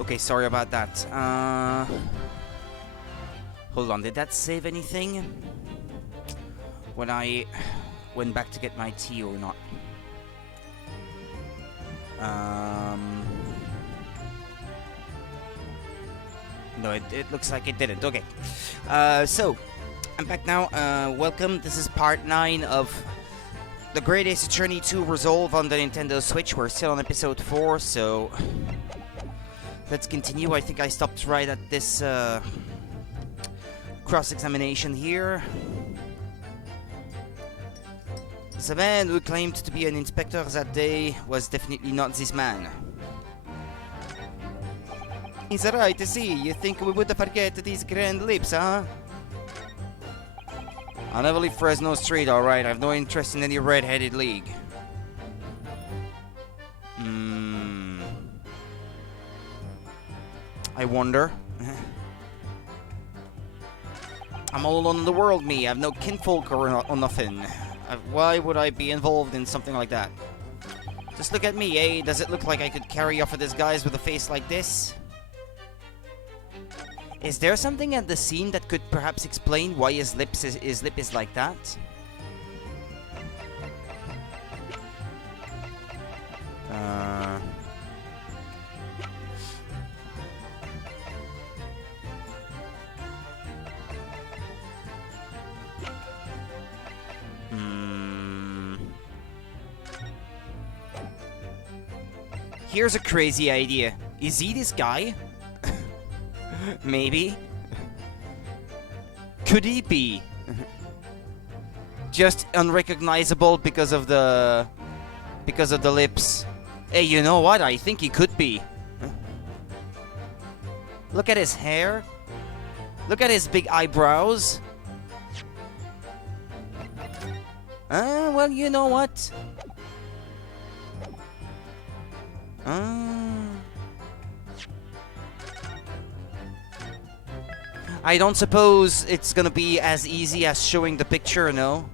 Okay, sorry about that. Hold on, did that save anything? When I went back to get my tea or not? No, it looks like it didn't. Okay. So, I'm back now. Welcome. This is part 9 of the Great Ace Attorney 2 Resolve on the Nintendo Switch. We're still on episode 4, so let's continue. I think I stopped right at this cross-examination here. The man who claimed to be an inspector that day was definitely not this man. Is that right to see? You think we would forget these grand lips, huh? I'll never leave Fresno Street, alright. I have no interest in any red-headed league. I wonder. I'm all alone in the world, me. I have no kinfolk or nothing. Why would I be involved in something like that? Just look at me, eh? Does it look like I could carry off with this guys with a face like this? Is there something at the scene that could perhaps explain why his lip is like that? Here's a crazy idea. Is he this guy? Maybe. Could he be? Just unrecognizable because of the lips. Hey, you know what? I think he could be. Look at his hair. Look at his big eyebrows. Well, you know what? I don't suppose it's gonna be as easy as showing the picture, no?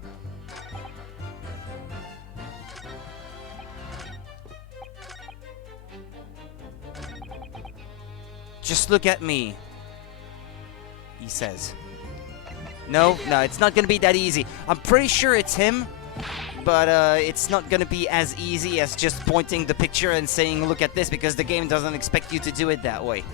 Just look at me, he says. No, it's not gonna be that easy. I'm pretty sure it's him, but it's not gonna be as easy as just pointing the picture and saying, look at this, because the game doesn't expect you to do it that way.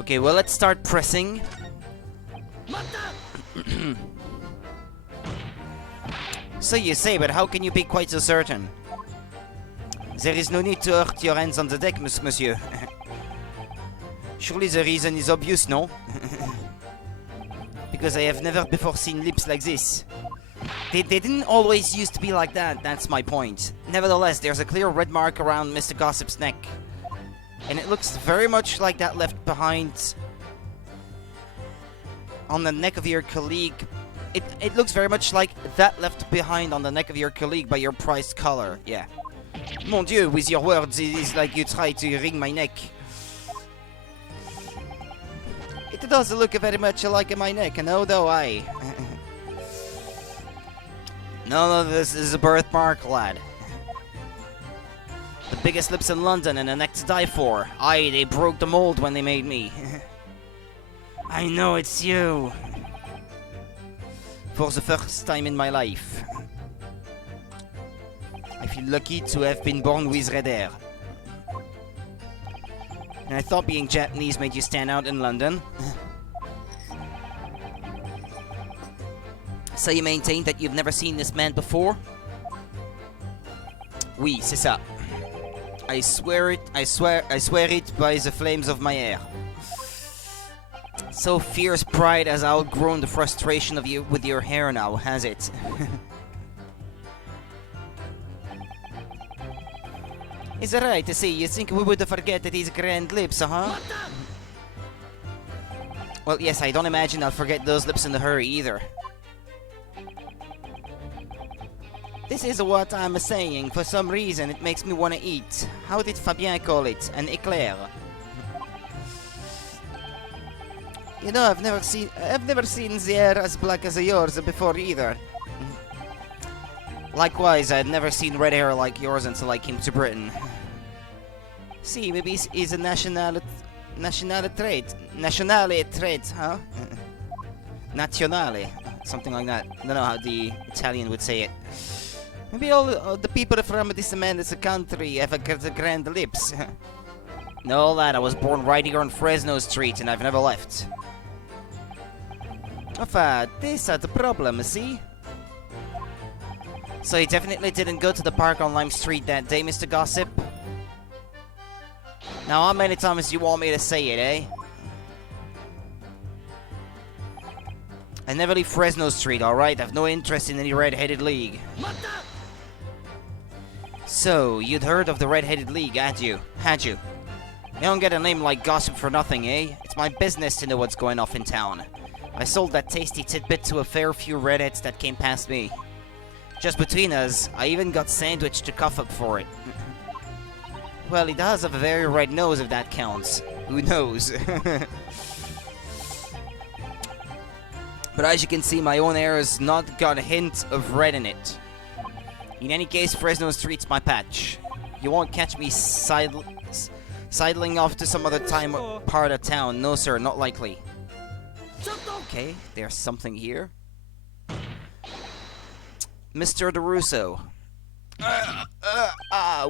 Okay, well, let's start pressing. So you say, but how can you be quite so certain? There is no need to hurt your hands on the deck, monsieur. Surely the reason is obvious, no? Because I have never before seen lips like this. They didn't always used to be like that, that's my point. Nevertheless, there's a clear red mark around Mr. Gossip's neck. And it looks very much like that left behind on the neck of your colleague. It looks very much like that left behind on the neck of your colleague by your prized collar. Yeah. Mon Dieu, with your words, it is like you try to wring my neck. It does look very much like my neck, no, though I... No, this is a birthmark, lad. The biggest lips in London and a neck to die for. Aye, they broke the mold when they made me. I know it's you. For the first time in my life. I feel lucky to have been born with red hair. And I thought being Japanese made you stand out in London. So you maintain that you've never seen this man before? Oui, c'est ça. I swear it by the flames of my hair. So fierce pride has outgrown the frustration of you with your hair now, has it? Is it right to say you think we would forget these grand lips, huh? Well, yes, I don't imagine I'll forget those lips in a hurry either. This is what I'm saying. For some reason, it makes me want to eat. How did Fabien call it? An éclair. You know, I've never seen the hair as black as yours before either. Likewise, I'd never seen red hair like yours until I came to Britain. See, maybe it's a national trait, huh? Nazionale, something like that. I don't know how the Italian would say it. Maybe all the people from this man's country have a grand lips. No, lad, I was born right here on Fresno Street, and I've never left. This is the problem, see? So you definitely didn't go to the park on Lime Street that day, Mr. Gossip? Now, how many times do you want me to say it, eh? I never leave Fresno Street, alright? I've no interest in any red-headed league. So, you'd heard of the Red-Headed League, had you? You don't get a name like Gossip for nothing, eh? It's my business to know what's going off in town. I sold that tasty tidbit to a fair few redheads that came past me. Just between us, I even got Sandwich to cough up for it. Well, he does have a very red nose if that counts. Who knows? But as you can see, my own hair has not got a hint of red in it. In any case, Fresno Street's my patch. You won't catch me sidling off to some other part of town. No, sir, not likely. Okay, there's something here. Mr. DeRusso.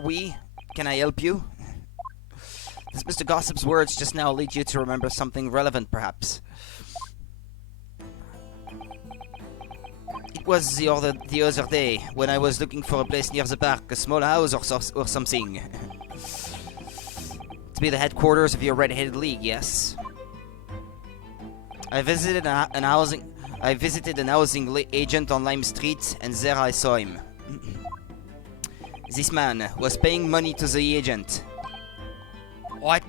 Oui. Can I help you? Does Mr. Gossip's words just now lead you to remember something relevant, perhaps? It was the other day, when I was looking for a place near the park, a small house or something. To be the headquarters of your Red-Headed League, yes? I visited an housing agent on Lime Street, and there I saw him. This man was paying money to the agent. What?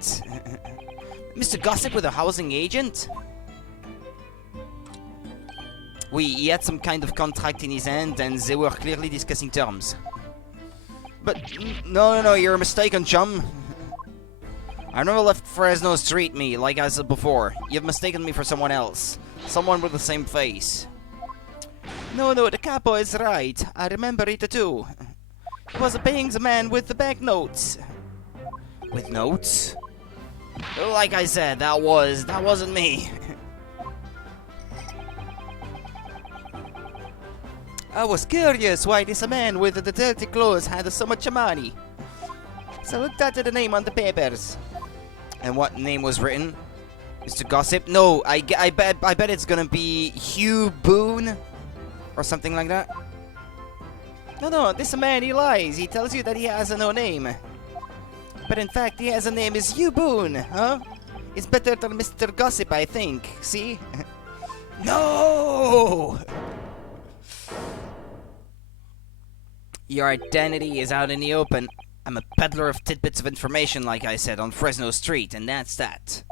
Mr. Gossip with a housing agent? He had some kind of contract in his hand, and they were clearly discussing terms. But, no, you're mistaken, chum. I never left Fresno Street, like I said before. You've mistaken me for someone else. Someone with the same face. No, the capo is right. I remember it too. He was paying the man with the banknotes. With notes? Like I said, that wasn't me. I was curious why this man with the dirty clothes had so much money. So I looked at the name on the papers. And what name was written? Mr. Gossip? No, I bet it's gonna be Hugh Boone or something like that. No, this man, he lies. He tells you that he has no name. But in fact, he has a name is Hugh Boone, huh? It's better than Mr. Gossip, I think. See? No! Your identity is out in the open. I'm a peddler of tidbits of information, like I said, on Fresno Street, and that's that.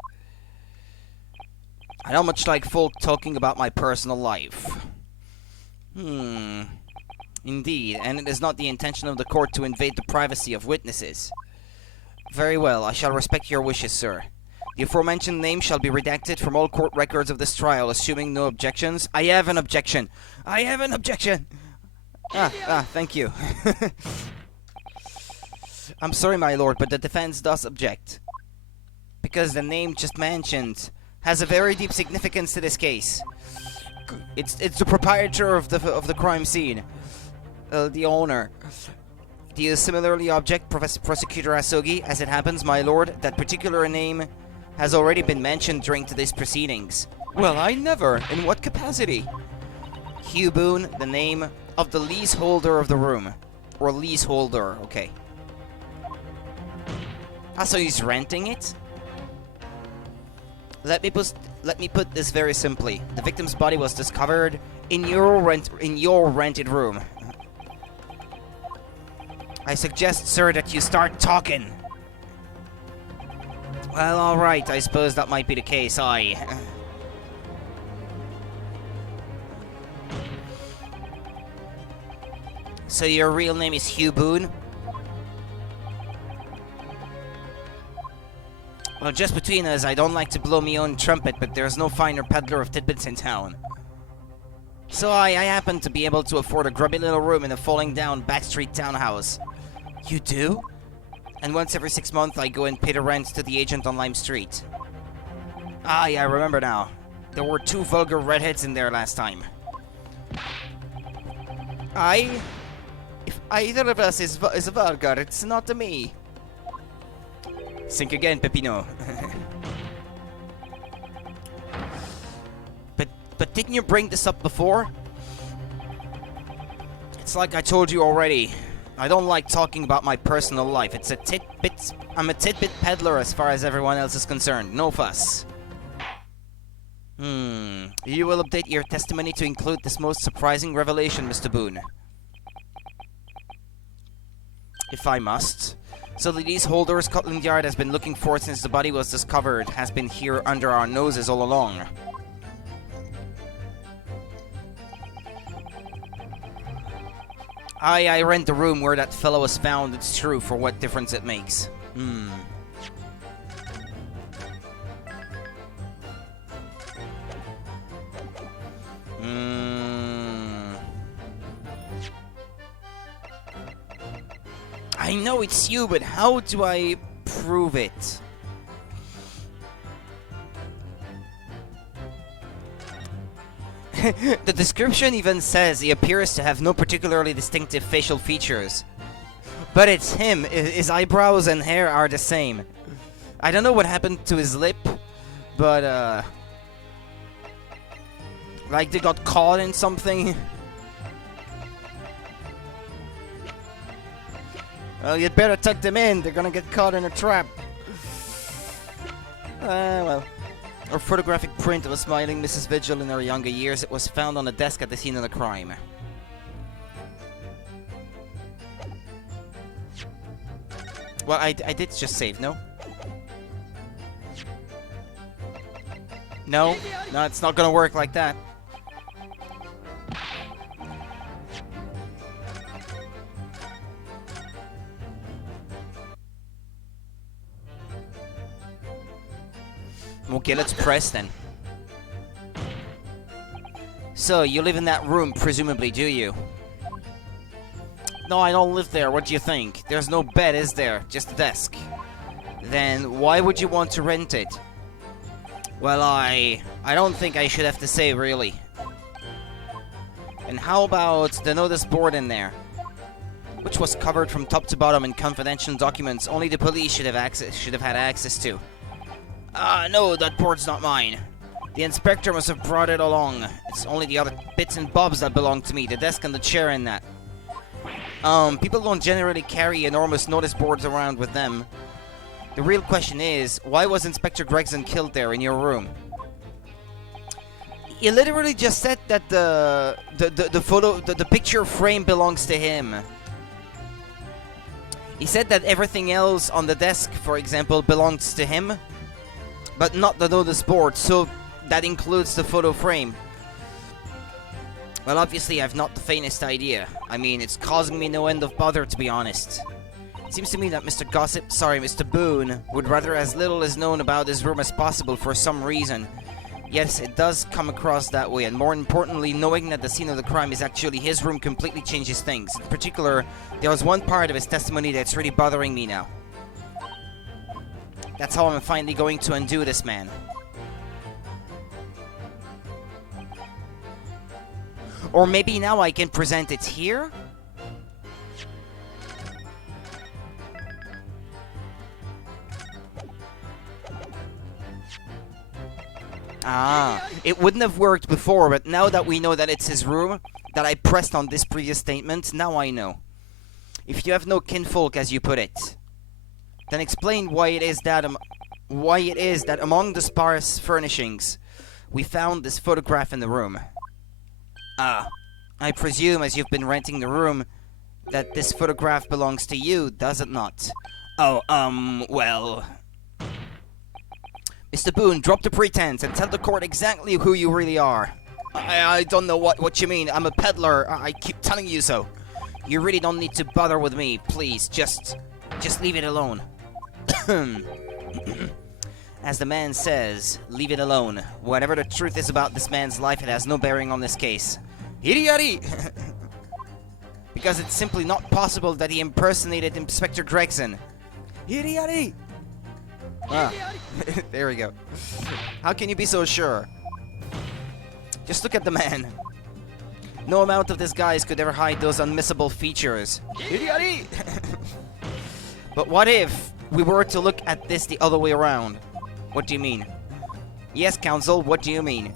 I don't much like folk talking about my personal life. Indeed, and it is not the intention of the court to invade the privacy of witnesses. Very well, I shall respect your wishes, sir. The aforementioned name shall be redacted from all court records of this trial, assuming no objections. I have an objection! Thank you. I'm sorry, my lord, but the defense does object. Because the name just mentioned has a very deep significance to this case. It's the proprietor of the crime scene. The owner. Do you similarly object, Prosecutor Asogi? As it happens, my lord, that particular name has already been mentioned during today's proceedings. Well, I never. In what capacity? Hugh Boone, the name of the leaseholder of the room. Or leaseholder, okay. So he's renting it? Let me put this very simply. The victim's body was discovered in your rented room. I suggest, sir, that you start talking. Well, alright, I suppose that might be the case, So your real name is Hugh Boone? Well, just between us, I don't like to blow me own trumpet, but there's no finer peddler of tidbits in town. So I happen to be able to afford a grubby little room in a falling-down backstreet townhouse. You do? And once every 6 months, I go and pay the rent to the agent on Lime Street. Ah, yeah, I remember now. There were 2 vulgar redheads in there last time. If either of us is vulgar, it's not me. Think again, Peppino. But didn't you bring this up before? It's like I told you already. I don't like talking about my personal life. It's a tidbit. I'm a tidbit peddler as far as everyone else is concerned. No fuss. You will update your testimony to include this most surprising revelation, Mr. Boone. If I must. So the leaseholder Scotland Yard has been looking for since the body was discovered, has been here under our noses all along. I rent the room where that fellow was found, it's true, for what difference it makes. I know it's you, but how do I prove it? The description even says he appears to have no particularly distinctive facial features. But it's him. His eyebrows and hair are the same. I don't know what happened to his lip, but like they got caught in something. Well, you'd better tuck them in. They're gonna get caught in a trap. Well. Or photographic print of a smiling Mrs. Vigil in her younger years. It was found on a desk at the scene of the crime. Well, I did just save, no? No? No, it's not gonna work like that. Okay, let's press then. So, you live in that room, presumably, do you? No, I don't live there. What do you think? There's no bed, is there? Just a desk. Then, why would you want to rent it? Well, I don't think I should have to say, really. And how about the notice board in there? Which was covered from top to bottom in confidential documents only the police should have had access to. No, that board's not mine. The inspector must have brought it along. It's only the other bits and bobs that belong to me, the desk and the chair and that. People don't generally carry enormous notice boards around with them. The real question is, why was Inspector Gregson killed there in your room? He literally just said that the picture frame belongs to him. He said that everything else on the desk, for example, belongs to him. But not the notice board, so that includes the photo frame. Well, obviously, I've not the faintest idea. I mean, it's causing me no end of bother, to be honest. It seems to me that Mr. Boone would rather as little is known about his room as possible for some reason. Yes, it does come across that way, and more importantly, knowing that the scene of the crime is actually his room completely changes things. In particular, there was one part of his testimony that's really bothering me now. That's how I'm finally going to undo this man. Or maybe now I can present it here? It wouldn't have worked before, but now that we know that it's his room, that I pressed on this previous statement, now I know. If you have no kinfolk, as you put it, then explain why it is that among the sparse furnishings, we found this photograph in the room. I presume, as you've been renting the room, that this photograph belongs to you, does it not? Well... Mr. Boone, drop the pretense and tell the court exactly who you really are. I don't know what you mean. I'm a peddler. I keep telling you so. You really don't need to bother with me, please. Just leave it alone. As the man says, leave it alone. Whatever the truth is about this man's life, it has no bearing on this case. Hiri! Because it's simply not possible that he impersonated Inspector Gregson. Hiri! Ah, there we go. How can you be so sure? Just look at the man. No amount of disguise could ever hide those unmissable features. But what if we were to look at this the other way around? What do you mean? Yes, Counsel, what do you mean?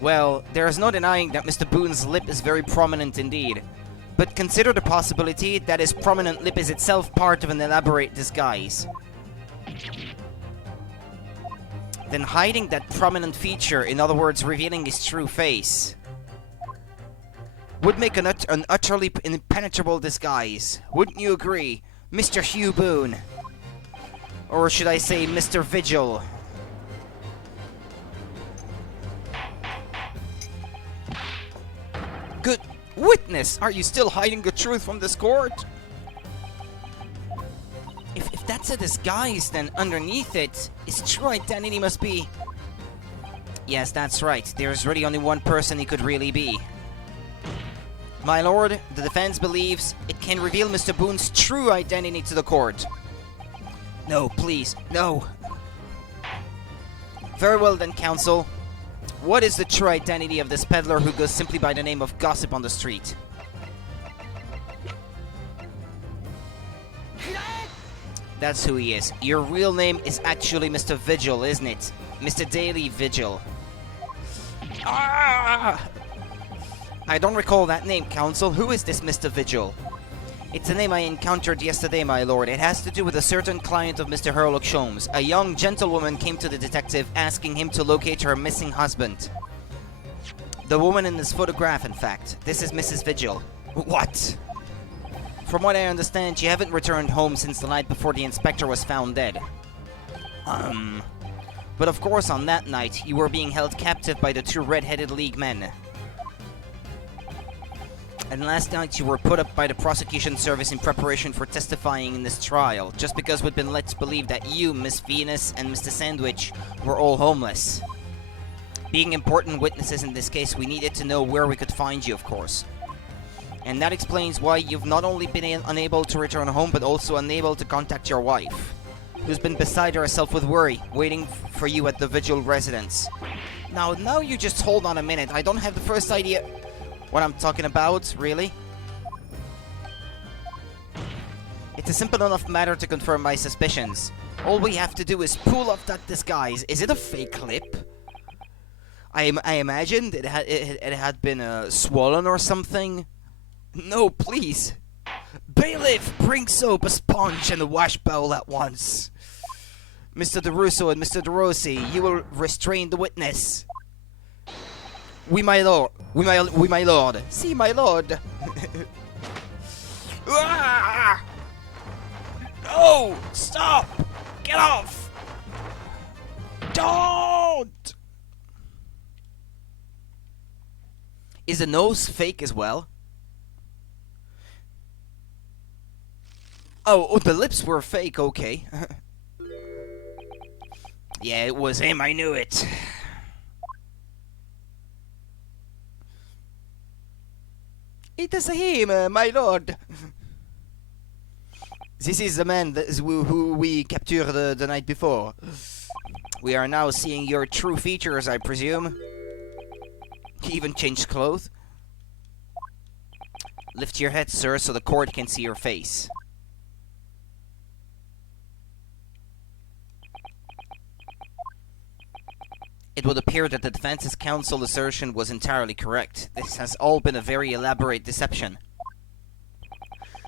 Well, there is no denying that Mr. Boone's lip is very prominent indeed. But consider the possibility that his prominent lip is itself part of an elaborate disguise. Then hiding that prominent feature, in other words, revealing his true face, would make an utterly impenetrable disguise. Wouldn't you agree, Mr. Hugh Boone? Or should I say Mr. Vigil? Good witness! Are you still hiding the truth from this court? If that's a disguise, then underneath it, his true identity must be... Yes, that's right. There's really only one person he could really be. My lord, the defense believes it can reveal Mr. Boone's true identity to the court. No, please, no. Very well then, counsel. What is the true identity of this peddler who goes simply by the name of Gossip on the street? That's who he is. Your real name is actually Mr. Vigil, isn't it? Mr. Daily Vigil. Ah! I don't recall that name, Counsel. Who is this Mr. Vigil? It's a name I encountered yesterday, my lord. It has to do with a certain client of Mr. Herlock Sholmes. A young gentlewoman came to the detective asking him to locate her missing husband. The woman in this photograph, in fact. This is Mrs. Vigil. What? From what I understand, you haven't returned home since the night before the inspector was found dead. But of course, on that night, you were being held captive by the two red-headed League men. And last night you were put up by the prosecution service in preparation for testifying in this trial, just because we'd been led to believe that you, Miss Venus, and Mr. Sandwich were all homeless. Being important witnesses in this case, we needed to know where we could find you, of course. And that explains why you've not only been unable to return home, but also unable to contact your wife, who's been beside herself with worry, waiting for you at the Vigil residence. Now you just hold on a minute. I don't have the first idea what I'm talking about, really. It's a simple enough matter to confirm my suspicions. All we have to do is pull off that disguise. Is it a fake lip? I imagined it had been swollen or something. No, please. Bailiff, bring soap, a sponge, and a wash bowl at once. Mr. DeRusso and Mr. DeRossi, you will restrain the witness. We, my lord. We, my lord. See, my lord. Ah! No! Stop! Get off! Don't! Is the nose fake as well? Oh, the lips were fake, okay. Yeah, it was him, I knew it. It is him, my lord. This is the man who we captured the night before. We are now seeing your true features, I presume. He even changed clothes. Lift your head, sir, so the court can see your face. It would appear that the defense's counsel assertion was entirely correct. This has all been a very elaborate deception.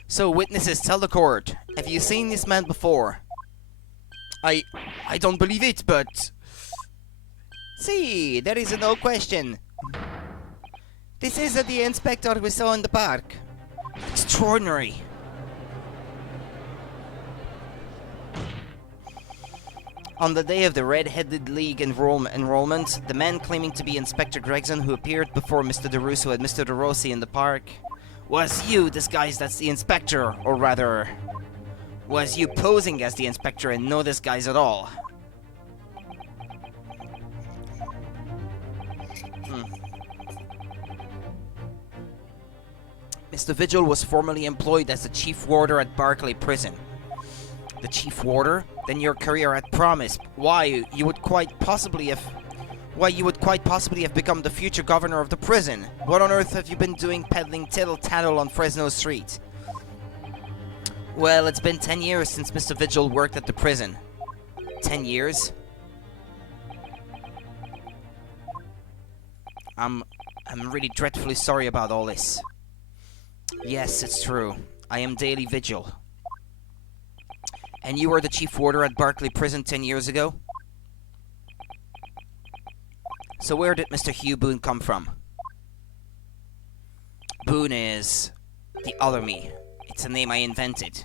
So, witnesses, tell the court, have you seen this man before? I don't believe it, but... See, there is no question. This is the inspector we saw in the park. Extraordinary. On the day of the Red-Headed League enrollment, the man claiming to be Inspector Gregson who appeared before Mr. DeRusso and Mr. DeRossi in the park was you disguised as the inspector, or rather, was you posing as the inspector and no disguise at all. Mr. Vigil was formerly employed as the chief warder at Barclay Prison. The chief warder? Then your career had promise. Why you would quite possibly have become the future governor of the prison. What on earth have you been doing peddling tittle-tattle on Fresno Street? Well, it's been 10 years since Mr. Vigil worked at the prison. 10 years? I'm really dreadfully sorry about all this. Yes, it's true. I am Daily Vigil. And you were the chief warder at Barclay Prison 10 years ago? So where did Mr. Hugh Boone come from? Boone is the other me. It's a name I invented.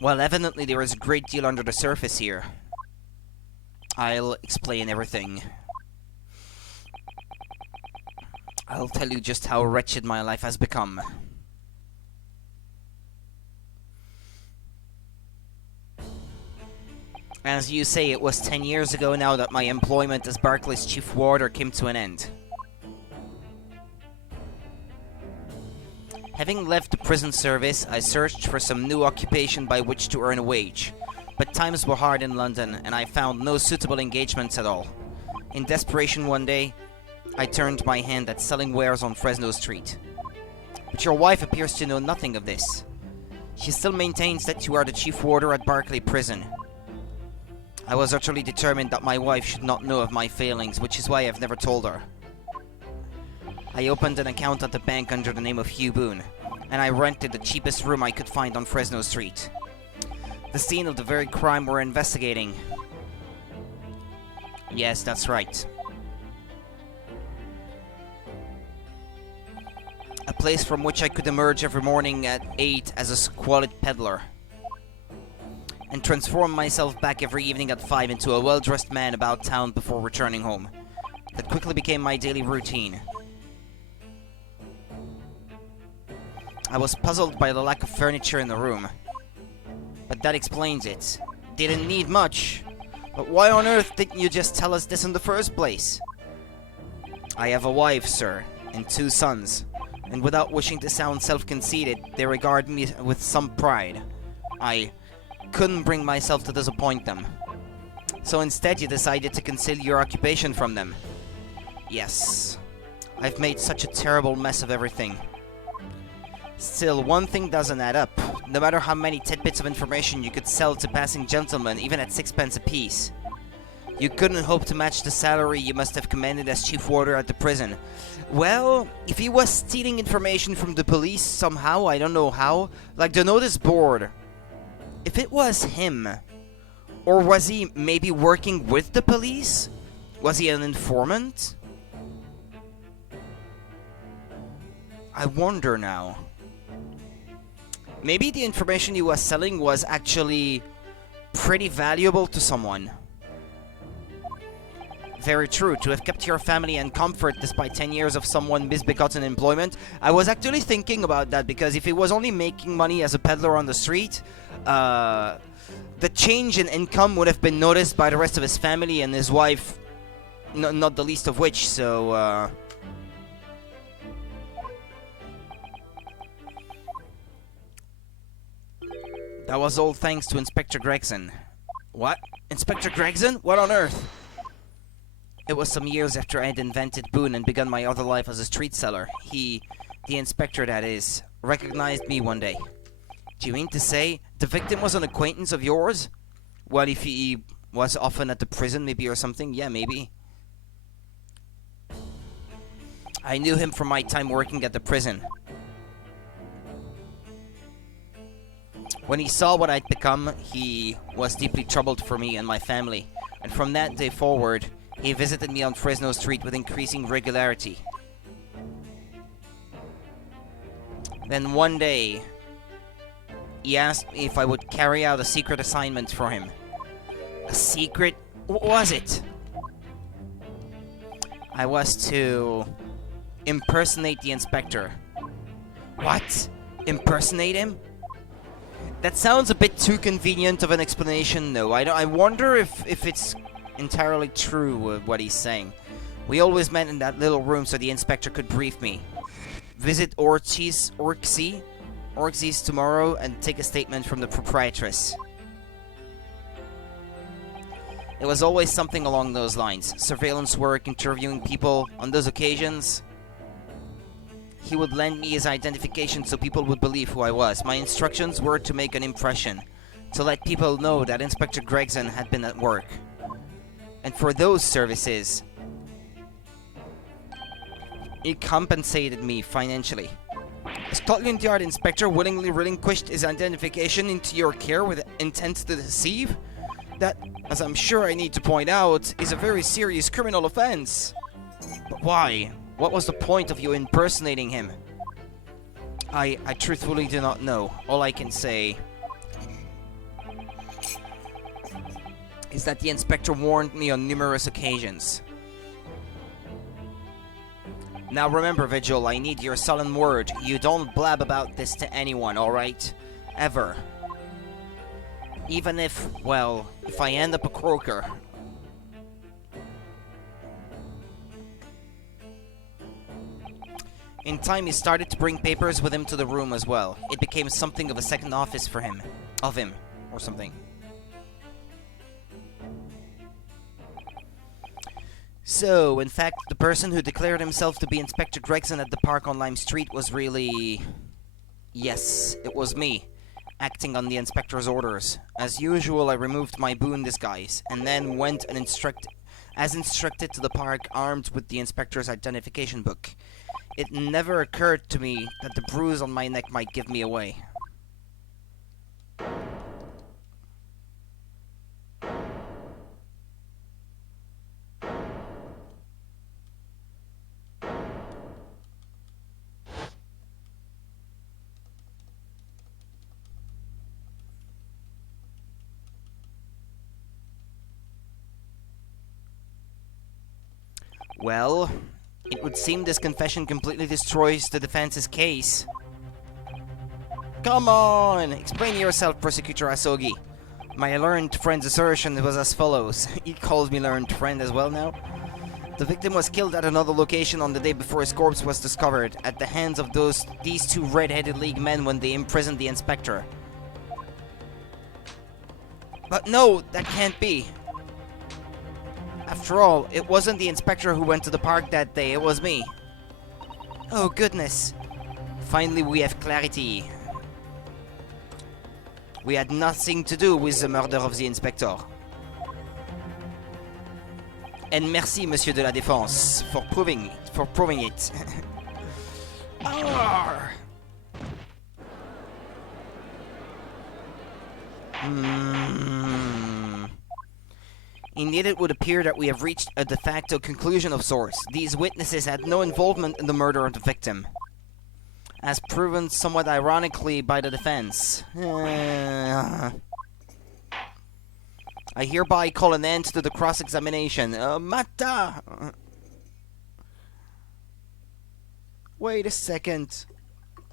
Well, evidently there is a great deal under the surface here. I'll explain everything. I'll tell you just how wretched my life has become. As you say, it was 10 years ago now that my employment as Barclay's chief warder came to an end. Having left the prison service, I searched for some new occupation by which to earn a wage. But times were hard in London, and I found no suitable engagements at all. In desperation one day, I turned my hand at selling wares on Fresno Street. But your wife appears to know nothing of this. She still maintains that you are the chief warder at Barclay Prison. I was utterly determined that my wife should not know of my failings, which is why I've never told her. I opened an account at the bank under the name of Hugh Boone, and I rented the cheapest room I could find on Fresno Street. The scene of the very crime we're investigating. Yes, that's right. A place from which I could emerge every morning at 8 as a squalid peddler, and transform myself back every evening at 5 into a well-dressed man about town before returning home. That quickly became my daily routine. I was puzzled by the lack of furniture in the room, but that explains it. Didn't need much, but why on earth didn't you just tell us this in the first place? I have a wife, sir, and 2 sons, and without wishing to sound self-conceited, they regard me with some pride. I couldn't bring myself to disappoint them. So instead you decided to conceal your occupation from them. Yes, I've made such a terrible mess of everything. Still, one thing doesn't add up. No matter how many tidbits of information you could sell to passing gentlemen, even at 6p apiece, you couldn't hope to match the salary you must have commanded as chief warder at the prison. Well, if he was stealing information from the police somehow, I don't know how, like the notice board. If it was him, or was he maybe working with the police? Was he an informant? I wonder now. Maybe the information he was selling was actually pretty valuable to someone. Very true, to have kept your family in comfort despite 10 years of someone misbegotten employment. I was actually thinking about that, because if he was only making money as a peddler on the street, the change in income would have been noticed by the rest of his family and his wife, not the least of which, so, that was all thanks to Inspector Gregson. What? Inspector Gregson? What on earth? It was some years after I had invented Boone and begun my other life as a street seller. He, the inspector that is, recognized me one day. Do you mean to say the victim was an acquaintance of yours? What if he was often at the prison, maybe, or something? Yeah, maybe. I knew him from my time working at the prison. When he saw what I'd become, he was deeply troubled for me and my family. And from that day forward, he visited me on Fresno Street with increasing regularity. Then one day, he asked me if I would carry out a secret assignment for him. A secret? What was it? I was to impersonate the inspector. What? Impersonate him? That sounds a bit too convenient of an explanation, though. I wonder if it's entirely true what he's saying. We always met in that little room so the inspector could brief me. visit Orxy's tomorrow and take a statement from the proprietress. It was always something along those lines. Surveillance work, interviewing people. On those occasions, he would lend me his identification so people would believe who I was. My instructions were to make an impression, to let people know that Inspector Gregson had been at work. And for those services, he compensated me financially. A Scotland Yard inspector willingly relinquished his identification into your care with intent to deceive? That, as I'm sure I need to point out, is a very serious criminal offense. But why? What was the point of you impersonating him? I truthfully do not know. All I can say is that the inspector warned me on numerous occasions. Now remember, Vigil, I need your solemn word. You don't blab about this to anyone, alright? Ever. Even if, well, if I end up a croaker. In time, he started to bring papers with him to the room as well. It became something of a second office for him. Of him, or something. So, in fact, the person who declared himself to be Inspector Gregson at the park on Lime Street was really... Yes, it was me, acting on the inspector's orders. As usual, I removed my boon disguise, and then went and instructed to the park armed with the inspector's identification book. It never occurred to me that the bruise on my neck might give me away. Well, it would seem this confession completely destroys the defense's case. Come on! Explain yourself, Prosecutor Asogi. My learned friend's assertion was as follows. He calls me learned friend as well now. The victim was killed at another location on the day before his corpse was discovered, at the hands of these two red-headed League men when they imprisoned the inspector. But no, that can't be. After all, it wasn't the inspector who went to the park that day, it was me. Oh goodness. Finally we have clarity. We had nothing to do with the murder of the inspector. And merci, Monsieur de la Défense, for proving it. Arr! Indeed, it would appear that we have reached a de facto conclusion of sorts. These witnesses had no involvement in the murder of the victim, as proven somewhat ironically by the defense. I hereby call an end to the cross-examination. Mata! Wait a second.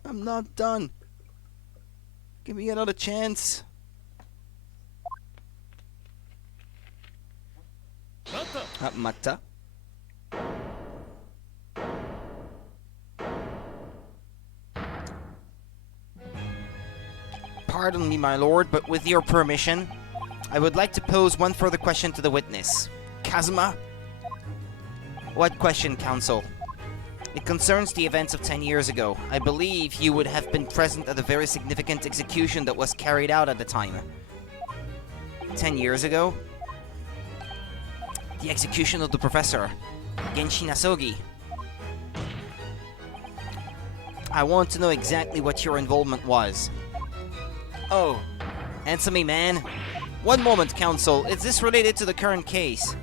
I'm not done. Give me another chance. Mata. Pardon me, my lord, but with your permission, I would like to pose one further question to the witness. Kazuma? What question, counsel? It concerns the events of 10 years ago. I believe you would have been present at a very significant execution that was carried out at the time. 10 years ago? The execution of the professor, Genshin Asogi. I want to know exactly what your involvement was. Oh, answer me, man. One moment, counsel. Is this related to the current case?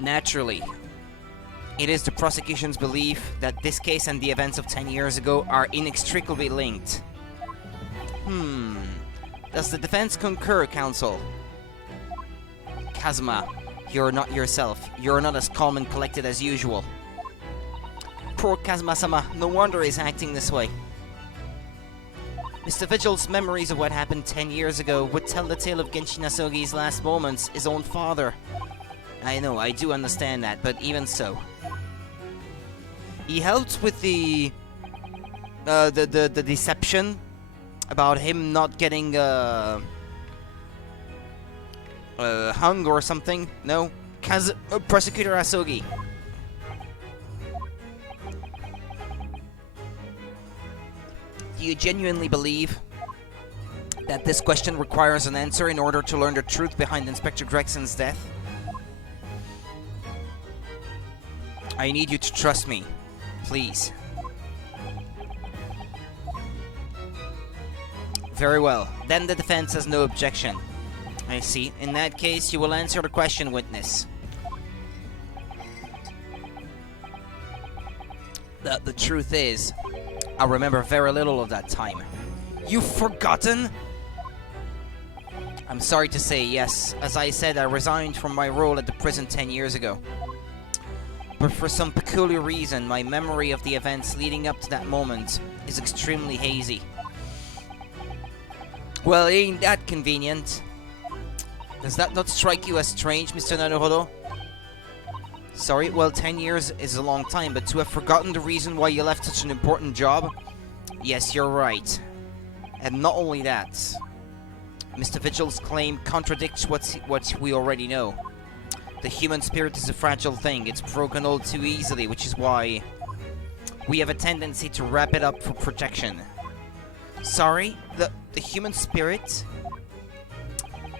Naturally. It is the prosecution's belief that this case and the events of 10 years ago are inextricably linked. Does the defense concur, counsel? Kazuma, you're not yourself. You're not as calm and collected as usual. Poor Kazuma-sama, no wonder he's acting this way. Mr. Vigil's memories of what happened 10 years ago would tell the tale of Genshin Asogi's last moments, his own father. I know, I do understand that, but even so. He helped with the deception about him not getting hung or something. No, Prosecutor Asogi. Do you genuinely believe that this question requires an answer in order to learn the truth behind Inspector Gregson's death? I need you to trust me, please. Very well. Then the defense has no objection. I see. In that case, you will answer the question, witness. The truth is, I remember very little of that time. You've forgotten? I'm sorry to say, yes. As I said, I resigned from my role at the prison 10 years ago. But for some peculiar reason, my memory of the events leading up to that moment is extremely hazy. Well, ain't that convenient? Does that not strike you as strange, Mr. Naruhodo? Sorry, well, 10 years is a long time, but to have forgotten the reason why you left such an important job? Yes, you're right. And not only that, Mr. Vigil's claim contradicts what we already know. The human spirit is a fragile thing. It's broken all too easily, which is why we have a tendency to wrap it up for protection. Sorry? The human spirit?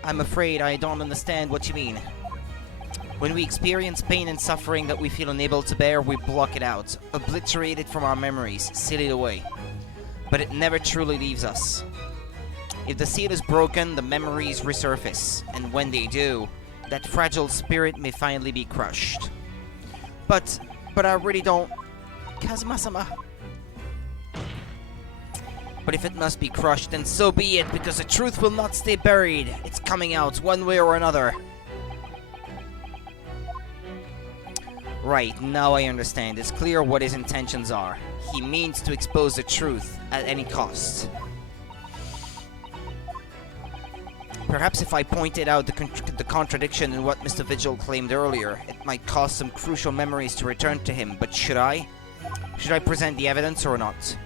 I'm afraid I don't understand what you mean. When we experience pain and suffering that we feel unable to bear, we block it out, obliterate it from our memories, seal it away. But it never truly leaves us. If the seal is broken, the memories resurface, and when they do, that fragile spirit may finally be crushed. But I really don't... Kazuma-sama. But if it must be crushed, then so be it, because the truth will not stay buried. It's coming out, one way or another. Right, now I understand. It's clear what his intentions are. He means to expose the truth at any cost. Perhaps if I pointed out the contradiction in what Mr. Vigil claimed earlier, it might cause some crucial memories to return to him, but should I? Should I present the evidence or not?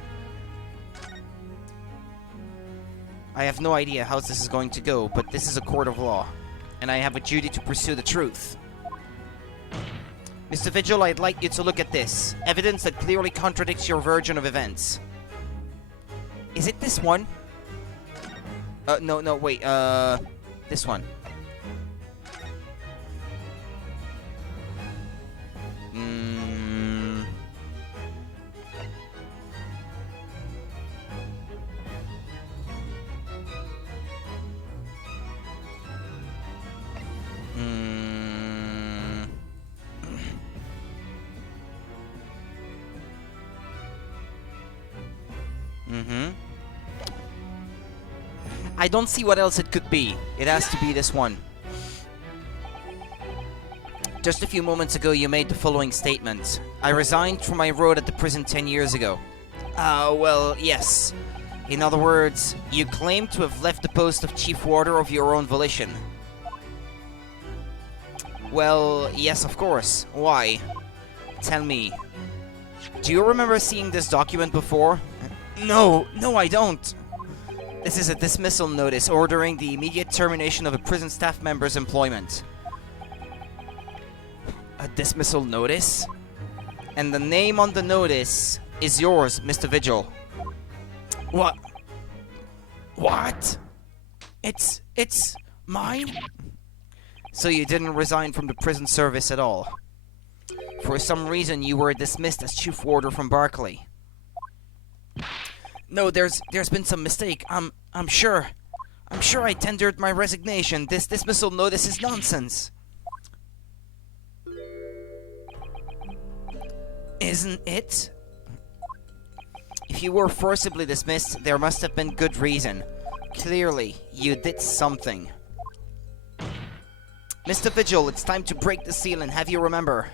I have no idea how this is going to go, but this is a court of law, and I have a duty to pursue the truth. Mr. Vigil, I'd like you to look at this. Evidence that clearly contradicts your version of events. Is it this one? No, wait, this one. I don't see what else it could be. It has to be this one. Just a few moments ago, you made the following statement. I resigned from my role at the prison 10 years ago. Well, yes. In other words, you claim to have left the post of Chief Warder of your own volition. Well, yes, of course. Why? Tell me. Do you remember seeing this document before? No, I don't. This is a dismissal notice ordering the immediate termination of a prison staff member's employment. A dismissal notice? And the name on the notice is yours, Mr. Vigil. What? What? It's mine? So you didn't resign from the prison service at all? For some reason you were dismissed as Chief Warder from Barclay. No, there's been some mistake. I'm sure I tendered my resignation. This dismissal notice is nonsense. Isn't it? If you were forcibly dismissed, there must have been good reason. Clearly, you did something. Mr. Vigil, it's time to break the seal and have you remember.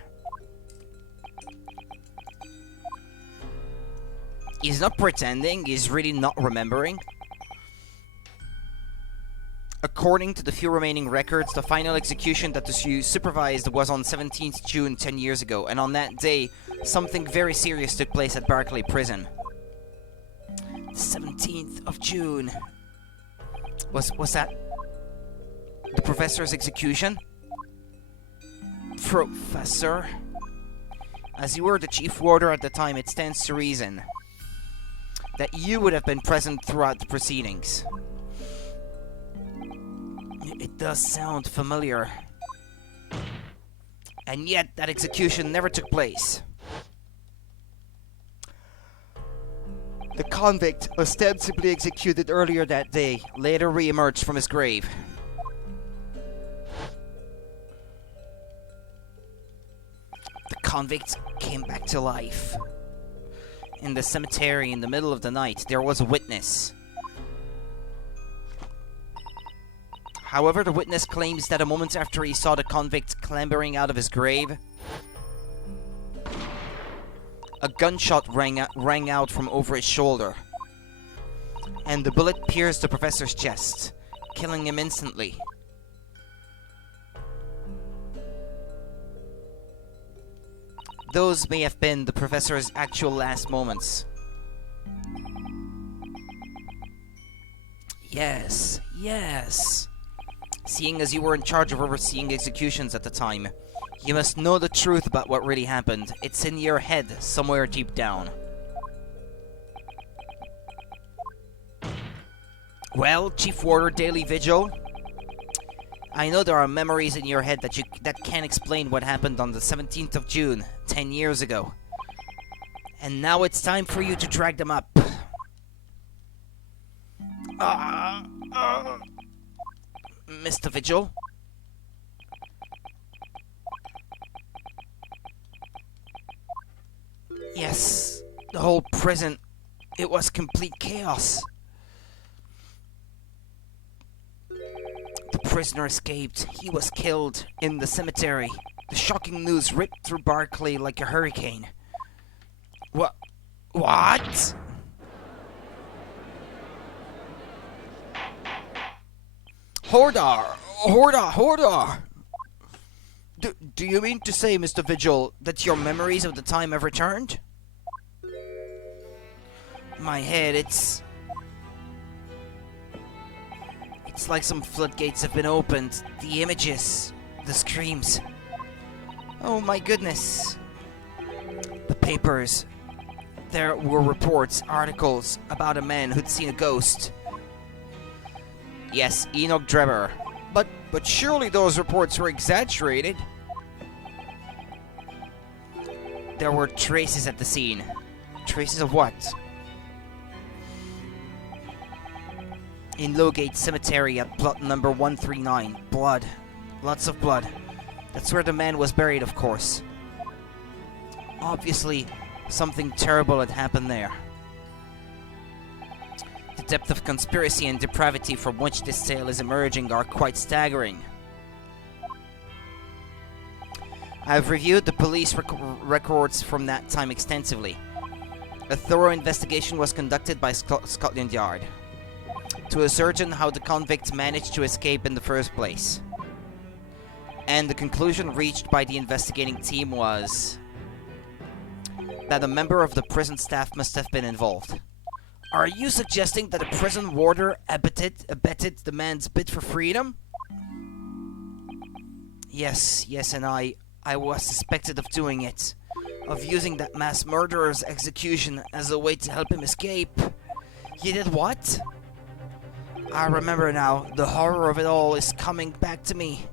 He's not pretending, he's really not remembering. According to the few remaining records, the final execution that you supervised was on 17th June 10 years ago, and on that day, something very serious took place at Barclay Prison. 17th of June. Was that the professor's execution? Professor? As you were the chief warder at the time, it stands to reason that you would have been present throughout the proceedings. It does sound familiar. And yet, that execution never took place. The convict, ostensibly executed earlier that day, later re-emerged from his grave. The convict came back to life. In the cemetery in the middle of the night, there was a witness. However, the witness claims that a moment after he saw the convict clambering out of his grave, a gunshot rang out from over his shoulder, and the bullet pierced the professor's chest, killing him instantly. Those may have been the professor's actual last moments. Yes, yes. Seeing as you were in charge of overseeing executions at the time, you must know the truth about what really happened. It's in your head, somewhere deep down. Well, Chief Warder Daily Vigil, I know there are memories in your head that can't explain what happened on the 17th of June, 10 years ago. And now it's time for you to drag them up. Mr. Vigil? Yes, the whole prison, it was complete chaos. The prisoner escaped. He was killed in the cemetery. The shocking news ripped through Barclay like a hurricane. What? Hordar! Do you mean to say, Mr. Vigil, that your memories of the time have returned? My head, it's like some floodgates have been opened. The images, the screams. Oh my goodness. The papers. There were reports, articles about a man who'd seen a ghost. Yes, Enoch Drebber. But surely those reports were exaggerated. There were traces at the scene. Traces of what? In Lowgate Cemetery at plot number 139. Blood. Lots of blood. That's where the man was buried, of course. Obviously, something terrible had happened there. The depth of conspiracy and depravity from which this tale is emerging are quite staggering. I've reviewed the police records from that time extensively. A thorough investigation was conducted by Scotland Yard to ascertain how the convict managed to escape in the first place. And the conclusion reached by the investigating team was that a member of the prison staff must have been involved. Are you suggesting that a prison warder abetted the man's bid for freedom? Yes, and I was suspected of doing it. Of using that mass murderer's execution as a way to help him escape. You did what? I remember now. The horror of it all is coming back to me.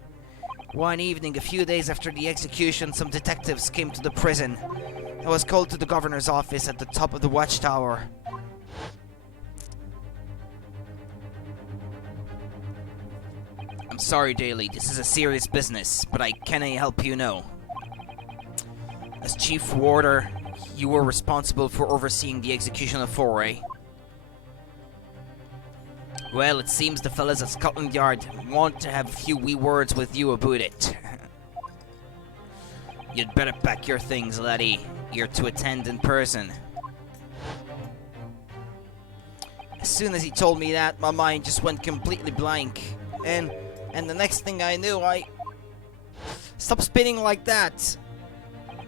One evening, a few days after the execution, some detectives came to the prison. I was called to the governor's office at the top of the watchtower. I'm sorry, Daly, this is a serious business, but I cannot help you know. As Chief Warder, you were responsible for overseeing the execution of Foray. Well, it seems the fellas at Scotland Yard want to have a few wee words with you about it. You'd better pack your things, laddie. You're to attend in person. As soon as he told me that, my mind just went completely blank. And the next thing I knew, stop spinning like that.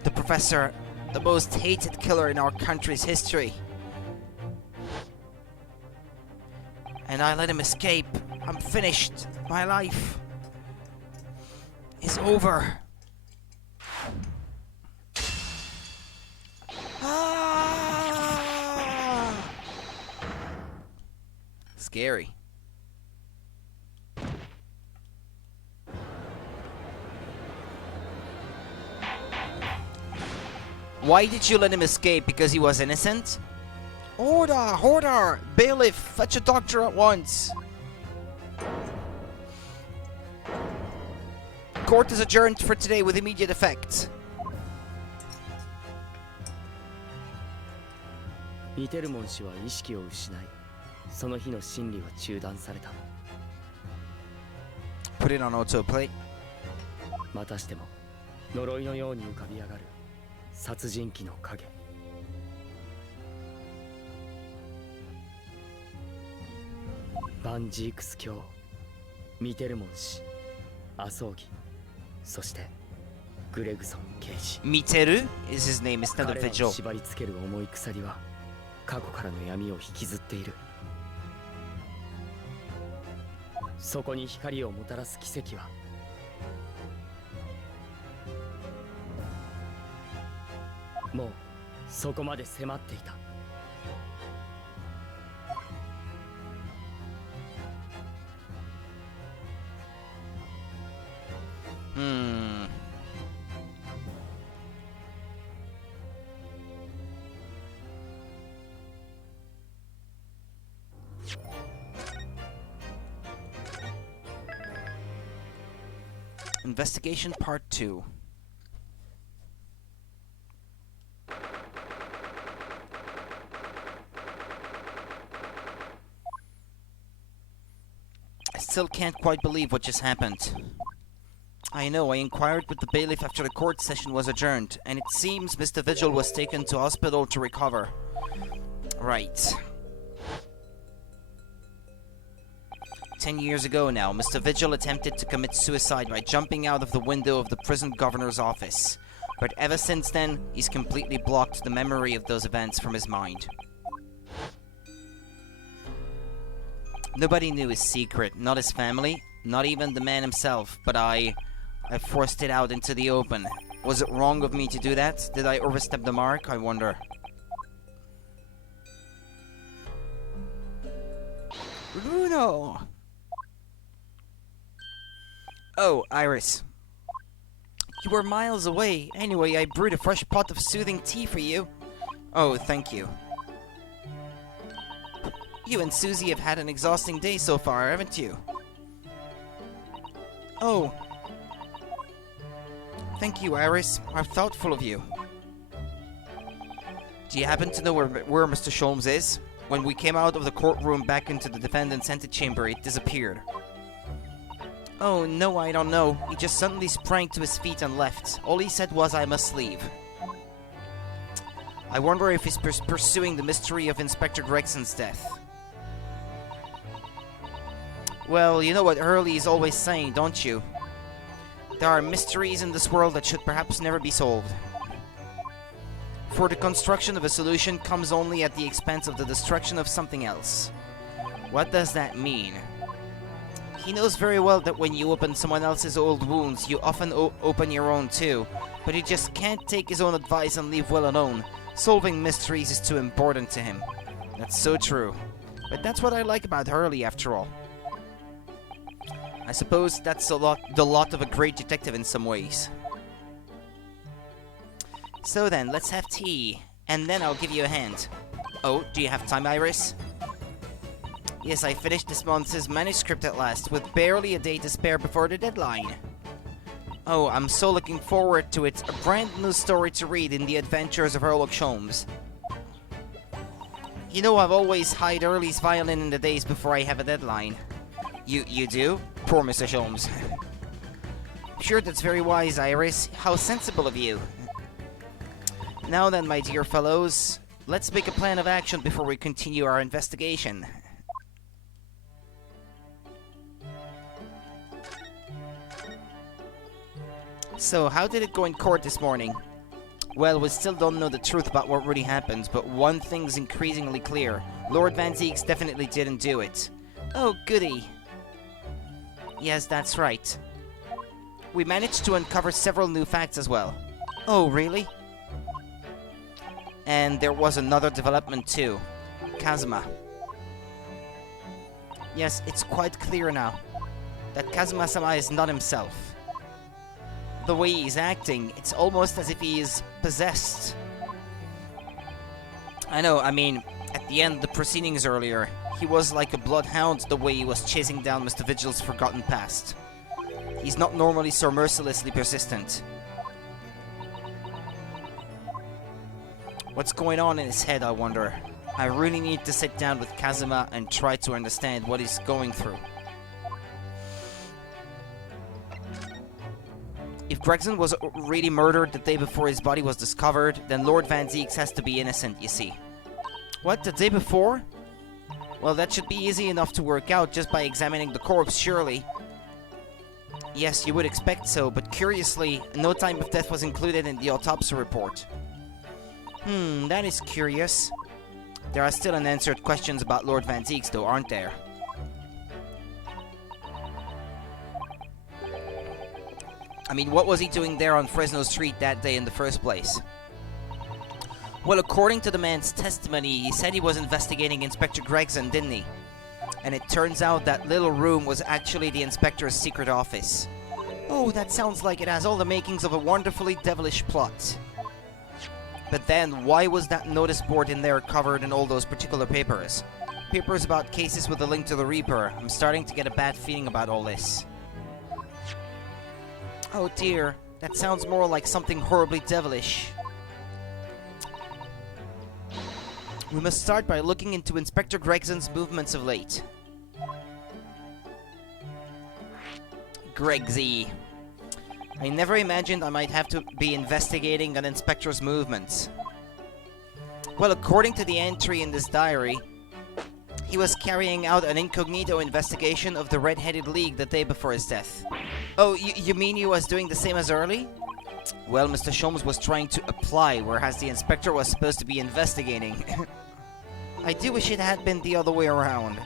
The professor, the most hated killer in our country's history. And I let him escape. I'm finished. My life is over. Ah! Scary. Why did you let him escape? Because he was innocent? Order! Bailiff, fetch a doctor at once! Court is adjourned for today with immediate effect. Put it on autoplay. またしても呪いのように浮かび上がる殺人鬼の影。バンジークス卿、ミテルモン氏、アソーギ、そしてグレグソン刑事。Miteru is his name instead of Vigil. 彼らを縛り付ける重い鎖は過去からの闇を引きずっている。そこに光をもたらす奇跡はもうそこまで迫っていた。Investigation Part 2. I still can't quite believe what just happened. I know, I inquired with the bailiff after the court session was adjourned, and it seems Mr. Vigil was taken to hospital to recover. Right. 10 years ago now, Mr. Vigil attempted to commit suicide by jumping out of the window of the prison governor's office. But ever since then, he's completely blocked the memory of those events from his mind. Nobody knew his secret, not his family, not even the man himself, but I forced it out into the open. Was it wrong of me to do that? Did I overstep the mark, I wonder? Bruno! Oh, Iris. You were miles away. Anyway, I brewed a fresh pot of soothing tea for you. Oh, thank you. You and Susie have had an exhausting day so far, haven't you? Oh. Thank you, Iris. How thoughtful of you. Do you happen to know where Mr. Sholmes is? When we came out of the courtroom back into the defendant's antechamber, it disappeared. Oh, no, I don't know. He just suddenly sprang to his feet and left. All he said was, I must leave. I wonder if he's pursuing the mystery of Inspector Gregson's death. Well, you know what Hurley is always saying, don't you? There are mysteries in this world that should perhaps never be solved. For the construction of a solution comes only at the expense of the destruction of something else. What does that mean? He knows very well that when you open someone else's old wounds, you often open your own too, but he just can't take his own advice and leave well alone. Solving mysteries is too important to him. That's so true. But that's what I like about Hurley, after all. I suppose that's the lot of a great detective in some ways. So then, let's have tea, and then I'll give you a hand. Oh, do you have time, Iris? Yes, I finished this month's manuscript at last, with barely a day to spare before the deadline. Oh, I'm so looking forward to it. A brand new story to read in the adventures of Sherlock Holmes. You know, I've always hired Early's violin in the days before I have a deadline. You do? Poor Mr. Holmes. Sure, that's very wise, Iris. How sensible of you. Now then, my dear fellows, let's make a plan of action before we continue our investigation. So, how did it go in court this morning? Well, we still don't know the truth about what really happened, but one thing's increasingly clear. Lord Vanzeks definitely didn't do it. Oh, goody. Yes, that's right. We managed to uncover several new facts as well. Oh, really? And there was another development too. Kazuma. Yes, it's quite clear now that Kazuma-sama is not himself. The way he's acting, it's almost as if he is possessed. I know, I mean, at the end of the proceedings earlier, he was like a bloodhound the way he was chasing down Mr. Vigil's forgotten past. He's not normally so mercilessly persistent. What's going on in his head, I wonder? I really need to sit down with Kazuma and try to understand what he's going through. If Gregson was really murdered the day before his body was discovered, then Lord Vanzeks has to be innocent, you see. What, the day before? Well, that should be easy enough to work out just by examining the corpse, surely. Yes, you would expect so, but curiously, no time of death was included in the autopsy report. That is curious. There are still unanswered questions about Lord Vanzeks, though, aren't there? I mean, what was he doing there on Fresno Street that day in the first place? Well, according to the man's testimony, he said he was investigating Inspector Gregson, didn't he? And it turns out that little room was actually the inspector's secret office. Oh, that sounds like it has all the makings of a wonderfully devilish plot. But then, why was that notice board in there covered in all those particular papers? Papers about cases with a link to the Reaper. I'm starting to get a bad feeling about all this. Oh dear, that sounds more like something horribly devilish. We must start by looking into Inspector Gregson's movements of late. Gregsy. I never imagined I might have to be investigating an inspector's movements. Well, according to the entry in this diary, he was carrying out an incognito investigation of the Red-Headed League the day before his death. Oh, you mean he was doing the same as early? Well, Mr. Sholmes was trying to apply, whereas the inspector was supposed to be investigating. I do wish it had been the other way around.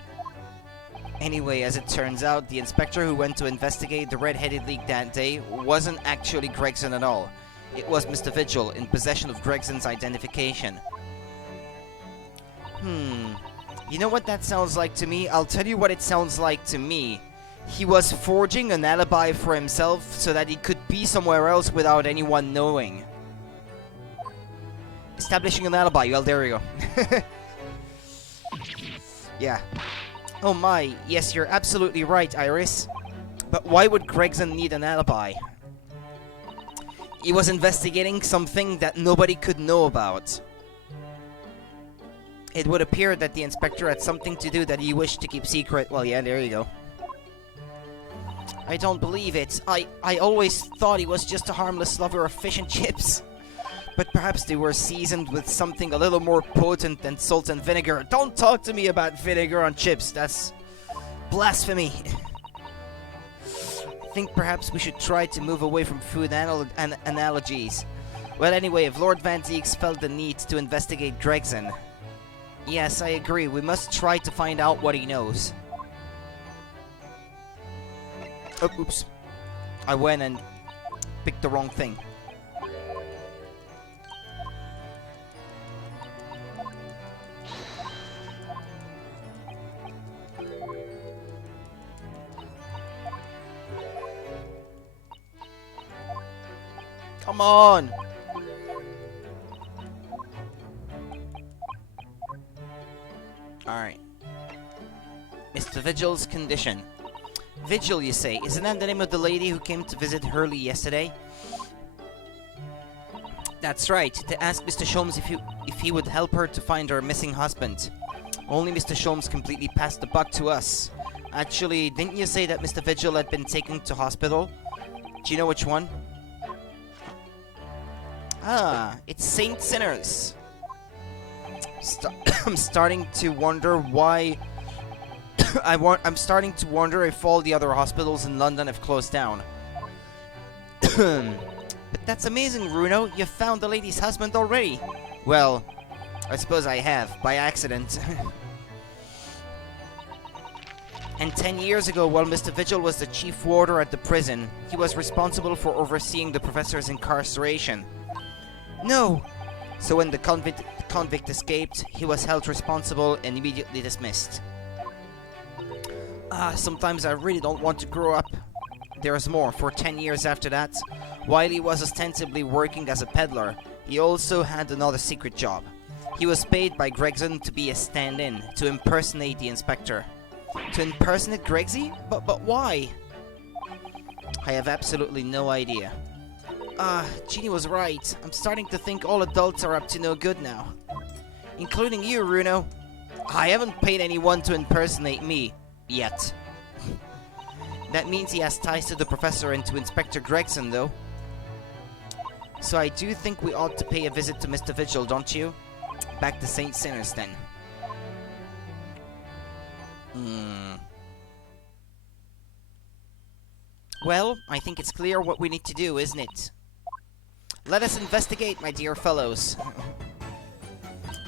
Anyway, as it turns out, the inspector who went to investigate the Red-Headed League that day wasn't actually Gregson at all. It was Mr. Vigil, in possession of Gregson's identification. You know what that sounds like to me? I'll tell you what it sounds like to me. He was forging an alibi for himself so that he could be somewhere else without anyone knowing. Establishing an alibi, well, there you go. Yeah. Oh my, yes, you're absolutely right, Iris. But why would Gregson need an alibi? He was investigating something that nobody could know about. It would appear that the inspector had something to do that he wished to keep secret. Well, yeah, there you go. I don't believe it. I always thought he was just a harmless lover of fish and chips. But perhaps they were seasoned with something a little more potent than salt and vinegar. Don't talk to me about vinegar on chips. That's blasphemy. I think perhaps we should try to move away from food analogies. Well, anyway, if Lord Vanzeks felt the need to investigate Gregson... Yes, I agree. We must try to find out what he knows. Oh, oops. I went and picked the wrong thing. Come on! Alright. Mr. Vigil's condition. Vigil, you say? Isn't that the name of the lady who came to visit Hurley yesterday? That's right, to ask Mr. Sholmes if he would help her to find her missing husband. Only Mr. Sholmes completely passed the buck to us. Actually, didn't you say that Mr. Vigil had been taken to hospital? Do you know which one? Ah, it's Saint Sinners. I'm starting to wonder why... I'm starting to wonder if all the other hospitals in London have closed down. But that's amazing, Bruno. You found the lady's husband already. Well, I suppose I have, by accident. And 10 years ago, while Mr. Vigil was the chief warder at the prison, he was responsible for overseeing the professor's incarceration. No! So when the convict escaped, he was held responsible and immediately dismissed. Sometimes I really don't want to grow up. There's more. For 10 years after that, while he was ostensibly working as a peddler, he also had another secret job. He was paid by Gregson to be a stand-in, to impersonate the inspector. To impersonate Gregsy? But why? I have absolutely no idea. Jeannie was right. I'm starting to think all adults are up to no good now. Including you, Bruno. I haven't paid anyone to impersonate me. Yet. That means he has ties to the professor and to Inspector Gregson, though. So I do think we ought to pay a visit to Mr. Vigil, don't you? Back to St. Sinners, then. Well, I think it's clear what we need to do, isn't it? Let us investigate, my dear fellows.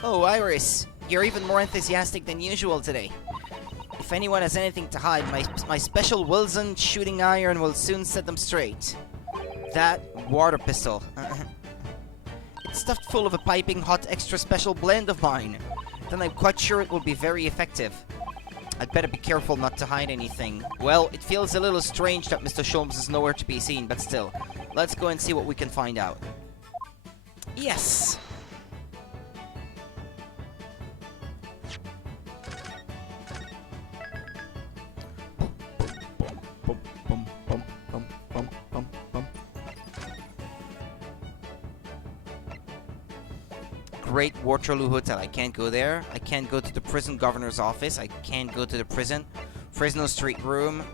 Oh, Iris, you're even more enthusiastic than usual today. If anyone has anything to hide, my special Wilson shooting iron will soon set them straight. That water pistol. It's stuffed full of a piping hot extra special blend of mine. Then I'm quite sure it will be very effective. I'd better be careful not to hide anything. Well, it feels a little strange that Mr. Sholmes is nowhere to be seen, but still. Let's go and see what we can find out. Yes! Great Waterloo Hotel. I can't go there. I can't go to the prison governor's office. I can't go to the prison. Fresno Street room.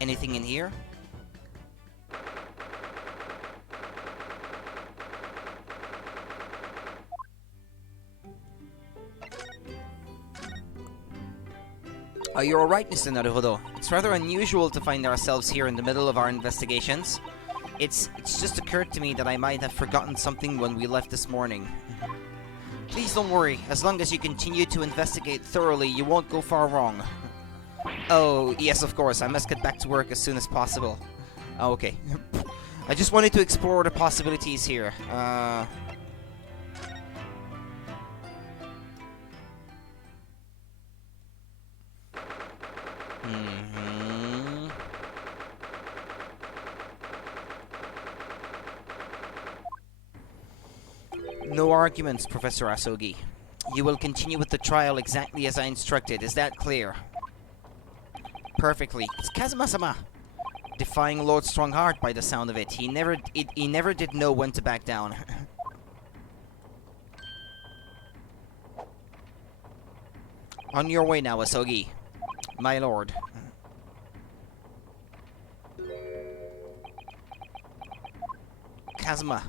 Anything in here? You're alright, Mr. Naruhodo. It's rather unusual to find ourselves here in the middle of our investigations. It's just occurred to me that I might have forgotten something when we left this morning. Please don't worry. As long as you continue to investigate thoroughly, you won't go far wrong. Oh, yes, of course. I must get back to work as soon as possible. Oh, okay. I just wanted to explore the possibilities here. No arguments, Professor Asogi. You will continue with the trial exactly as I instructed. Is that clear? Perfectly. It's Kazuma-sama. Defying Lord Strongheart by the sound of it. He never did know when to back down. On your way now, Asogi. My lord. Kazuma.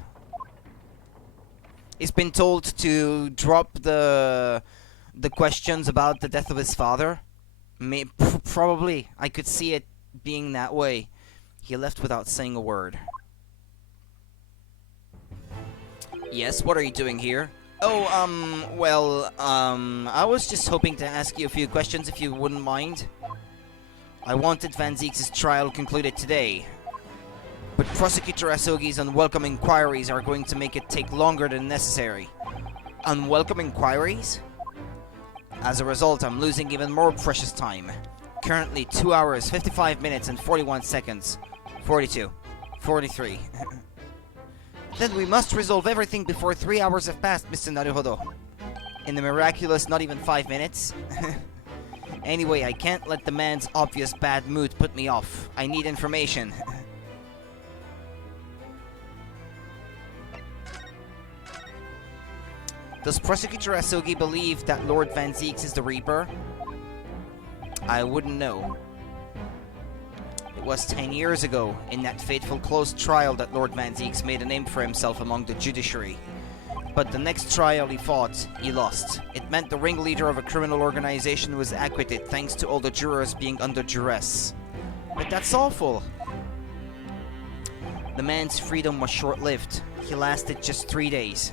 He's been told to drop the questions about the death of his father. Probably. I could see it being that way. He left without saying a word. Yes, what are you doing here? Oh, I was just hoping to ask you a few questions if you wouldn't mind. I wanted Vanzeks' trial concluded today. But Prosecutor Asogi's unwelcome inquiries are going to make it take longer than necessary. Unwelcome inquiries? As a result, I'm losing even more precious time. Currently 2 hours, 55 minutes and 41 seconds. 42. 43. Then we must resolve everything before 3 hours have passed, Mr. Naruhodo. In the miraculous not even 5 minutes? Anyway, I can't let the man's obvious bad mood put me off. I need information. Does Prosecutor Asogi believe that Lord Vanzeks is the Reaper? I wouldn't know. It was 10 years ago, in that fateful closed trial, that Lord Vanzeks made a name for himself among the judiciary. But the next trial he fought, he lost. It meant the ringleader of a criminal organization was acquitted thanks to all the jurors being under duress. But that's awful. The man's freedom was short-lived. He lasted just 3 days.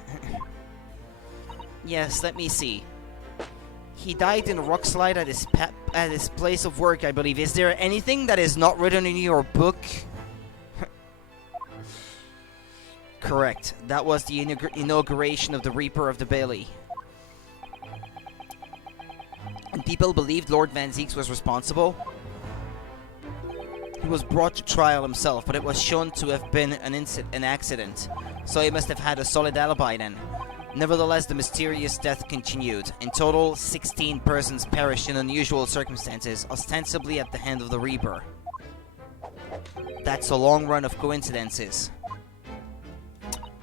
Yes, let me see. He died in a rock slide at his place of work, I believe. Is there anything that is not written in your book? Correct. That was the inauguration of the Reaper of the Bailey. And people believed Lord Vanzeks was responsible. He was brought to trial himself, but it was shown to have been an accident. So he must have had a solid alibi then. Nevertheless, the mysterious death continued. In total, 16 persons perished in unusual circumstances, ostensibly at the hand of the Reaper. That's a long run of coincidences.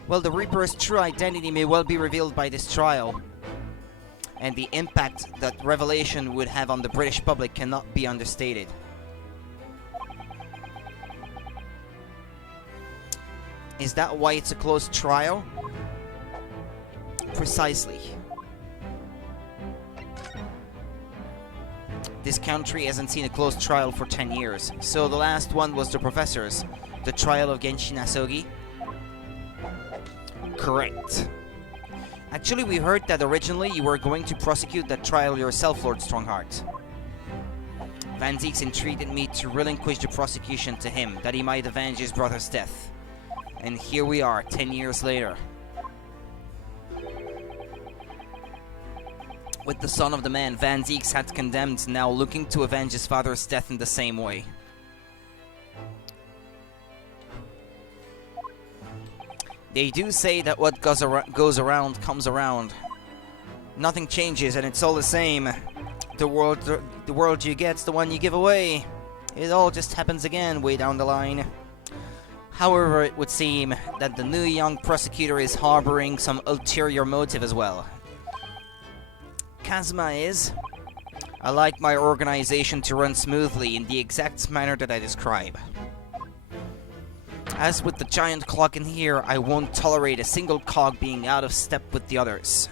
Well, the Reaper's true identity may well be revealed by this trial, and the impact that revelation would have on the British public cannot be understated. Is that why it's a closed trial? Precisely. This country hasn't seen a closed trial for 10 years, so the last one was the professor's, the trial of Genshin Asogi. Correct. Actually, we heard that originally you were going to prosecute that trial yourself, Lord Strongheart. Vanzeks entreated me to relinquish the prosecution to him, that he might avenge his brother's death. And here we are, 10 years later. With the son of the man Vanzeks had condemned, now looking to avenge his father's death in the same way. They do say that what goes around comes around. Nothing changes and it's all the same. The world you get's the one you give away. It all just happens again way down the line. However, it would seem that the new young prosecutor is harboring some ulterior motive as well. Kazuma is... I like my organization to run smoothly in the exact manner that I describe. As with the giant clock in here, I won't tolerate a single cog being out of step with the others.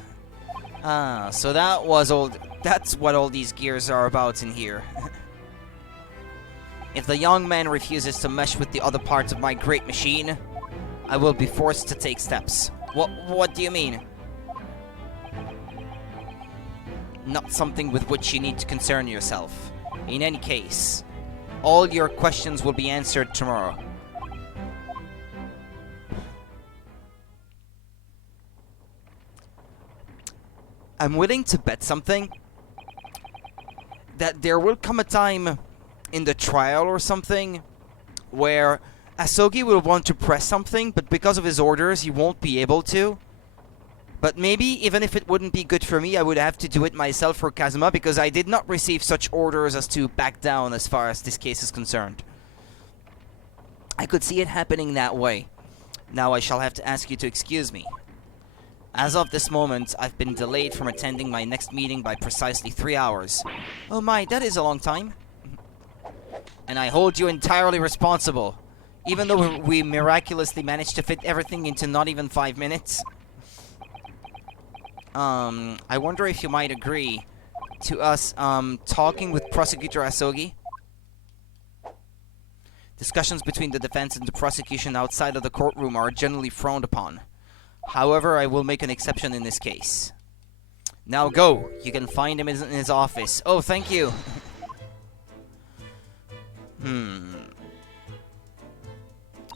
Ah, so that's what all these gears are about in here. If the young man refuses to mesh with the other parts of my great machine, I will be forced to take steps. What do you mean? Not something with which you need to concern yourself. In any case, all your questions will be answered tomorrow. I'm willing to bet something that there will come a time in the trial or something where Asogi will want to press something, but because of his orders he won't be able to. But maybe even if it wouldn't be good for me, I would have to do it myself for Kazuma, because I did not receive such orders as to back down as far as this case is concerned. I could see it happening that way. Now I shall have to ask you to excuse me. As of this moment, I've been delayed from attending my next meeting by precisely 3 hours. Oh my, that is a long time. And I hold you entirely responsible, even though we miraculously managed to fit everything into not even 5 minutes. I wonder if you might agree to us, talking with Prosecutor Asogi. Discussions between the defense and the prosecution outside of the courtroom are generally frowned upon. However, I will make an exception in this case. Now go. You can find him in his office. Oh, thank you.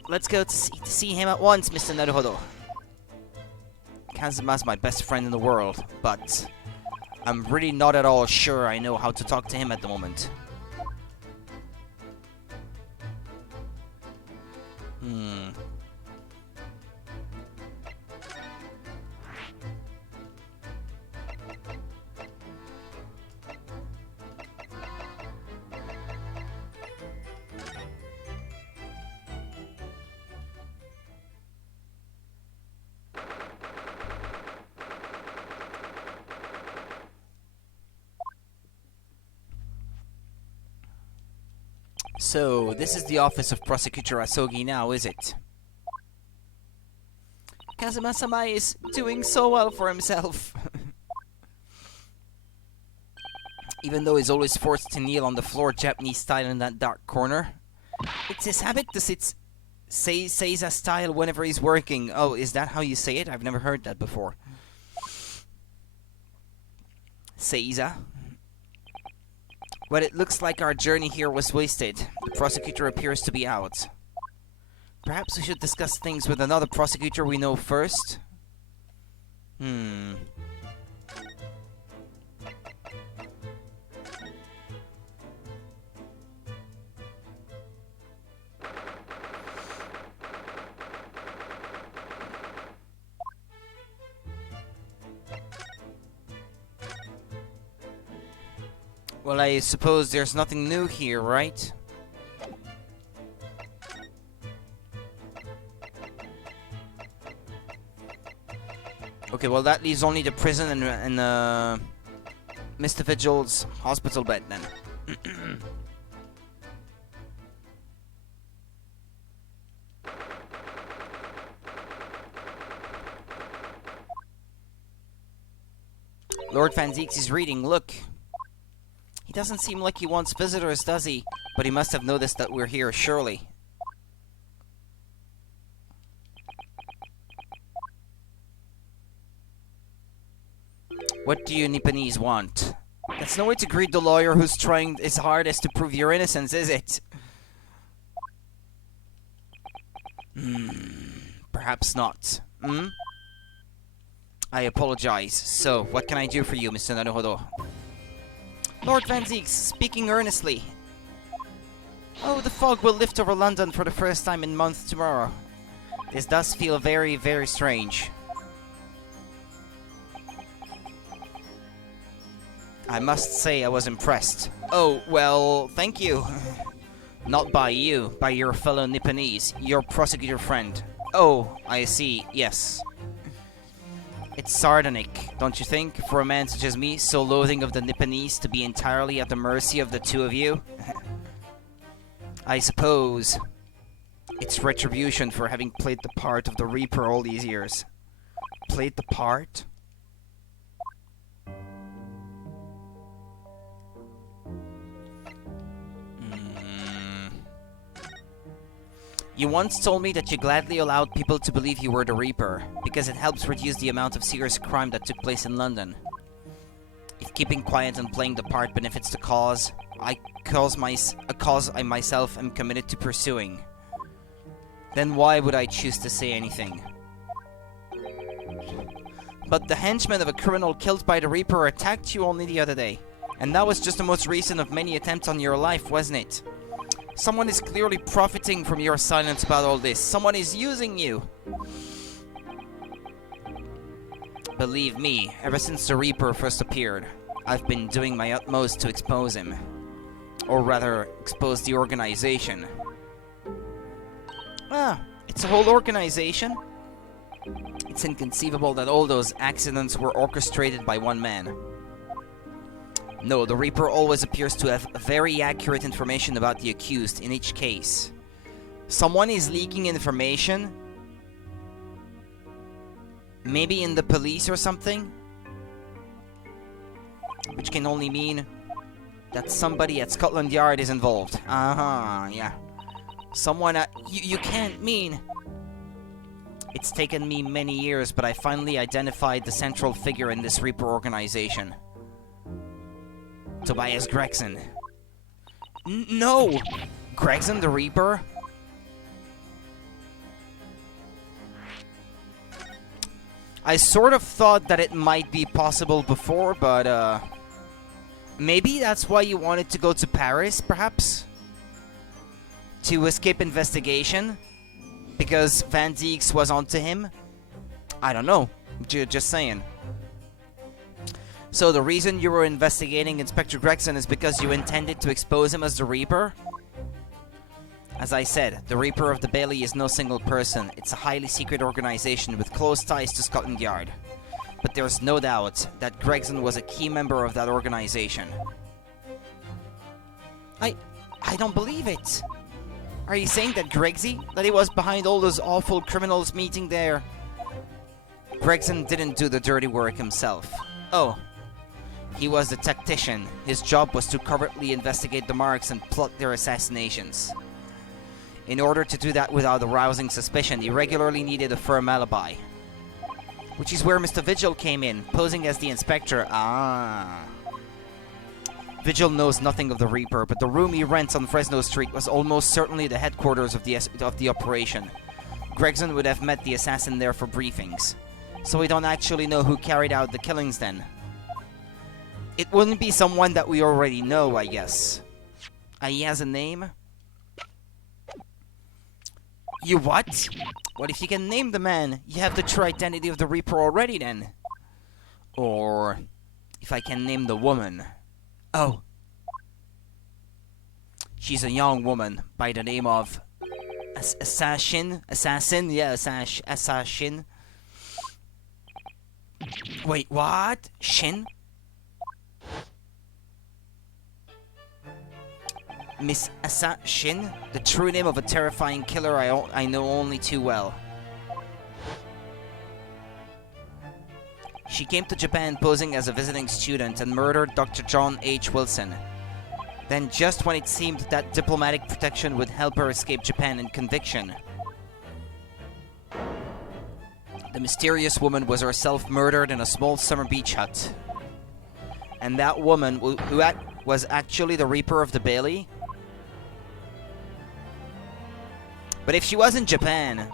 Let's go to see him at once, Mr. Naruhodo. Kazuma's my best friend in the world, but I'm really not at all sure I know how to talk to him at the moment. So, this is the office of Prosecutor Asogi now, is it? Kazuma-sama is doing so well for himself. Even though he's always forced to kneel on the floor Japanese style in that dark corner. It's his habit to sit Seiza style whenever he's working. Oh, is that how you say it? I've never heard that before. Seiza. Well, it looks like our journey here was wasted. The prosecutor appears to be out. Perhaps we should discuss things with another prosecutor we know first? Well, I suppose there's nothing new here, right? Okay, well that leaves only the prison and Mr. Vigil's hospital bed then. Lord Vanzeks is reading, look. He doesn't seem like he wants visitors, does he? But he must have noticed that we're here, surely. What do you Nipponese want? That's no way to greet the lawyer who's trying his hardest to prove your innocence, is it? Perhaps not. I apologize. So, what can I do for you, Mr. Naruhodo? Lord Vanzeks, speaking earnestly. Oh, the fog will lift over London for the first time in months tomorrow. This does feel very, very strange. I must say I was impressed. Oh, well, thank you. Not by you, by your fellow Nipponese, your prosecutor friend. Oh, I see, yes. It's sardonic, don't you think, for a man such as me, so loathing of the Nipponese, to be entirely at the mercy of the two of you? I suppose it's retribution for having played the part of the Reaper all these years. Played the part? You once told me that you gladly allowed people to believe you were the Reaper, because it helps reduce the amount of serious crime that took place in London. If keeping quiet and playing the part benefits the cause, a cause I myself am committed to pursuing, then why would I choose to say anything? But the henchman of a criminal killed by the Reaper attacked you only the other day, and that was just the most recent of many attempts on your life, wasn't it? Someone is clearly profiting from your silence about all this. Someone is using you. Believe me, ever since the Reaper first appeared, I've been doing my utmost to expose him. Or rather, expose the organization. Ah, it's a whole organization? It's inconceivable that all those accidents were orchestrated by one man. No, the Reaper always appears to have very accurate information about the accused in each case. Someone is leaking information? Maybe in the police or something? Which can only mean that somebody at Scotland Yard is involved. Yeah. Someone at... You can't mean... It's taken me many years, but I finally identified the central figure in this Reaper organization. Tobias Gregson. No! Gregson the Reaper? I sort of thought that it might be possible before, but maybe that's why you wanted to go to Paris, perhaps? To escape investigation? Because Vanzeks was onto him? I don't know. Just saying. So the reason you were investigating Inspector Gregson is because you intended to expose him as the Reaper? As I said, the Reaper of the Bailey is no single person. It's a highly secret organization with close ties to Scotland Yard. But there's no doubt that Gregson was a key member of that organization. I don't believe it. Are you saying that Gregsy, that he was behind all those awful criminals meeting there Gregson didn't do the dirty work himself. Oh. He was the tactician. His job was to covertly investigate the marks and plot their assassinations. In order to do that without arousing suspicion, he regularly needed a firm alibi. Which is where Mr. Vigil came in, posing as the inspector. Ah. Vigil knows nothing of the Reaper, but the room he rents on Fresno Street was almost certainly the headquarters of the operation. Gregson would have met the assassin there for briefings. So we don't actually know who carried out the killings then. It wouldn't be someone that we already know, I guess. He has a name? You what? What if you can name the man? You have the true identity of the Reaper already then. Or if I can name the woman. Oh. She's a young woman by the name of Assassin? Yeah, Assassin. Wait, what? Shin? Miss Assassin? The true name of a terrifying killer I know only too well. She came to Japan posing as a visiting student and murdered Dr. John H. Wilson. Then just when it seemed that diplomatic protection would help her escape Japan and conviction, the mysterious woman was herself murdered in a small summer beach hut. And that woman, who was actually the Reaper of the Bailey? But if she was in Japan...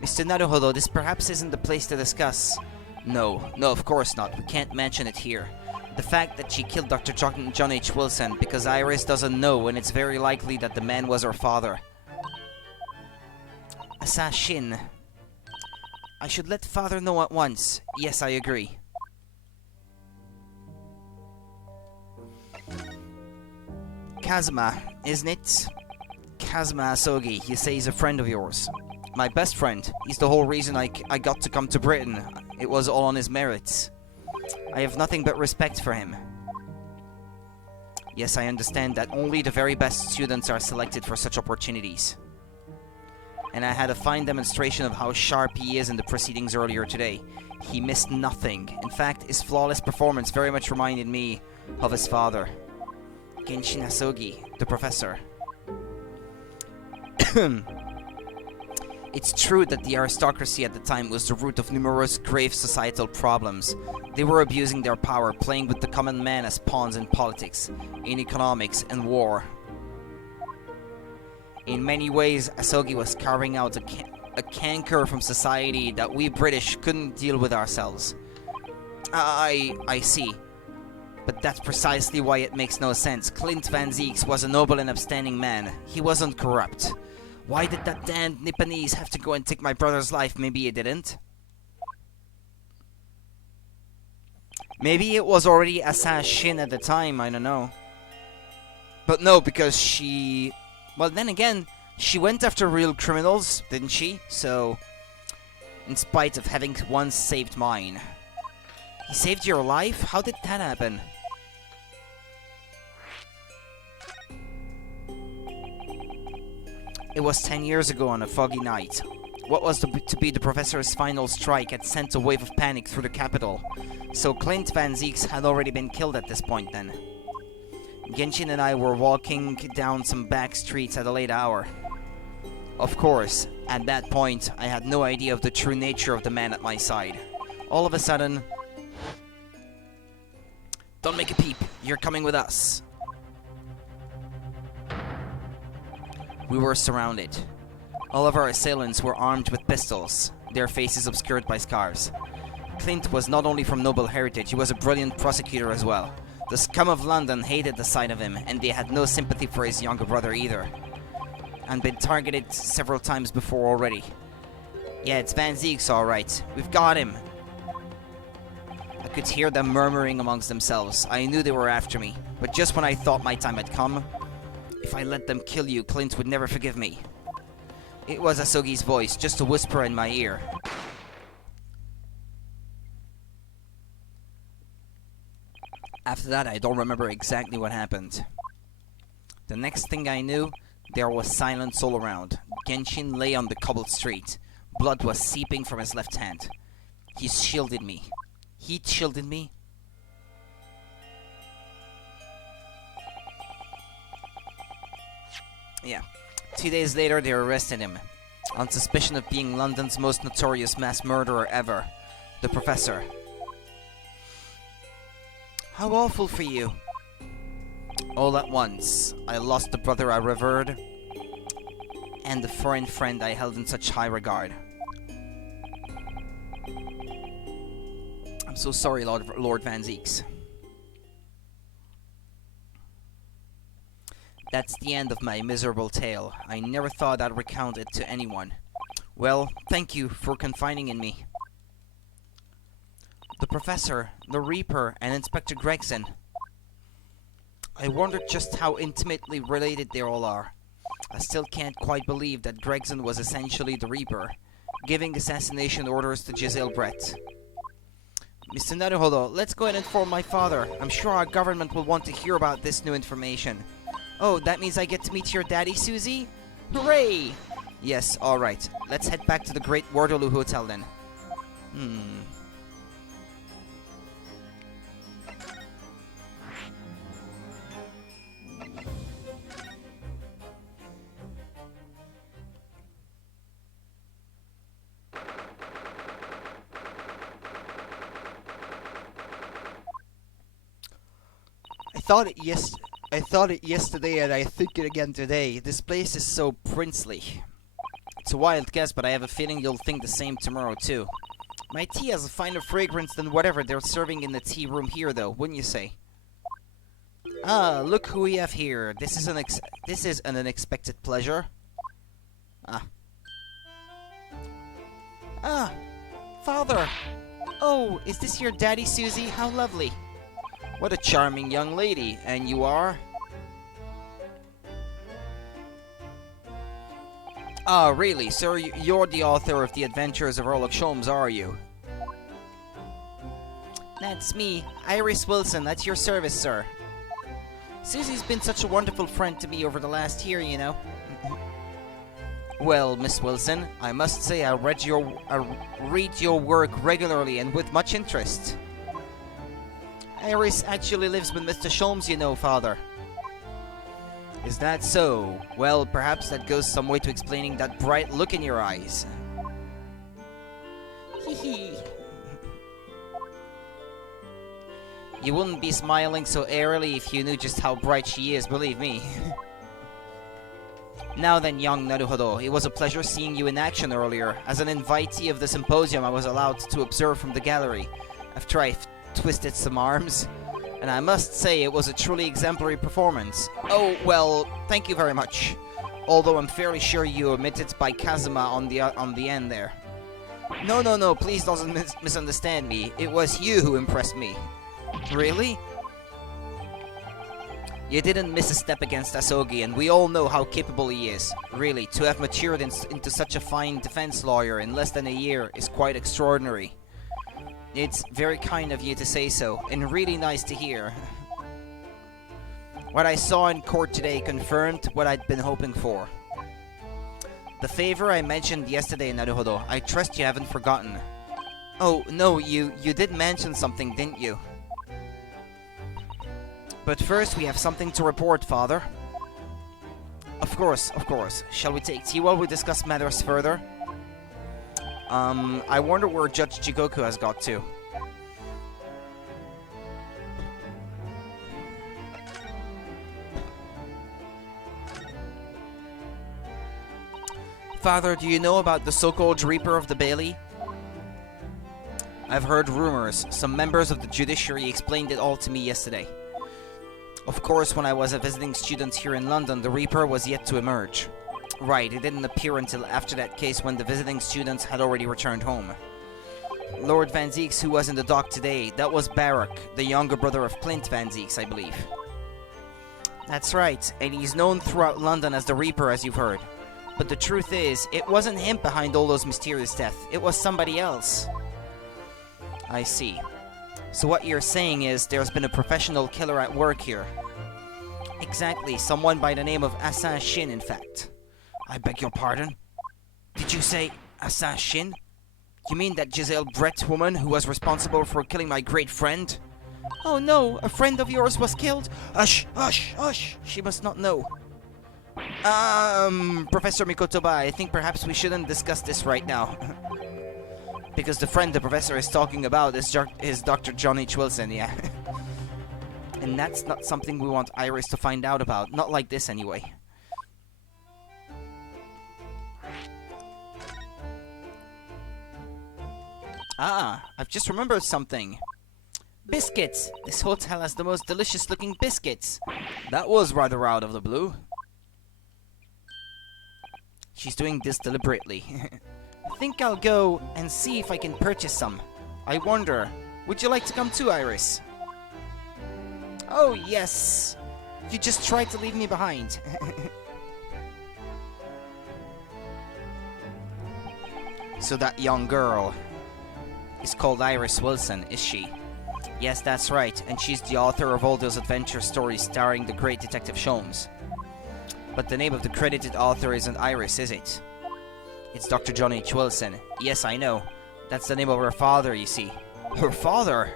Mr. Naruhodo, this perhaps isn't the place to discuss. No, of course not. We can't mention it here. The fact that she killed Dr. John H. Wilson because Iris doesn't know, and it's very likely that the man was her father. Assassin. I should let father know at once. Yes, I agree. Kazuma, isn't it? Kazuma Asogi, you say he's a friend of yours. My best friend. He's the whole reason I got to come to Britain. It was all on his merits. I have nothing but respect for him. Yes, I understand that only the very best students are selected for such opportunities. And I had a fine demonstration of how sharp he is in the proceedings earlier today. He missed nothing. In fact, his flawless performance very much reminded me of his father. Genshin Asogi, the professor. It's true that the aristocracy at the time was the root of numerous grave societal problems. They were abusing their power, playing with the common man as pawns in politics, in economics, and war. In many ways, Asogi was carving out a canker from society that we British couldn't deal with ourselves. I see. But that's precisely why it makes no sense. Clint Vanzeks was a noble and upstanding man. He wasn't corrupt. Why did that damned Nipponese have to go and take my brother's life? Maybe he didn't. Maybe it was already Assassin at the time, I don't know. But no, because she... Well, then again, she went after real criminals, didn't she? So, in spite of having once saved mine. He saved your life? How did that happen? It was 10 years ago on a foggy night. What was to be the professor's final strike had sent a wave of panic through the capital, so Clint Vanzeks had already been killed at this point then. Genshin and I were walking down some back streets at a late hour. Of course, at that point, I had no idea of the true nature of the man at my side. All of a sudden... Don't make a peep, you're coming with us. We were surrounded. All of our assailants were armed with pistols, their faces obscured by scars. Clint was not only from noble heritage, he was a brilliant prosecutor as well. The scum of London hated the sight of him, and they had no sympathy for his younger brother either. And been targeted several times before already. Yeah, it's Vanzeks, alright. We've got him. I could hear them murmuring amongst themselves. I knew they were after me, but just when I thought my time had come, if I let them kill you, Clint would never forgive me. It was Asogi's voice, just a whisper in my ear. After that, I don't remember exactly what happened. The next thing I knew, there was silence all around. Genshin lay on the cobbled street, Blood was seeping from his left hand. He shielded me. He shielded me? Yeah. 2 days later, they arrested him. On suspicion of being London's most notorious mass murderer ever. The Professor. How awful for you. All at once, I lost the brother I revered, and the foreign friend I held in such high regard. I'm so sorry, Lord Vanzeks. That's the end of my miserable tale. I never thought I'd recount it to anyone. Well, thank you for confiding in me. The Professor, the Reaper, and Inspector Gregson. I wondered just how intimately related they all are. I still can't quite believe that Gregson was essentially the Reaper, giving assassination orders to Giselle Brett. Mr. Naruhodo, let's go and inform my father. I'm sure our government will want to hear about this new information. Oh, that means I get to meet your daddy, Susie? Hooray! Yes, alright. Let's head back to the Great Waterloo Hotel then. I thought it yesterday and I think it again today. This place is so princely. It's a wild guess, but I have a feeling you'll think the same tomorrow too. My tea has a finer fragrance than whatever they're serving in the tea room here though, wouldn't you say? Ah, look who we have here. This is an unexpected pleasure. Ah, Father! Oh, is this your daddy, Susie? How lovely. What a charming young lady. And you are? Ah, really? Sir, you're the author of The Adventures of Sherlock Holmes, are you? That's me, Iris Wilson, at your service, sir. Susie's been such a wonderful friend to me over the last year, you know. Well, Miss Wilson, I must say I read your work regularly and with much interest. Iris actually lives with Mr. Sholmes, you know, Father. Is that so? Well, perhaps that goes some way to explaining that bright look in your eyes. Hee hee. You wouldn't be smiling so airily if you knew just how bright she is, believe me. Now then, young Naruhodo, it was a pleasure seeing you in action earlier. As an invitee of the symposium, I was allowed to observe from the gallery, after I twisted some arms, and I must say it was a truly exemplary performance. Oh, well, thank you very much. Although I'm fairly sure you omitted by Kazuma on the end there. No, please don't misunderstand me. It was you who impressed me. Really? You didn't miss a step against Asogi, and we all know how capable he is. Really, to have matured into such a fine defense lawyer in less than a year is quite extraordinary. It's very kind of you to say so, and really nice to hear. What I saw in court today confirmed what I'd been hoping for. The favor I mentioned yesterday, Naruhodo, I trust you haven't forgotten. Oh, no, you did mention something, didn't you? But first, we have something to report, Father. Of course. Shall we take tea while we discuss matters further? I wonder where Judge Jigoku has got to. Father, do you know about the so-called Reaper of the Bailey? I've heard rumors. Some members of the judiciary explained it all to me yesterday. Of course, when I was a visiting student here in London, the Reaper was yet to emerge. Right, it didn't appear until after that case when the visiting students had already returned home. Lord Vanzeks, who was in the dock today, that was Barak, the younger brother of Clint Vanzeks, I believe. That's right, and he's known throughout London as the Reaper, as you've heard. But the truth is, it wasn't him behind all those mysterious deaths, it was somebody else. I see. So what you're saying is there's been a professional killer at work here. Exactly, someone by the name of Asan Shin, in fact. I beg your pardon? Did you say... Assassin? You mean that Giselle Brett woman who was responsible for killing my great friend? Oh no, a friend of yours was killed? Hush, hush, hush! She must not know. Professor Mikotoba, I think perhaps we shouldn't discuss this right now. Because the friend the professor is talking about is Dr. John H. Wilson, yeah. And that's not something we want Iris to find out about. Not like this, anyway. Ah, I've just remembered something. Biscuits! This hotel has the most delicious looking biscuits. That was rather out of the blue. She's doing this deliberately. I think I'll go and see if I can purchase some. I wonder, would you like to come too, Iris? Oh, yes. You just tried to leave me behind. So that young girl is called Iris Wilson, is she? Yes, that's right, and she's the author of all those adventure stories starring the great Detective Sholmes. But the name of the credited author isn't Iris, is it? It's Dr. John H. Wilson. Yes, I know. That's the name of her father, you see. Her father?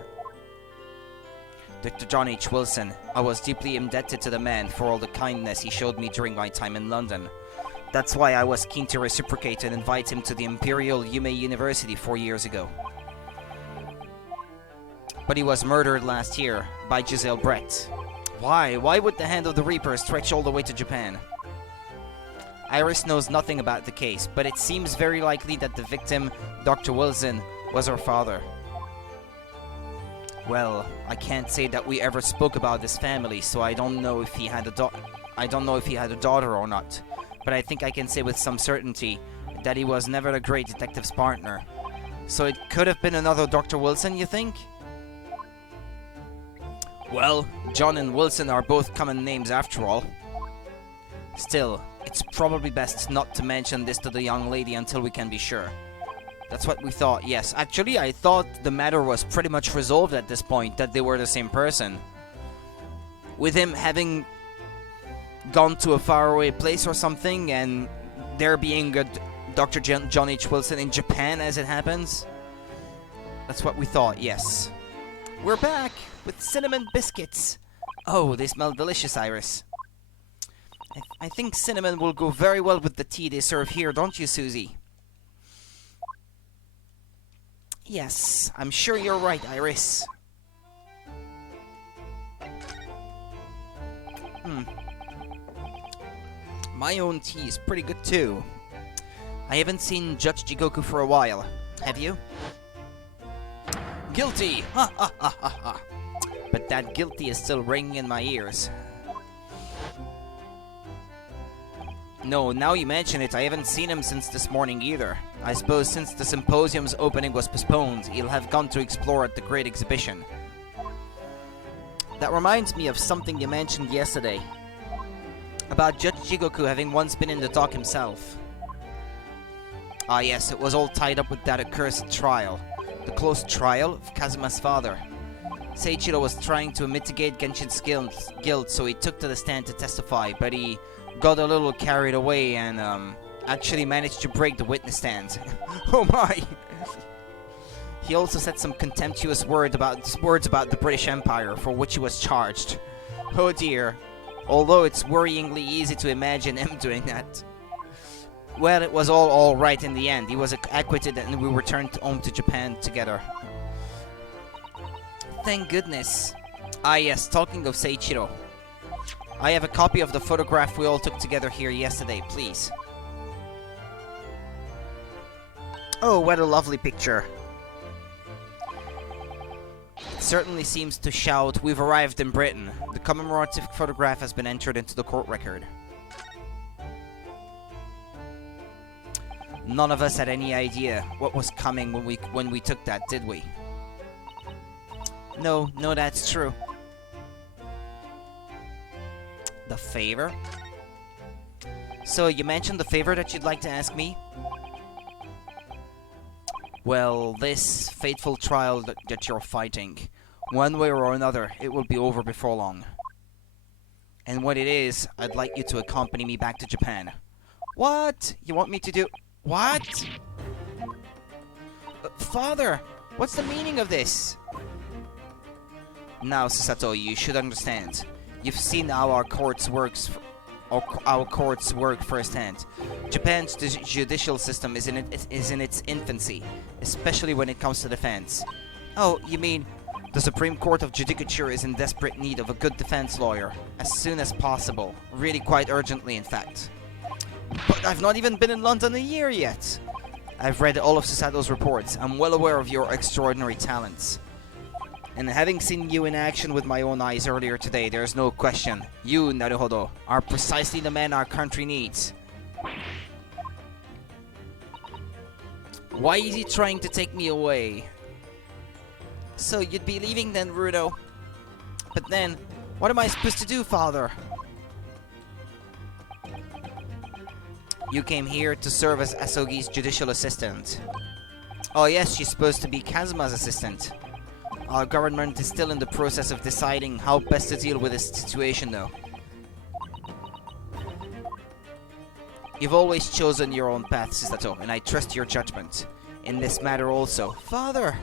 Dr. John H. Wilson. I was deeply indebted to the man for all the kindness he showed me during my time in London. That's why I was keen to reciprocate and invite him to the Imperial Yume University 4 years ago. But he was murdered last year by Giselle Brett. Why? Why would the hand of the Reaper stretch all the way to Japan? Iris knows nothing about the case, but it seems very likely that the victim, Dr. Wilson, was her father. Well, I can't say that we ever spoke about this family, so I don't know if he had a daughter or not. But I think I can say with some certainty that he was never a great detective's partner. So it could have been another Dr. Wilson, you think? Well, John and Wilson are both common names after all. Still, it's probably best not to mention this to the young lady until we can be sure. That's what we thought, yes. Actually, I thought the matter was pretty much resolved at this point, that they were the same person. With him having gone to a faraway place or something, and there being a Dr. John H. Wilson in Japan as it happens. That's what we thought, yes. We're back with cinnamon biscuits. Oh, they smell delicious, Iris. I think cinnamon will go very well with the tea they serve here, don't you, Susie? Yes, I'm sure you're right, Iris. My own tea is pretty good too. I haven't seen Judge Jigoku for a while. Have you? Guilty! Ha ha ha ha ha! But that guilty is still ringing in my ears. No, now you mention it, I haven't seen him since this morning either. I suppose since the symposium's opening was postponed, he'll have gone to explore at the Great Exhibition. That reminds me of something you mentioned yesterday. About Judge Jigoku having once been in the dock himself. Ah yes, it was all tied up with that accursed trial. The close trial of Kazuma's father. Seiichiro was trying to mitigate Genshin's guilt, so he took to the stand to testify, but he got a little carried away and actually managed to break the witness stand. Oh my! He also said some contemptuous words about the British Empire, for which he was charged. Oh dear. Although it's worryingly easy to imagine him doing that. Well, it was all right in the end. He was acquitted and we returned home to Japan together. Thank goodness. Ah yes, talking of Seiichiro. I have a copy of the photograph we all took together here yesterday, please. Oh, what a lovely picture. It certainly seems to shout, "We've arrived in Britain." The commemorative photograph has been entered into the court record. None of us had any idea what was coming when we took that, did we? No, that's true. The favor? So, you mentioned the favor that you'd like to ask me? Well, this fateful trial that you're fighting, one way or another, it will be over before long. And when it is, I'd like you to accompany me back to Japan. What? You want me to do... What? Father, what's the meaning of this? Now, Sasato, you should understand. You've seen how our courts work firsthand. Japan's judicial system is in its infancy, especially when it comes to defense. Oh, you mean the Supreme Court of Judicature is in desperate need of a good defense lawyer, as soon as possible. Really quite urgently, in fact. But I've not even been in London a year yet. I've read all of Sasato's reports. I'm well aware of your extraordinary talents. And having seen you in action with my own eyes earlier today, there's no question. You, Naruhodo, are precisely the man our country needs. Why is he trying to take me away? So you'd be leaving then, Rudo? But then, what am I supposed to do, Father? You came here to serve as Asogi's judicial assistant. Oh yes, she's supposed to be Kazuma's assistant. Our government is still in the process of deciding how best to deal with this situation, though. You've always chosen your own path, Sasato, and I trust your judgment. In this matter also. Father!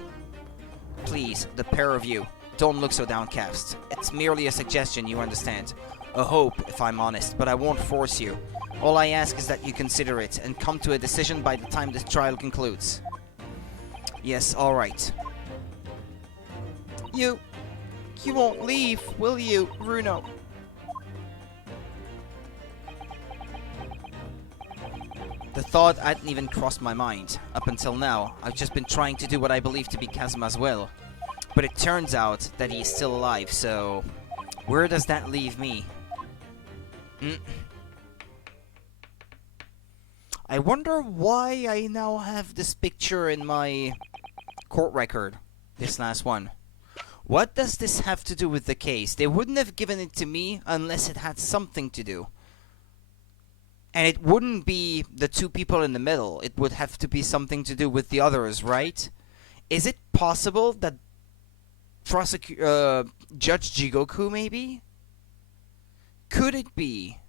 Please, the pair of you, don't look so downcast. It's merely a suggestion, you understand. A hope, if I'm honest, but I won't force you. All I ask is that you consider it, and come to a decision by the time this trial concludes. Yes, alright. You won't leave, will you, Runo? The thought hadn't even crossed my mind. Up until now, I've just been trying to do what I believe to be Kazuma's will. But it turns out that he is still alive, so... where does that leave me? I wonder why I now have this picture in my court record. This last one. What does this have to do with the case? They wouldn't have given it to me unless it had something to do. And it wouldn't be the two people in the middle. It would have to be something to do with the others, right? Is it possible that Judge Jigoku, maybe? Could it be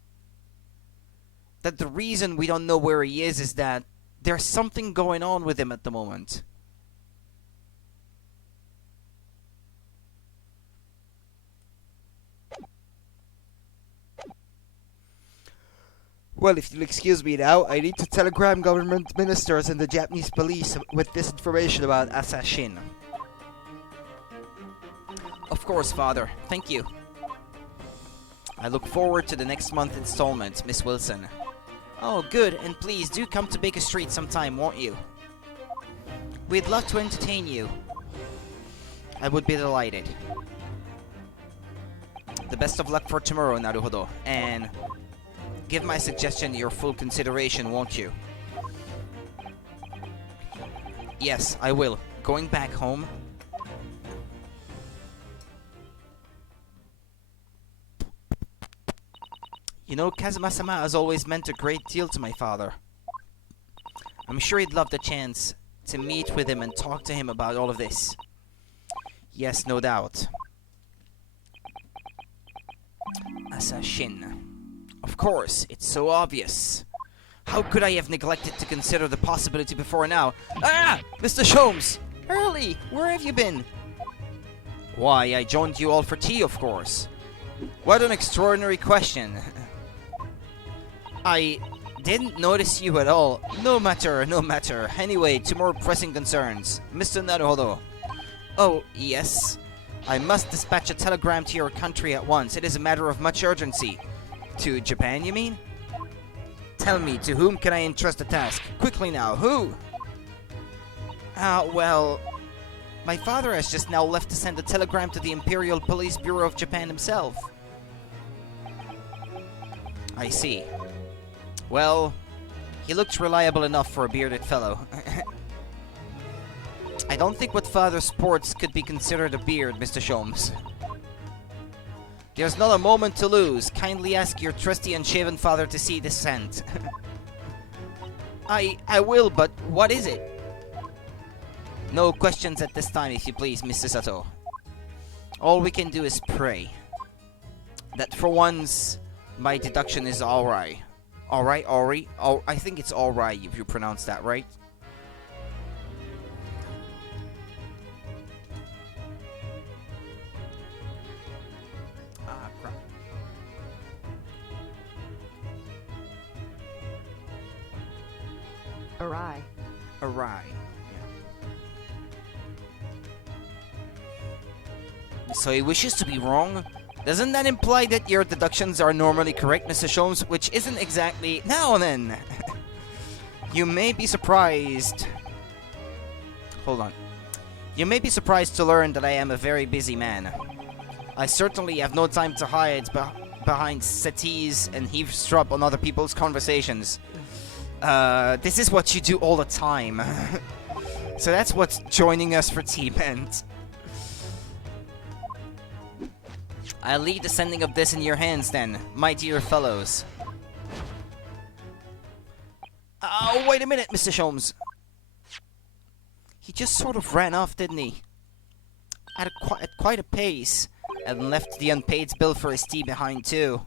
that the reason we don't know where he is that there's something going on with him at the moment? Well, if you'll excuse me now, I need to telegram government ministers and the Japanese police with this information about Assassin. Of course, Father. Thank you. I look forward to the next month installment, Miss Wilson. Oh, good, and please do come to Baker Street sometime, won't you? We'd love to entertain you. I would be delighted. The best of luck for tomorrow, Naruhodo, and give my suggestion your full consideration, won't you? Yes, I will. Going back home. You know, Kazuma-sama has always meant a great deal to my father. I'm sure he'd love the chance to meet with him and talk to him about all of this. Yes, no doubt. Assassin. Of course, it's so obvious. How could I have neglected to consider the possibility before now? Ah! Mr. Sholmes! Early! Where have you been? Why, I joined you all for tea, of course. What an extraordinary question. I didn't notice you at all. No matter, no matter. Anyway, to more pressing concerns. Mr. Naruhodo. Oh, yes. I must dispatch a telegram to your country at once. It is a matter of much urgency. To Japan, you mean? Tell me, to whom can I entrust the task? Quickly now, who? Well... my father has just now left to send a telegram to the Imperial Police Bureau of Japan himself. I see. Well, he looks reliable enough for a bearded fellow. I don't think what father sports could be considered a beard, Mr. Sholmes. There's not a moment to lose. Kindly ask your trusty unshaven father to see this sent. I will, but what is it? No questions at this time, if you please, Mr. Sato. All we can do is pray. That for once, my deduction is alright. Alright, Ori? Oh, I think it's alright if you pronounce that right. Awry. Awry. Yeah. So he wishes to be wrong? Doesn't that imply that your deductions are normally correct, Mr. Sholmes? Which isn't exactly... Now then! You may be surprised... Hold on. You may be surprised to learn that I am a very busy man. I certainly have no time to hide behind settees and eavesdrop on other people's conversations. This is what you do all the time. So that's what's joining us for tea meant. I'll leave the sending of this in your hands then, my dear fellows. Oh, wait a minute, Mr. Sholmes. He just sort of ran off, didn't he? At quite a pace. And left the unpaid bill for his tea behind, too.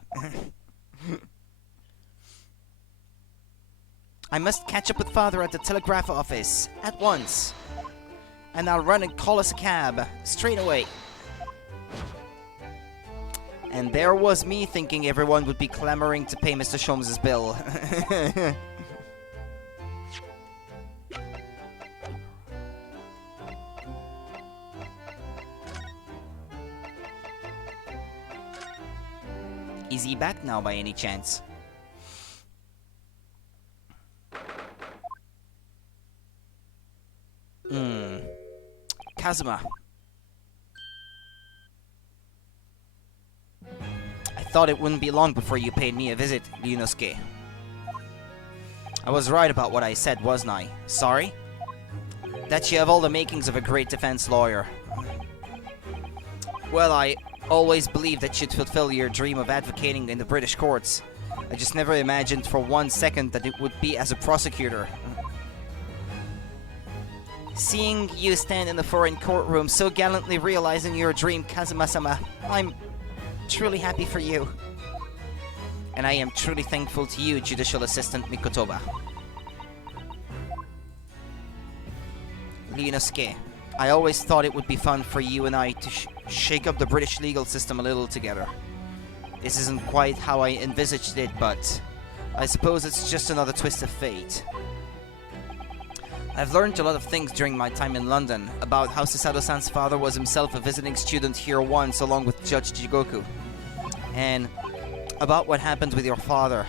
I must catch up with Father at the telegraph office. At once. And I'll run and call us a cab. Straight away. And there was me thinking everyone would be clamoring to pay Mr. Sholmes' bill. Is he back now by any chance? Kazuma. I thought it wouldn't be long before you paid me a visit, Ryunosuke. I was right about what I said, wasn't I? Sorry? That you have all the makings of a great defense lawyer. Well, I always believed that you'd fulfill your dream of advocating in the British courts. I just never imagined for 1 second that it would be as a prosecutor. Seeing you stand in the foreign courtroom so gallantly realizing your dream, Kazuma-sama, I'm truly happy for you. And I am truly thankful to you, Judicial Assistant Mikotoba. Ryunosuke, I always thought it would be fun for you and I to shake up the British legal system a little together. This isn't quite how I envisaged it, but I suppose it's just another twist of fate. I've learned a lot of things during my time in London, about how Susato-san's father was himself a visiting student here once along with Judge Jigoku, and about what happened with your father.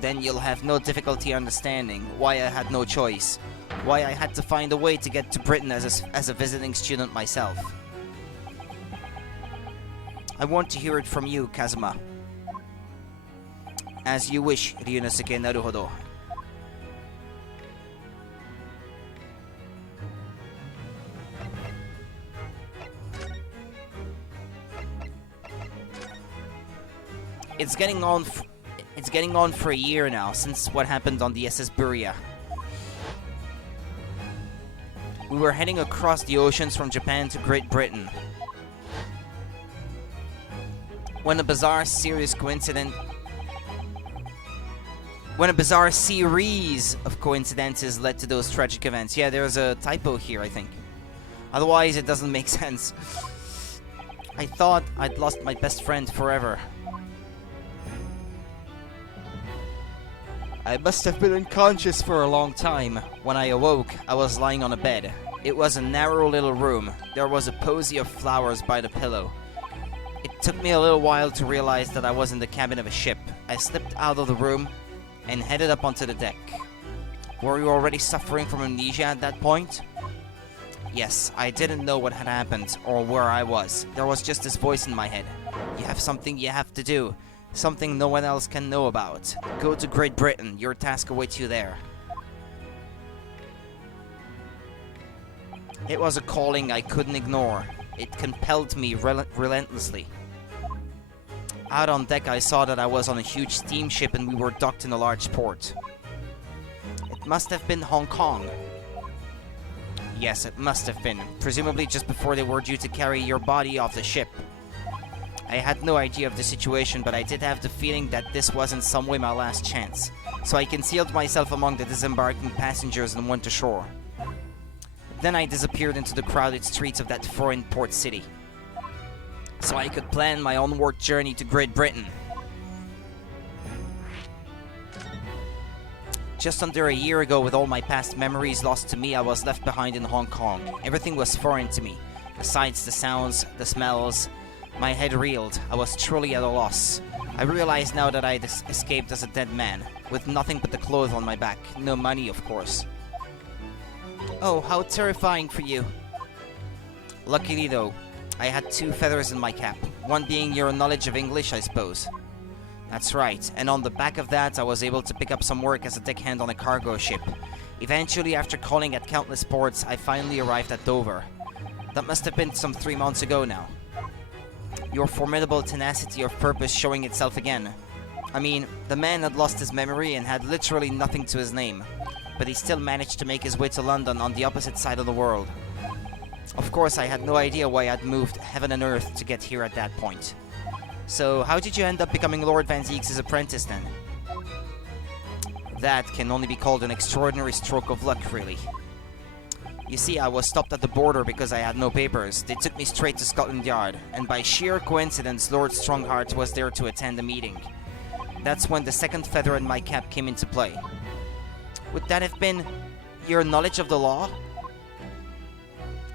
Then you'll have no difficulty understanding why I had no choice, why I had to find a way to get to Britain as a visiting student myself. I want to hear it from you, Kazuma. As you wish, Ryunosuke Naruhodo. It's getting on for a year now since what happened on the SS Buria. We were heading across the oceans from Japan to Great Britain when a bizarre series of coincidences led to those tragic events. Yeah, there's a typo here, I think. Otherwise, it doesn't make sense. I thought I'd lost my best friend forever. I must have been unconscious for a long time. When I awoke, I was lying on a bed. It was a narrow little room. There was a posy of flowers by the pillow. It took me a little while to realize that I was in the cabin of a ship. I slipped out of the room and headed up onto the deck. Were you already suffering from amnesia at that point? Yes, I didn't know what had happened or where I was. There was just this voice in my head. You have something you have to do. Something no one else can know about. Go to Great Britain. Your task awaits you there. It was a calling I couldn't ignore. It compelled me relentlessly. Out on deck, I saw that I was on a huge steamship and we were docked in a large port. It must have been Hong Kong. Yes, it must have been. Presumably just before they were due to carry your body off the ship. I had no idea of the situation, but I did have the feeling that this was in some way my last chance. So I concealed myself among the disembarking passengers and went ashore. Then I disappeared into the crowded streets of that foreign port city, so I could plan my onward journey to Great Britain. Just under a year ago, with all my past memories lost to me, I was left behind in Hong Kong. Everything was foreign to me. The sights, the sounds, the smells. My head reeled. I was truly at a loss. I realized now that I'd escaped as a dead man, with nothing but the clothes on my back. No money, of course. Oh, how terrifying for you. Luckily, though, I had 2 feathers in my cap. One being your knowledge of English, I suppose. That's right, and on the back of that, I was able to pick up some work as a deckhand on a cargo ship. Eventually, after calling at countless ports, I finally arrived at Dover. That must have been some 3 months ago now. Your formidable tenacity of purpose showing itself again. I mean, the man had lost his memory and had literally nothing to his name, but he still managed to make his way to London on the opposite side of the world. Of course, I had no idea why I'd moved heaven and earth to get here at that point. So, how did you end up becoming Lord Vanzeks' apprentice then? That can only be called an extraordinary stroke of luck, really. You see, I was stopped at the border because I had no papers. They took me straight to Scotland Yard, and by sheer coincidence, Lord Strongheart was there to attend the meeting. That's when the 2nd feather in my cap came into play. Would that have been your knowledge of the law?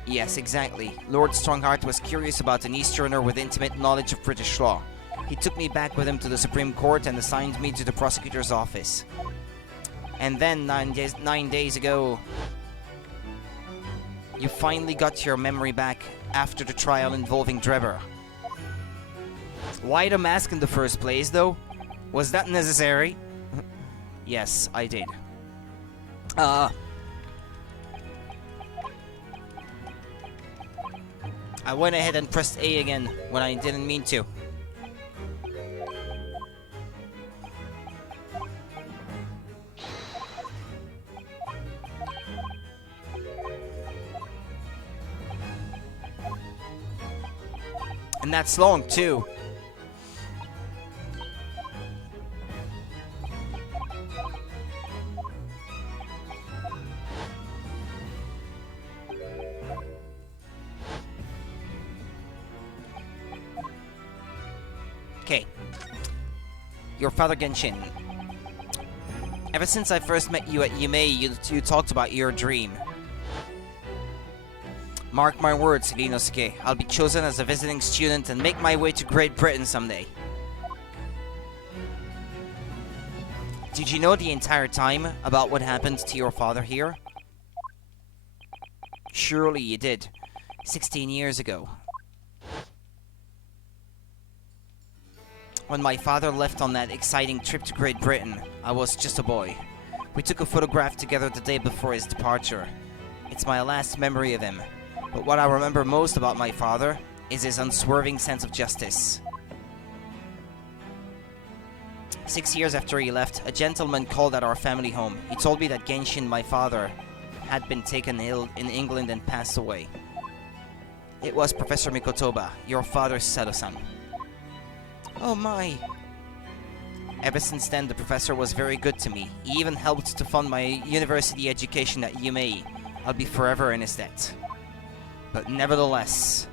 Yes, exactly. Lord Strongheart was curious about an Easterner with intimate knowledge of British law. He took me back with him to the Supreme Court and assigned me to the prosecutor's office. And then, 9 days ago, you finally got your memory back after the trial involving Drebber. Why the mask in the first place, though? Was that necessary? Yes, I did. I went ahead and pressed A again when I didn't mean to. And that's long, too. Okay. Your father Genshin. Ever since I first met you at Yume, you talked about your dream. Mark my words, Rinosuke. I'll be chosen as a visiting student and make my way to Great Britain someday. Did you know the entire time about what happened to your father here? Surely you did. 16 years ago. When my father left on that exciting trip to Great Britain, I was just a boy. We took a photograph together the day before his departure. It's my last memory of him. But what I remember most about my father is his unswerving sense of justice. 6 years after he left, a gentleman called at our family home. He told me that Genshin, my father, had been taken ill in England and passed away. It was Professor Mikotoba, your father's Sado-san. Oh my! Ever since then, the professor was very good to me. He even helped to fund my university education at Yume. I'll be forever in his debt. But nevertheless,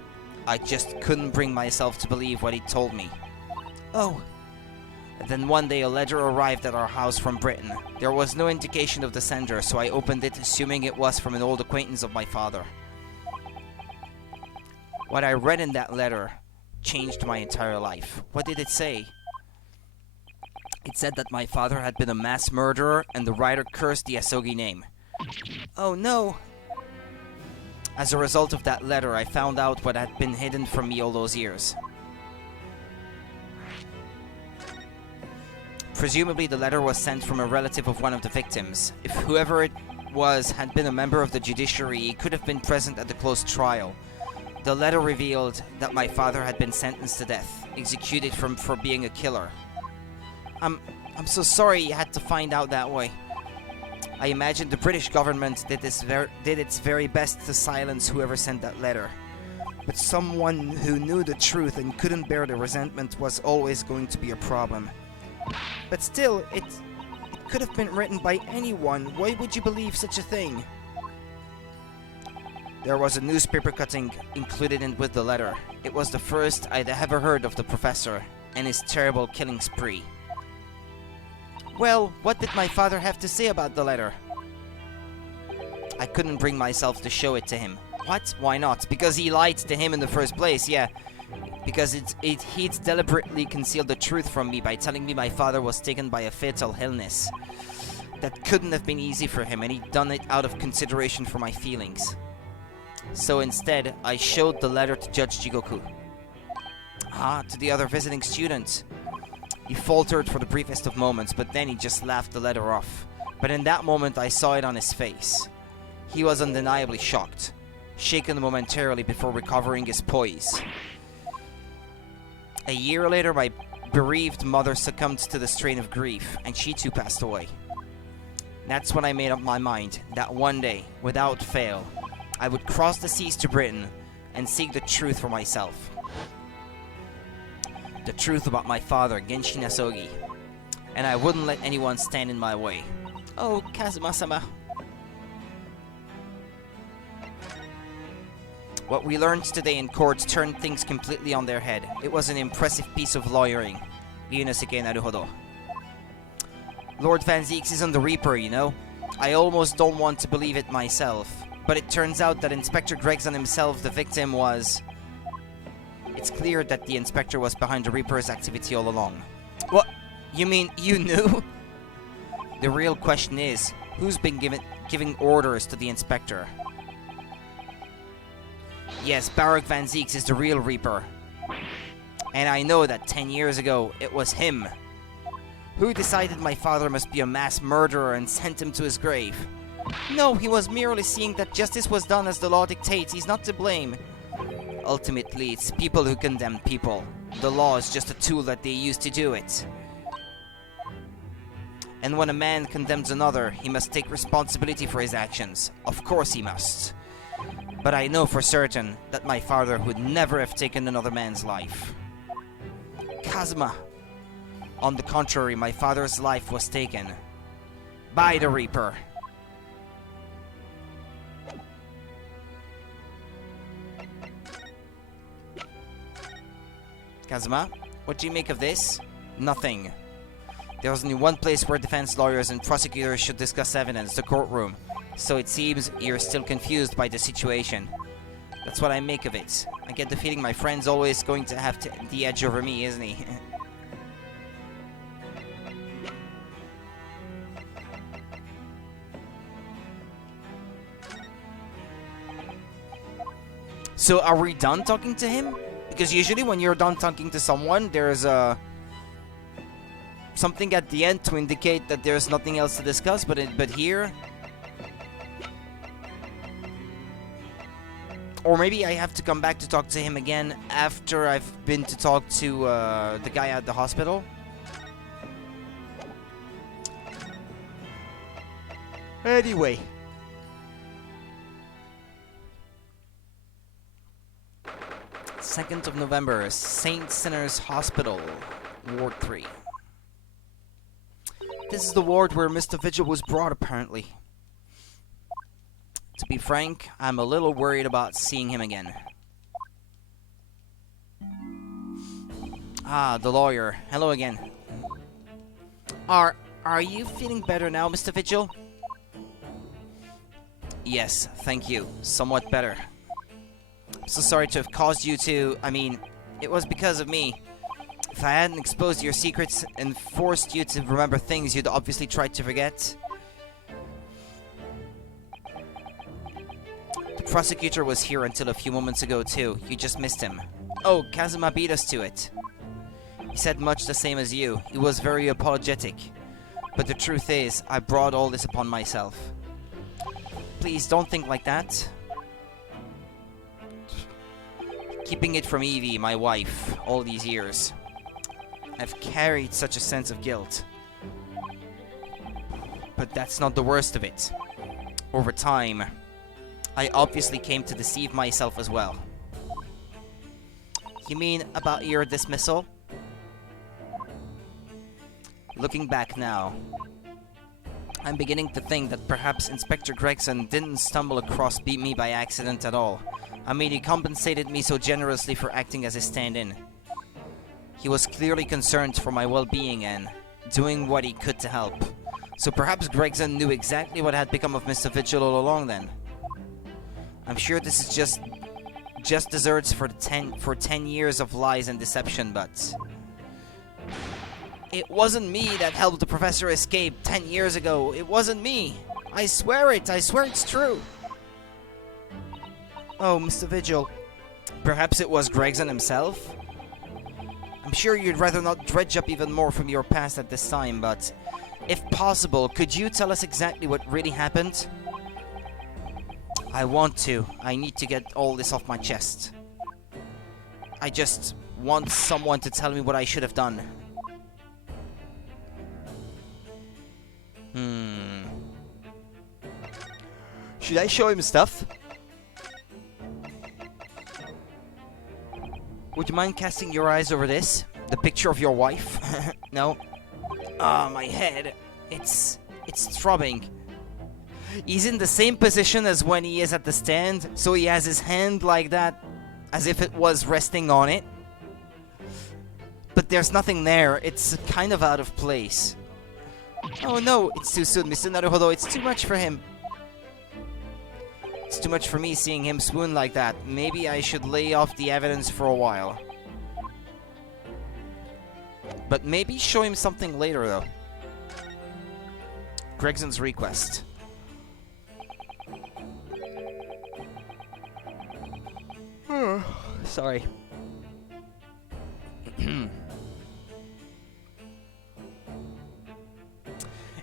I just couldn't bring myself to believe what he told me. Oh. Then one day a letter arrived at our house from Britain. There was no indication of the sender, so I opened it, assuming it was from an old acquaintance of my father. What I read in that letter changed my entire life. What did it say? It said that my father had been a mass murderer, and the writer cursed the Asogi name. Oh no! As a result of that letter, I found out what had been hidden from me all those years. Presumably, the letter was sent from a relative of one of the victims. If whoever it was had been a member of the judiciary, he could have been present at the closed trial. The letter revealed that my father had been sentenced to death, executed for being a killer. I'm so sorry you had to find out that way. I imagine the British government did its very best to silence whoever sent that letter. But someone who knew the truth and couldn't bear the resentment was always going to be a problem. But still, it could have been written by anyone. Why would you believe such a thing? There was a newspaper cutting included with the letter. It was the first I'd ever heard of the professor and his terrible killing spree. Well, what did my father have to say about the letter? I couldn't bring myself to show it to him. What? Why not? Because he lied to him in the first place, yeah. Because he'd deliberately concealed the truth from me by telling me my father was taken by a fatal illness. That couldn't have been easy for him, and he'd done it out of consideration for my feelings. So instead, I showed the letter to Judge Jigoku. To the other visiting student. He faltered for the briefest of moments, but then he just laughed the letter off. But in that moment, I saw it on his face. He was undeniably shocked, shaken momentarily before recovering his poise. A year later, my bereaved mother succumbed to the strain of grief, and she too passed away. That's when I made up my mind that one day, without fail, I would cross the seas to Britain and seek the truth for myself. The truth about my father, Genshin Asogi. And I wouldn't let anyone stand in my way. Oh, Kazuma-sama. What we learned today in court turned things completely on their head. It was an impressive piece of lawyering. Ryunosuke Naruhodo. Lord Vanzeks isn't the Reaper, you know? I almost don't want to believe it myself. But it turns out that Inspector Gregson himself, the victim, was... It's clear that the Inspector was behind the Reaper's activity all along. What? You mean you knew? The real question is, who's been giving orders to the Inspector? Yes, Barak Vanzeks is the real Reaper. And I know that 10 years ago, it was him. Who decided my father must be a mass murderer and sent him to his grave? No, he was merely seeing that justice was done as the law dictates. He's not to blame. Ultimately, it's people who condemn people. The law is just a tool that they use to do it. And when a man condemns another, he must take responsibility for his actions. Of course he must. But I know for certain that my father would never have taken another man's life. Kazuma. On the contrary, my father's life was taken by the Reaper. Kazuma, what do you make of this? Nothing. There's only one place where defense lawyers and prosecutors should discuss evidence, the courtroom. So it seems you're still confused by the situation. That's what I make of it. I get the feeling my friend's always going to have the edge over me, isn't he? So are we done talking to him? Because usually when you're done talking to someone, there's something at the end to indicate that there's nothing else to discuss, but here... Or maybe I have to come back to talk to him again after I've been to talk to the guy at the hospital. Anyway. 2nd of November, St. Sinner's Hospital, Ward 3. This is the ward where Mr. Vigil was brought, apparently. To be frank, I'm a little worried about seeing him again. Ah, the lawyer. Hello again. Are you feeling better now, Mr. Vigil? Yes, thank you. Somewhat better. I'm so sorry to have caused you to... I mean, it was because of me. If I hadn't exposed your secrets and forced you to remember things you'd obviously tried to forget... The prosecutor was here until a few moments ago, too. You just missed him. Oh, Kazuma beat us to it. He said much the same as you. He was very apologetic. But the truth is, I brought all this upon myself. Please, don't think like that. Keeping it from Evie, my wife, all these years. I've carried such a sense of guilt. But that's not the worst of it. Over time, I obviously came to deceive myself as well. You mean about your dismissal? Looking back now, I'm beginning to think that perhaps Inspector Gregson didn't stumble across me by accident at all. I mean, he compensated me so generously for acting as his stand-in. He was clearly concerned for my well-being and doing what he could to help. So perhaps Gregson knew exactly what had become of Mr. Vigil all along then. I'm sure this is just desserts for 10 years of lies and deception, but it wasn't me that helped the professor escape 10 years ago. It wasn't me. I swear it. I swear it's true. Oh, Mr. Vigil. Perhaps it was Gregson himself? I'm sure you'd rather not dredge up even more from your past at this time, but if possible, could you tell us exactly what really happened? I want to. I need to get all this off my chest. I just want someone to tell me what I should have done. Should I show him stuff? Would you mind casting your eyes over this? The picture of your wife? No? Ah, my head. It's throbbing. He's in the same position as when he is at the stand, so he has his hand like that, as if it was resting on it. But there's nothing there. It's kind of out of place. Oh no, it's too soon, Mr. Naruhodo. It's too much for him. It's too much for me seeing him swoon like that. Maybe I should lay off the evidence for a while. But maybe show him something later, though. Gregson's request. Sorry.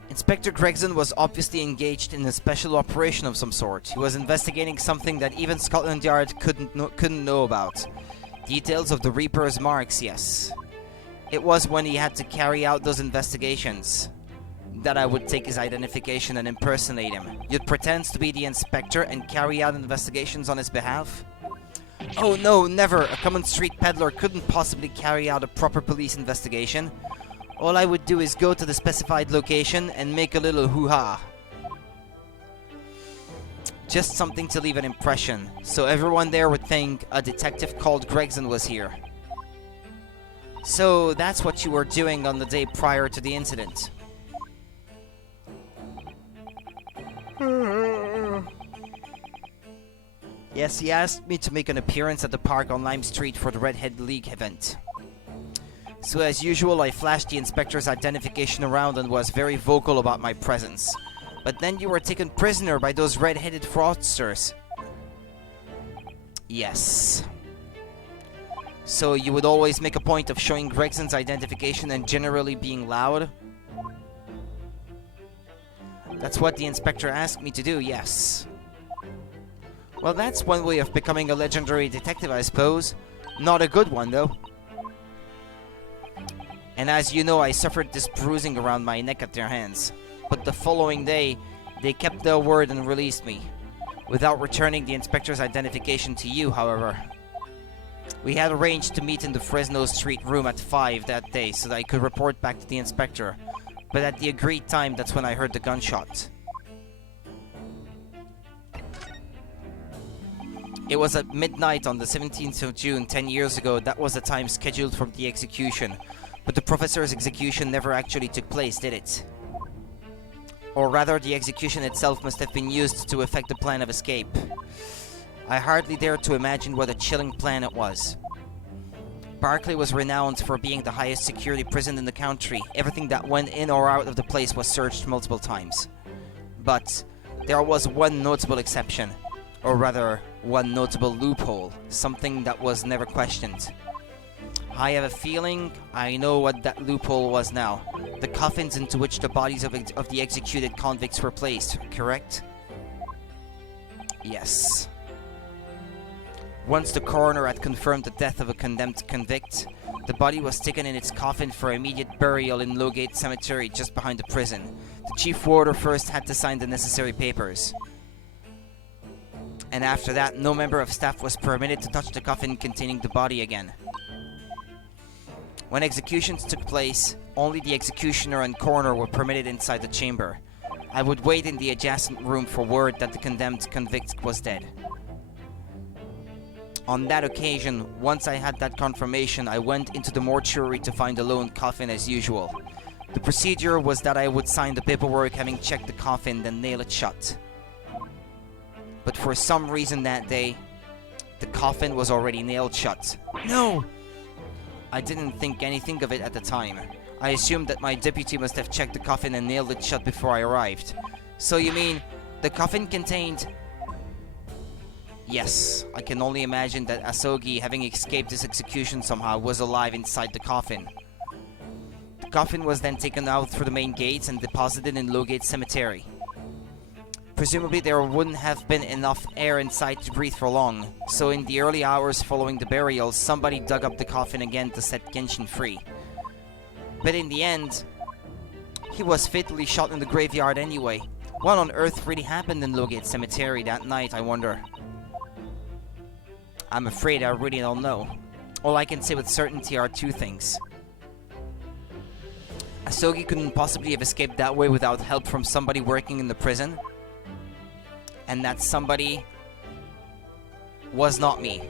Inspector Gregson was obviously engaged in a special operation of some sort. He was investigating something that even Scotland Yard couldn't know about. Details of the Reaper's marks, yes. It was when he had to carry out those investigations that I would take his identification and impersonate him. You'd pretend to be the inspector and carry out investigations on his behalf? Oh no, never! A common street peddler couldn't possibly carry out a proper police investigation. All I would do is go to the specified location and make a little hoo-ha. Just something to leave an impression, so everyone there would think a detective called Gregson was here. So that's what you were doing on the day prior to the incident. Yes, he asked me to make an appearance at the park on Lime Street for the Redhead League event. So as usual, I flashed the inspector's identification around and was very vocal about my presence. But then you were taken prisoner by those red-headed fraudsters. Yes. So you would always make a point of showing Gregson's identification and generally being loud? That's what the inspector asked me to do, yes. Well, that's one way of becoming a legendary detective, I suppose. Not a good one, though. And as you know, I suffered this bruising around my neck at their hands. But the following day, they kept their word and released me. Without returning the inspector's identification to you, however. We had arranged to meet in the Fresno Street room at 5 that day so that I could report back to the inspector. But at the agreed time, that's when I heard the gunshot. It was at midnight on the 17th of June, 10 years ago. That was the time scheduled for the execution. But the professor's execution never actually took place, did it? Or rather, the execution itself must have been used to effect the plan of escape. I hardly dare to imagine what a chilling plan it was. Barclay was renowned for being the highest security prison in the country. Everything that went in or out of the place was searched multiple times. But there was one notable exception. Or rather, one notable loophole. Something that was never questioned. I have a feeling I know what that loophole was now. The coffins into which the bodies of the executed convicts were placed, correct? Yes. Once the coroner had confirmed the death of a condemned convict, the body was taken in its coffin for immediate burial in Lowgate Cemetery just behind the prison. The chief warder first had to sign the necessary papers. And after that, no member of staff was permitted to touch the coffin containing the body again. When executions took place, only the executioner and coroner were permitted inside the chamber. I would wait in the adjacent room for word that the condemned convict was dead. On that occasion, once I had that confirmation, I went into the mortuary to find a lone coffin as usual. The procedure was that I would sign the paperwork having checked the coffin, then nail it shut. But for some reason that day, the coffin was already nailed shut. No! I didn't think anything of it at the time. I assumed that my deputy must have checked the coffin and nailed it shut before I arrived. So you mean, the coffin contained... Yes, I can only imagine that Asogi, having escaped his execution somehow, was alive inside the coffin. The coffin was then taken out through the main gates and deposited in Lowgate Cemetery. Presumably there wouldn't have been enough air inside to breathe for long, so in the early hours following the burial, somebody dug up the coffin again to set Genshin free. But in the end, he was fatally shot in the graveyard anyway. What on earth really happened in Lowgate Cemetery that night, I wonder? I'm afraid I really don't know. All I can say with certainty are two things. Asogi couldn't possibly have escaped that way without help from somebody working in the prison. And that somebody was not me.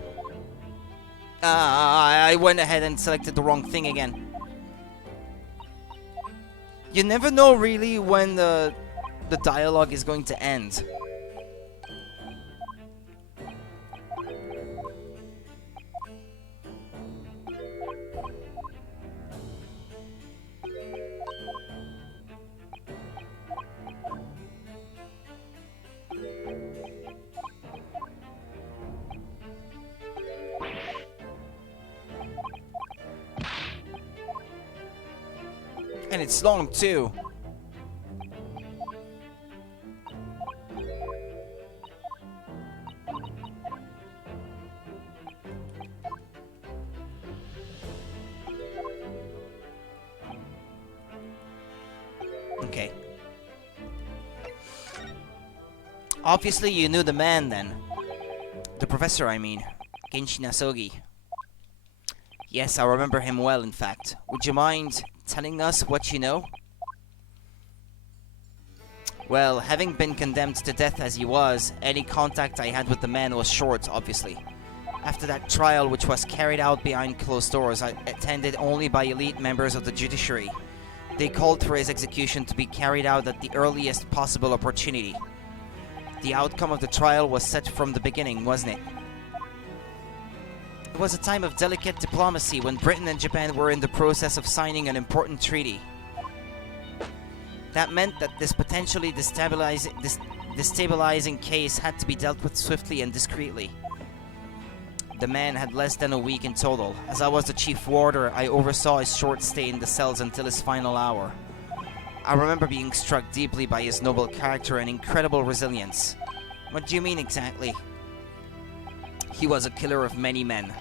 I went ahead and selected the wrong thing again. You never know really when the dialogue is going to end. And it's long too. Okay. Obviously you knew the man then. The professor, I mean. Genshin Asogi. Yes, I remember him well, in fact. Would you mind telling us what you know? Well, having been condemned to death as he was, any contact I had with the man was short, obviously. After that trial, which was carried out behind closed doors, attended only by elite members of the judiciary. They called for his execution to be carried out at the earliest possible opportunity. The outcome of the trial was set from the beginning, wasn't it? It was a time of delicate diplomacy when Britain and Japan were in the process of signing an important treaty. That meant that this potentially destabilizing case had to be dealt with swiftly and discreetly. The man had less than a week in total. As I was the chief warder, I oversaw his short stay in the cells until his final hour. I remember being struck deeply by his noble character and incredible resilience. What do you mean exactly? He was a killer of many men,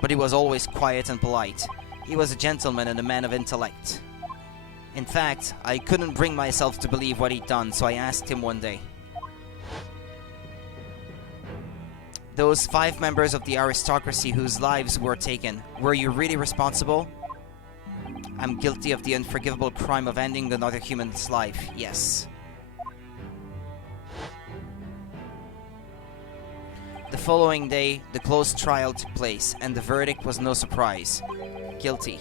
but he was always quiet and polite. He was a gentleman and a man of intellect. In fact, I couldn't bring myself to believe what he'd done, so I asked him one day. Those 5 members of the aristocracy whose lives were taken, were you really responsible? I'm guilty of the unforgivable crime of ending another human's life, yes. The following day, the closed trial took place, and the verdict was no surprise. Guilty.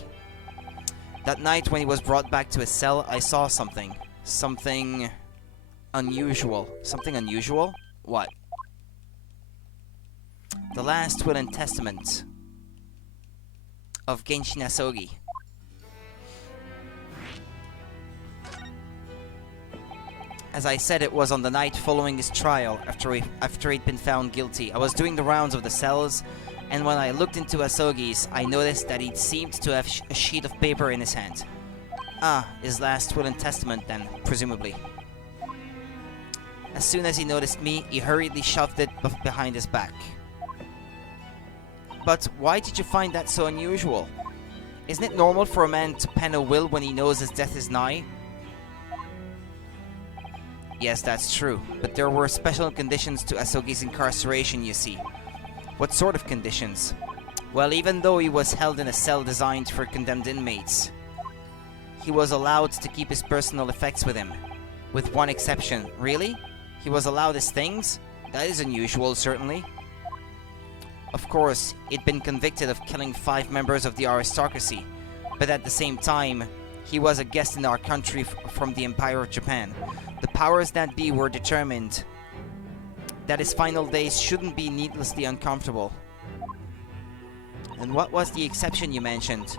That night when he was brought back to his cell, I saw something. Something... unusual. Something unusual? What? The last will and testament of Genshin Asogi. As I said, it was on the night following his trial, after he'd been found guilty. I was doing the rounds of the cells, and when I looked into Asogi's, I noticed that he seemed to have a sheet of paper in his hand. Ah, his last will and testament then, presumably. As soon as he noticed me, he hurriedly shoved it behind his back. But why did you find that so unusual? Isn't it normal for a man to pen a will when he knows his death is nigh? Yes, that's true, but there were special conditions to Asogi's incarceration, you see. What sort of conditions? Well, even though he was held in a cell designed for condemned inmates, he was allowed to keep his personal effects with him. With one exception. Really? He was allowed his things? That is unusual, certainly. Of course, he'd been convicted of killing 5 members of the aristocracy, but at the same time, he was a guest in our country from the Empire of Japan. The powers that be were determined that his final days shouldn't be needlessly uncomfortable. And what was the exception you mentioned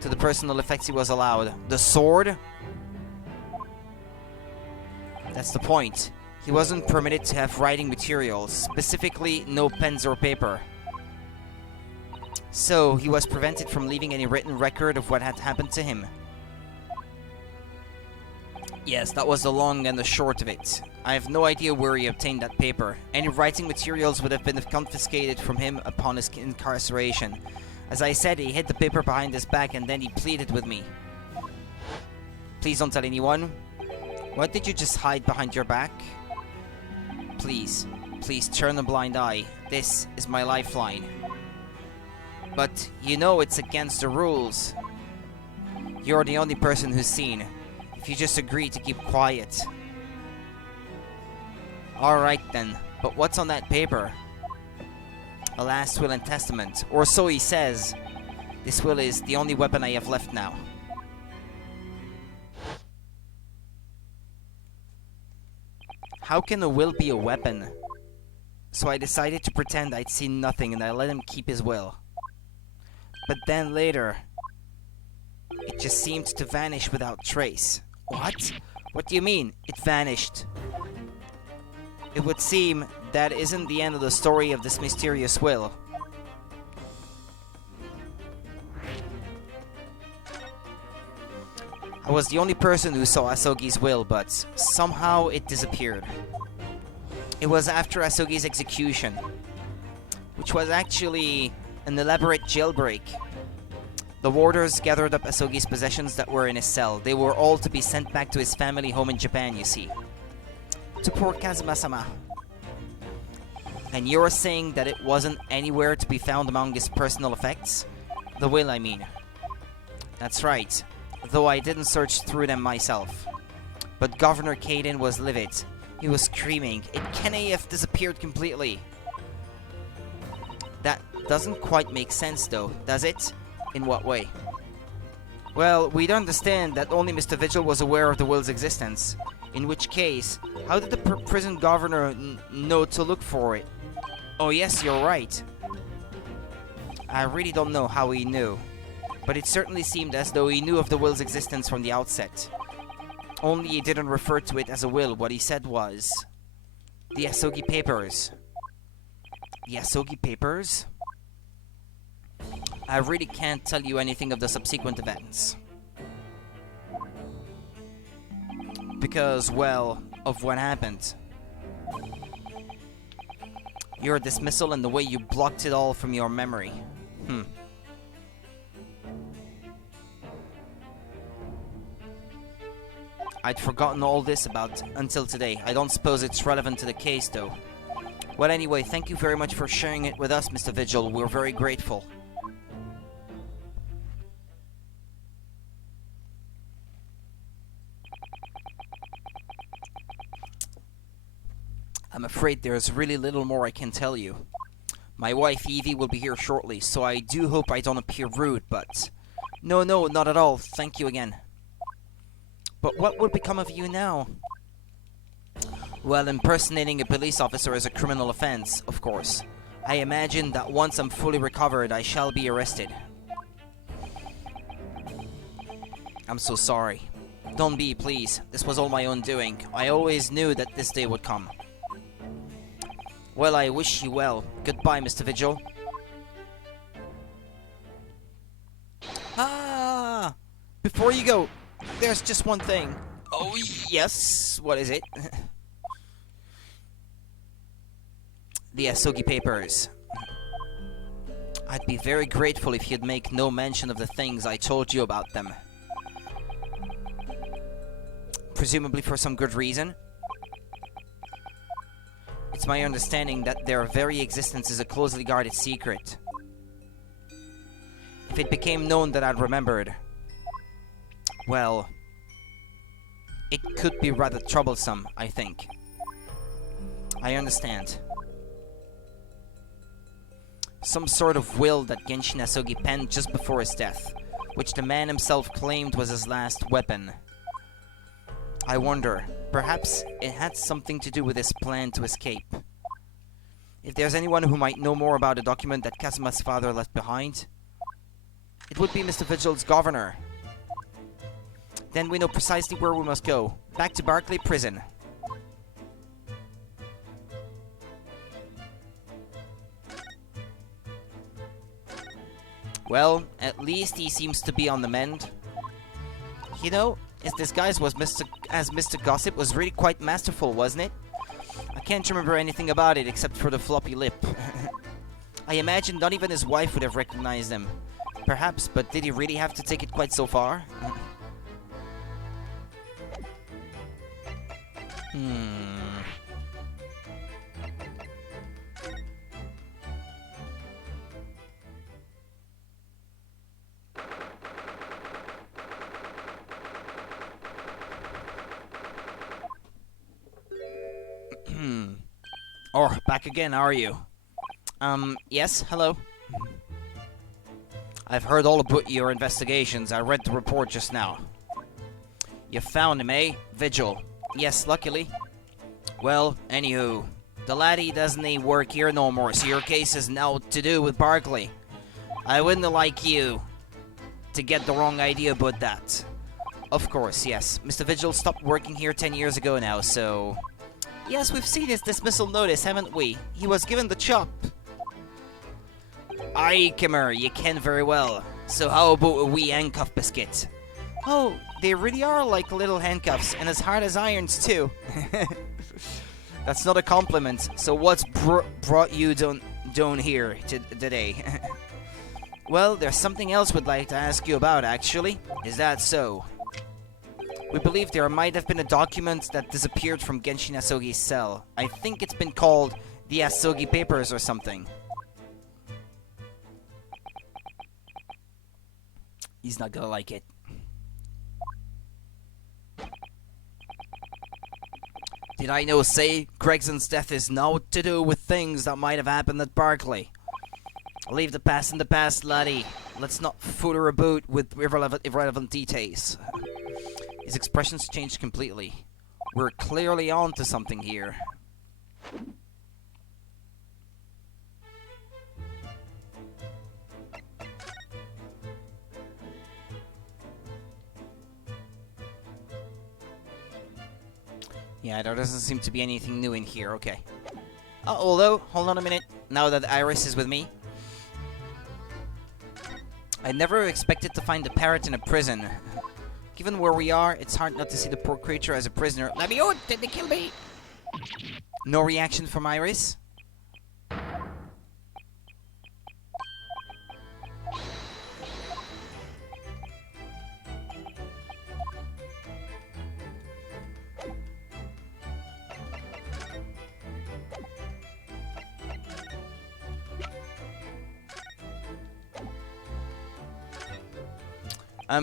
to the personal effects he was allowed? The sword? That's the point. He wasn't permitted to have writing materials, specifically no pens or paper. So, he was prevented from leaving any written record of what had happened to him. Yes, that was the long and the short of it. I have no idea where he obtained that paper. Any writing materials would have been confiscated from him upon his incarceration. As I said, he hid the paper behind his back and then he pleaded with me. Please don't tell anyone. What did you just hide behind your back? Please, please turn a blind eye. This is my lifeline. But you know it's against the rules. You're the only person who's seen. If you just agree to keep quiet. Alright then, but what's on that paper? A last will and testament, or so he says. This will is the only weapon I have left now. How can a will be a weapon? So I decided to pretend I'd seen nothing and I let him keep his will. But then later, it just seemed to vanish without trace. What? What do you mean, it vanished? It would seem that isn't the end of the story of this mysterious will. I was the only person who saw Asogi's will, but somehow it disappeared. It was after Asogi's execution, which was actually an elaborate jailbreak. The warders gathered up Asogi's possessions that were in his cell. They were all to be sent back to his family home in Japan, you see. To poor Kazuma-sama. And you're saying that it wasn't anywhere to be found among his personal effects? The will, I mean. That's right. Though I didn't search through them myself. But Governor Caden was livid. He was screaming, "It can't have disappeared completely." That doesn't quite make sense though, does it? In what way? Well, we'd understand that only Mr. Vigil was aware of the will's existence. In which case, how did the prison governor know to look for it? Oh yes, you're right. I really don't know how he knew. But it certainly seemed as though he knew of the will's existence from the outset. Only he didn't refer to it as a will. What he said was... the Asogi Papers. The Asogi Papers? I really can't tell you anything of the subsequent events. Because, well, of what happened. Your dismissal and the way you blocked it all from your memory. I'd forgotten all this about until today. I don't suppose it's relevant to the case, though. Well, anyway, thank you very much for sharing it with us, Mr. Vigil. We're very grateful. I'm afraid there's really little more I can tell you. My wife, Evie, will be here shortly, so I do hope I don't appear rude, but... No, not at all. Thank you again. But what would become of you now? Well, impersonating a police officer is a criminal offense, of course. I imagine that once I'm fully recovered, I shall be arrested. I'm so sorry. Don't be, please. This was all my own doing. I always knew that this day would come. Well, I wish you well. Goodbye, Mr. Vigil. Ah! Before you go, there's just one thing. Oh, yes. What is it? The Asogi Papers. I'd be very grateful if you'd make no mention of the things I told you about them. Presumably for some good reason. It's my understanding that their very existence is a closely guarded secret. If it became known that I'd remembered, well, it could be rather troublesome, I think. I understand. Some sort of will that Genshin Asogi penned just before his death. which the man himself claimed was his last weapon. I wonder, perhaps it had something to do with his plan to escape. If there's anyone who might know more about a document that Kazuma's father left behind, it would be Mr. Vigil's governor. Then we know precisely where we must go. Back to Barclay Prison. Well, at least he seems to be on the mend. You know, his disguise was as Mr. Gossip was really quite masterful, wasn't it? I can't remember anything about it except for the floppy lip. I imagine not even his wife would have recognized him. Perhaps, but did he really have to take it quite so far? Oh, back again, are you? Yes, hello. I've heard all about your investigations. I read the report just now. You found him, eh? Vigil. Yes, luckily. Well, anywho, the laddie doesn't work here no more, so your case is now to do with Barclay. I wouldn't like you to get the wrong idea about that. Of course, yes. Mr. Vigil stopped working here 10 years ago now, so... Yes, we've seen his dismissal notice, haven't we? He was given the chop. Aye, Kimmer, you can very well. So how about a wee handcuff biscuit? Oh, they really are like little handcuffs, and as hard as irons, too. That's not a compliment. So what's brought you down here today? Well, there's something else we'd like to ask you about, actually. Is that so? We believe there might have been a document that disappeared from Genshin Asogi's cell. I think it's been called the Asogi Papers or something. He's not gonna like it. Did I know say Gregson's death is naught to do with things that might have happened at Barclay? Leave the past in the past, laddie. Let's not fool about with irrelevant details. His expressions changed completely. We're clearly on to something here. Yeah, there doesn't seem to be anything new in here, okay. Although, hold on a minute, now that Iris is with me. I never expected to find the parrot in a prison. Given where we are, it's hard not to see the poor creature as a prisoner. Let me out! Did they kill me? No reaction from Iris?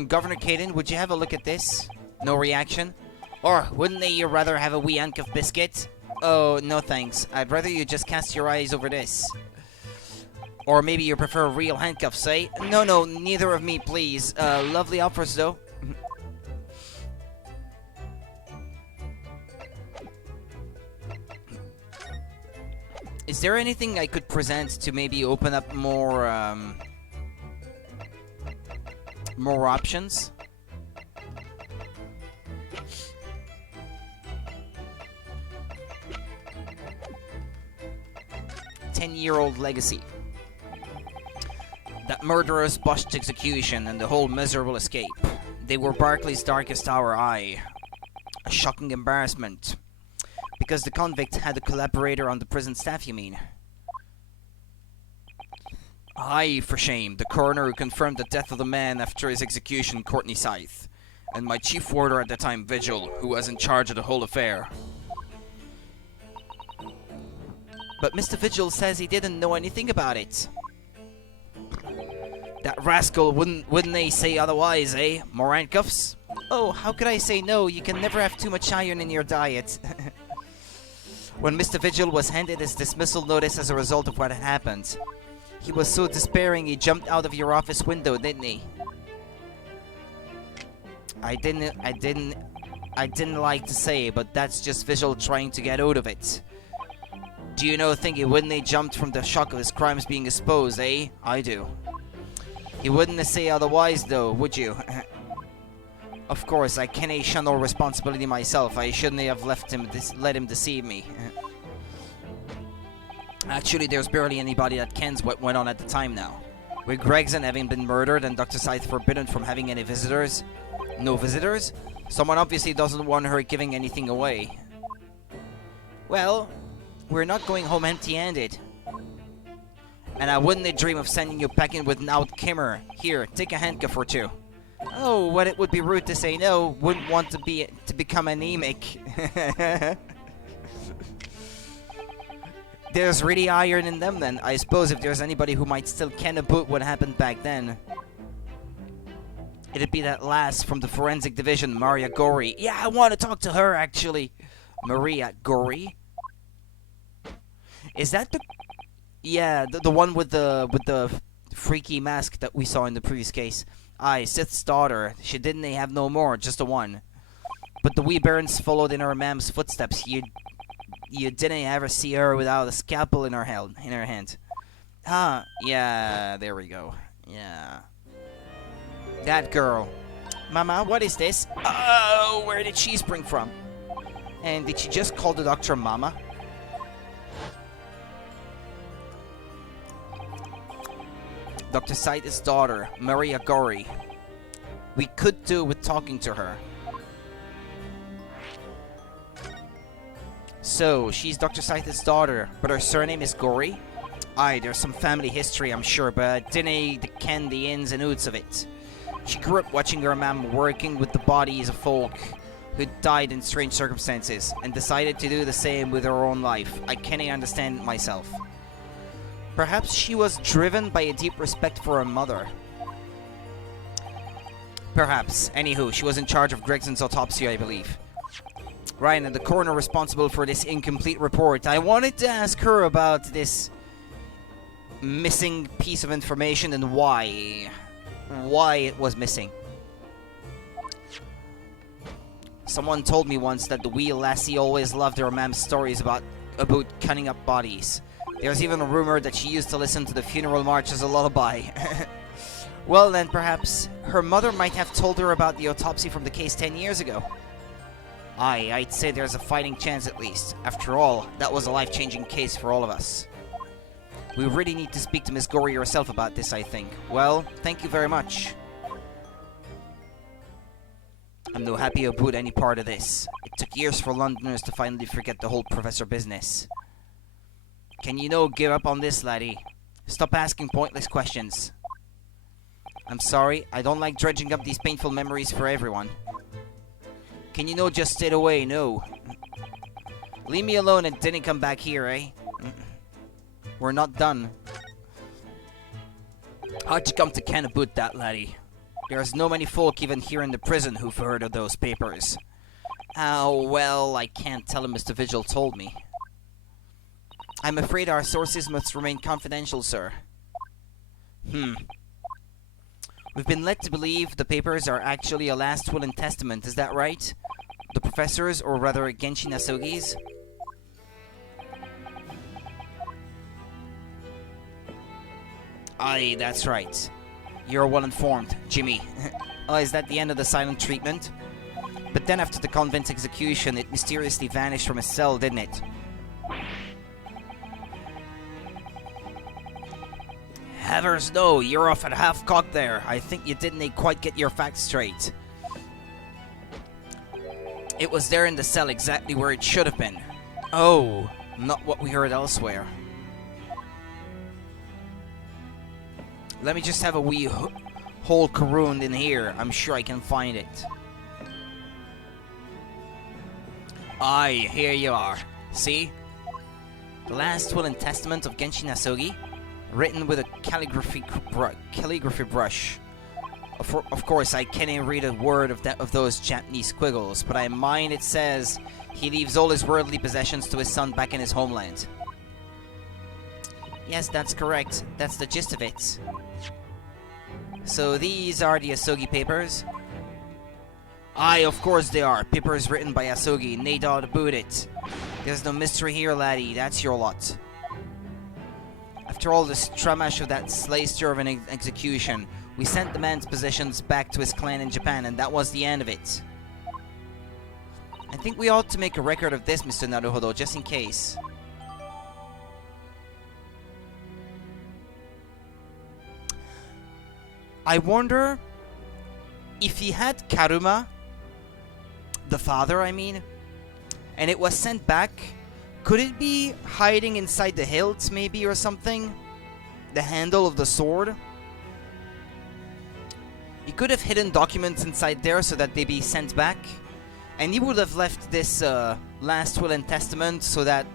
Governor Caden, would you have a look at this? No reaction? Or wouldn't you rather have a wee handcuff biscuit? Oh, no thanks. I'd rather you just cast your eyes over this. Or maybe you prefer real handcuffs, eh? No, neither of me, please. Lovely offers, though. Is there anything I could present to maybe open up more options? "10-year-old legacy. That murderous botched execution and the whole miserable escape. They were Barclay's darkest hour, aye. A shocking embarrassment. Because the convict had a collaborator on the prison staff, you mean? Aye, for shame. The coroner who confirmed the death of the man after his execution, Courtney Scythe. And my chief warder at the time, Vigil, who was in charge of the whole affair. But Mr. Vigil says he didn't know anything about it. That rascal wouldn't they say otherwise, eh? More handcuffs? Oh, how could I say no? You can never have too much iron in your diet. When Mr. Vigil was handed his dismissal notice as a result of what had happened, he was so despairing he jumped out of your office window, didn't he? I didn't like to say, but that's just Vigil trying to get out of it. Do you know, think he wouldn't have jumped from the shock of his crimes being exposed, eh? I do. He wouldn't have say otherwise, though, would you? Of course, I can't shun all responsibility myself. I shouldn't have let him deceive me. Actually, there's barely anybody that kens what went on at the time now. With Gregson having been murdered and Dr. Scythe forbidden from having any visitors. No visitors? Someone obviously doesn't want her giving anything away. Well, we're not going home empty-handed. And I wouldn't dream of sending you packing with Naut Kimmer. Here, take a handcuff or two. Oh, what it would be rude to say no. Wouldn't want to become anemic. There's really iron in them then. I suppose if there's anybody who might still ken about what happened back then. It'd be that lass from the forensic division, Maria Gori. Yeah, I want to talk to her actually. Maria Gori? Is that the... Yeah, the one with the freaky mask that we saw in the previous case. Aye, Sith's daughter. She didn't have no more, just the one. But the wee bairns followed in her mam's footsteps. You didn't ever see her without a scalpel in her hand. Ah, yeah, there we go. Yeah. That girl. Mama, what is this? Oh, where did she spring from? And did she just call the doctor Mama? Dr. Scythe's daughter, Maria Gori. We could do with talking to her. So, she's Dr. Scythe's daughter, but her surname is Gori? Aye, there's some family history, I'm sure, but I didn't ken the ins and outs of it. She grew up watching her mum working with the bodies of folk who died in strange circumstances, and decided to do the same with her own life. I can't understand it myself. Perhaps she was driven by a deep respect for her mother. Perhaps. Anywho, she was in charge of Gregson's autopsy, I believe. Right, and the coroner responsible for this incomplete report. I wanted to ask her about this missing piece of information and why it was missing. Someone told me once that the wee lassie always loved her mam's stories about cutting up bodies. There's even a rumor that she used to listen to the funeral march as a lullaby. Well then, perhaps her mother might have told her about the autopsy from the case 10 years ago. Aye, I'd say there's a fighting chance at least. After all, that was a life-changing case for all of us. We really need to speak to Miss Gori herself about this, I think. Well, thank you very much. I'm no happy about any part of this. It took years for Londoners to finally forget the whole professor business. Can you give up on this, laddie? Stop asking pointless questions. I'm sorry, I don't like dredging up these painful memories for everyone. Can you just stay away? No. Leave me alone and didn't come back here, eh? We're not done. How'd you come to ken about that, laddie? There's no many folk even here in the prison who've heard of those papers. Oh, well, I can't tell him Mr. Vigil told me. I'm afraid our sources must remain confidential, sir. We've been led to believe the papers are actually a last will and testament, is that right? The professor's, or rather Genshin Asugi's? Aye, that's right. You're well informed, Jimmy. Oh, is that the end of the silent treatment? But then after the convent's execution, it mysteriously vanished from his cell, didn't it? Heavers no, you're off at half-cock there. I think you didn't quite get your facts straight. It was there in the cell exactly where it should have been. Oh, not what we heard elsewhere. Let me just have a wee hole carooned in here. I'm sure I can find it. Aye, here you are. See? The last will and testament of Genshin Asugi, written with a calligraphy brush. Of course, I can't read a word of those Japanese squiggles, but I mind it says he leaves all his worldly possessions to his son back in his homeland. Yes, that's correct. That's the gist of it. So these are the Asugi papers. Aye, of course they are. Papers written by Asogi, nae doubt about it. There's no mystery here, laddie. That's your lot. After all the stramash of that slayster of an execution, we sent the man's possessions back to his clan in Japan, and that was the end of it. I think we ought to make a record of this, Mr. Naruhodo, just in case. I wonder if he had Karuma, the father, I mean, and it was sent back, could it be hiding inside the hilt, maybe, or something? The handle of the sword? He could have hidden documents inside there so that they be sent back. And he would have left this last will and testament so that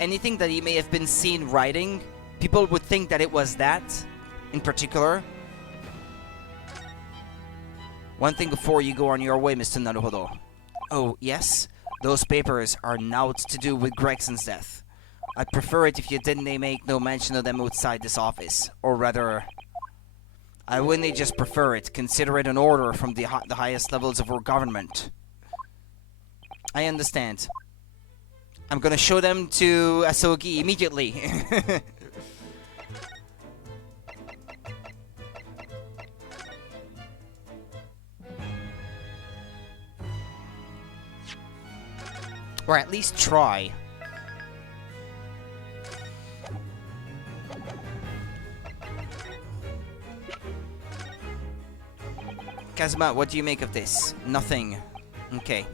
anything that he may have been seen writing, people would think that it was that in particular. One thing before you go on your way, Mr. Naruhodo. Oh, yes? Those papers are naught to do with Gregson's death. I'd prefer it if you didn't make no mention of them outside this office. Or rather, I wouldn't just prefer it. Consider it an order from the highest levels of our government. I understand. I'm gonna show them to Asogi immediately. Or at least try. Kazuma, what do you make of this? Nothing. Okay.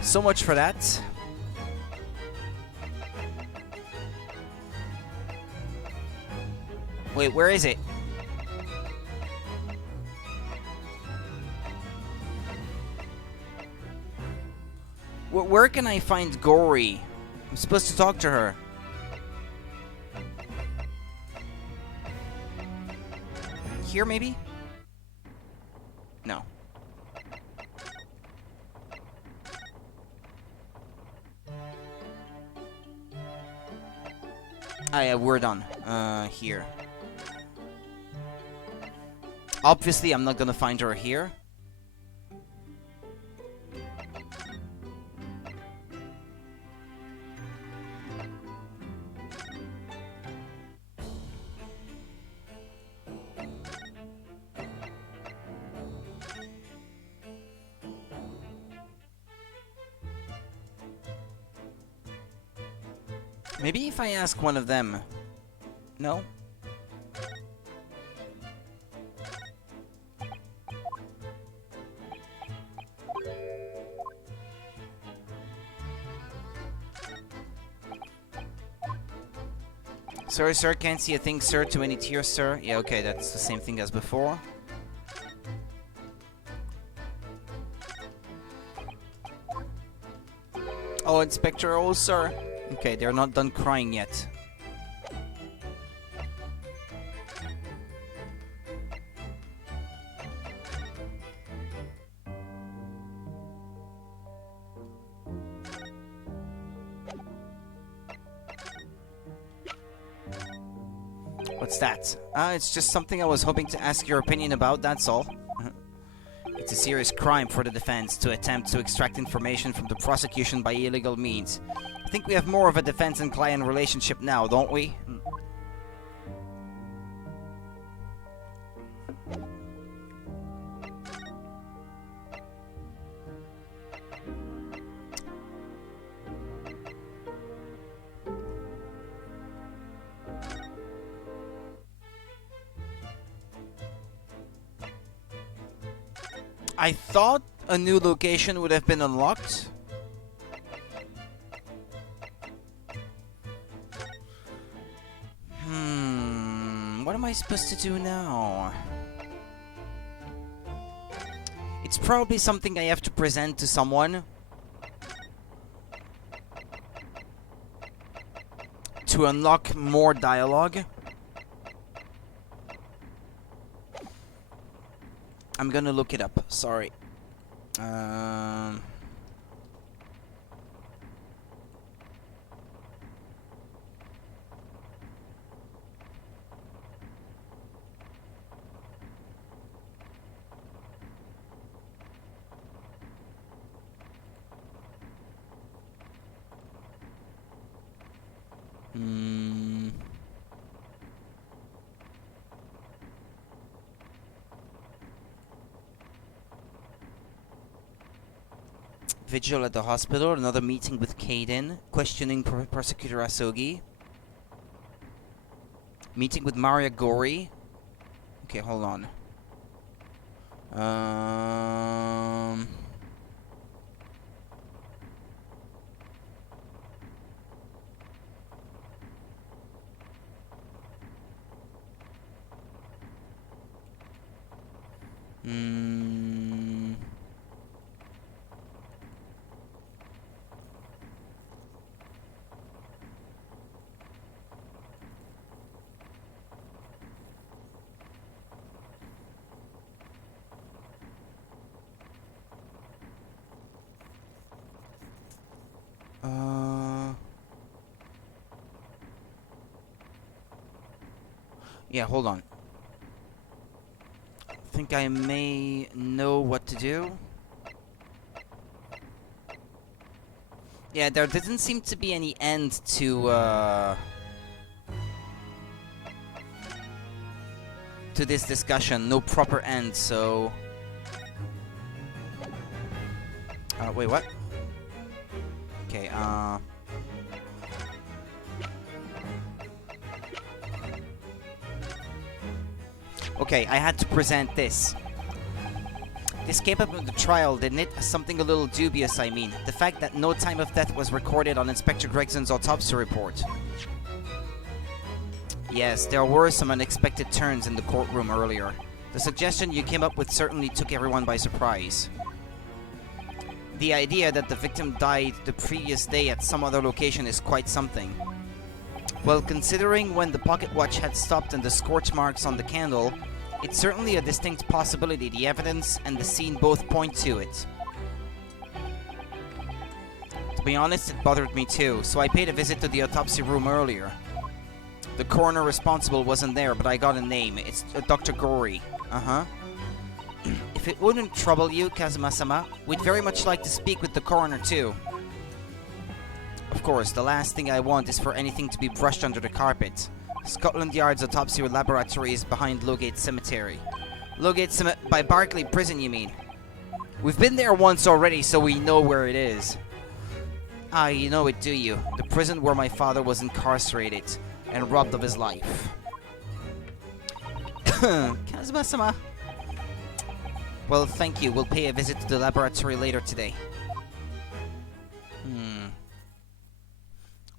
So much for that. Wait, where is it? Where can I find Gori? I'm supposed to talk to her. Here, maybe? No. Ah, yeah, we're done. Here. Obviously, I'm not gonna find her here. Maybe if I ask one of them. No? Sorry, sir, can't see a thing, sir. Too many tears, sir. Yeah, okay, that's the same thing as before. Oh, Inspector, oh, sir. Okay, they're not done crying yet. What's that? It's just something I was hoping to ask your opinion about, that's all. It's a serious crime for the defense to attempt to extract information from the prosecution by illegal means. I think we have more of a defense and client relationship now, don't we? I thought a new location would have been unlocked. What am I supposed to do now? It's probably something I have to present to someone to unlock more dialogue. I'm gonna look it up, sorry. Hmm. Vigil at the hospital, another meeting with Kaden, questioning Prosecutor Asogi. Meeting with Maria Gori. Okay, hold on. Hmm. Yeah, hold on. I think I may know what to do. Yeah, there didn't seem to be any end to this discussion. No proper end, so... wait, what? Okay, Okay, I had to present this. This came up in the trial, didn't it? Something a little dubious, I mean. The fact that no time of death was recorded on Inspector Gregson's autopsy report. Yes, there were some unexpected turns in the courtroom earlier. The suggestion you came up with certainly took everyone by surprise. The idea that the victim died the previous day at some other location is quite something. Well, considering when the pocket watch had stopped and the scorch marks on the candle, it's certainly a distinct possibility. The evidence and the scene both point to it. To be honest, it bothered me too, so I paid a visit to the autopsy room earlier. The coroner responsible wasn't there, but I got a name. It's Dr. Gori. Uh-huh. If it wouldn't trouble you, Kazuma-sama, we'd very much like to speak with the coroner too. Of course, the last thing I want is for anything to be brushed under the carpet. Scotland Yard's autopsy laboratory is behind Lowgate Cemetery. By Barclay Prison, you mean? We've been there once already, so we know where it is. Ah, you know it, do you? The prison where my father was incarcerated and robbed of his life. Kazuma-sama. Well, thank you. We'll pay a visit to the laboratory later today.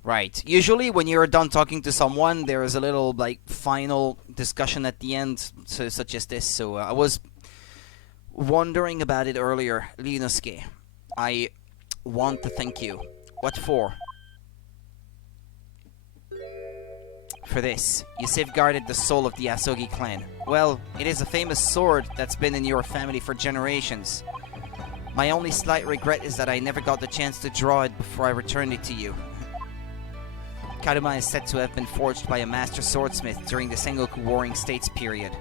Right. Usually when you're done talking to someone, there is a little, like, final discussion at the end, so, such as this. So I was wondering about it earlier. Ryunosuke, I want to thank you. What for? For this. You safeguarded the soul of the Asogi clan. Well, it is a famous sword that's been in your family for generations. My only slight regret is that I never got the chance to draw it before I returned it to you. Karuma is said to have been forged by a master swordsmith during the Sengoku Warring States period.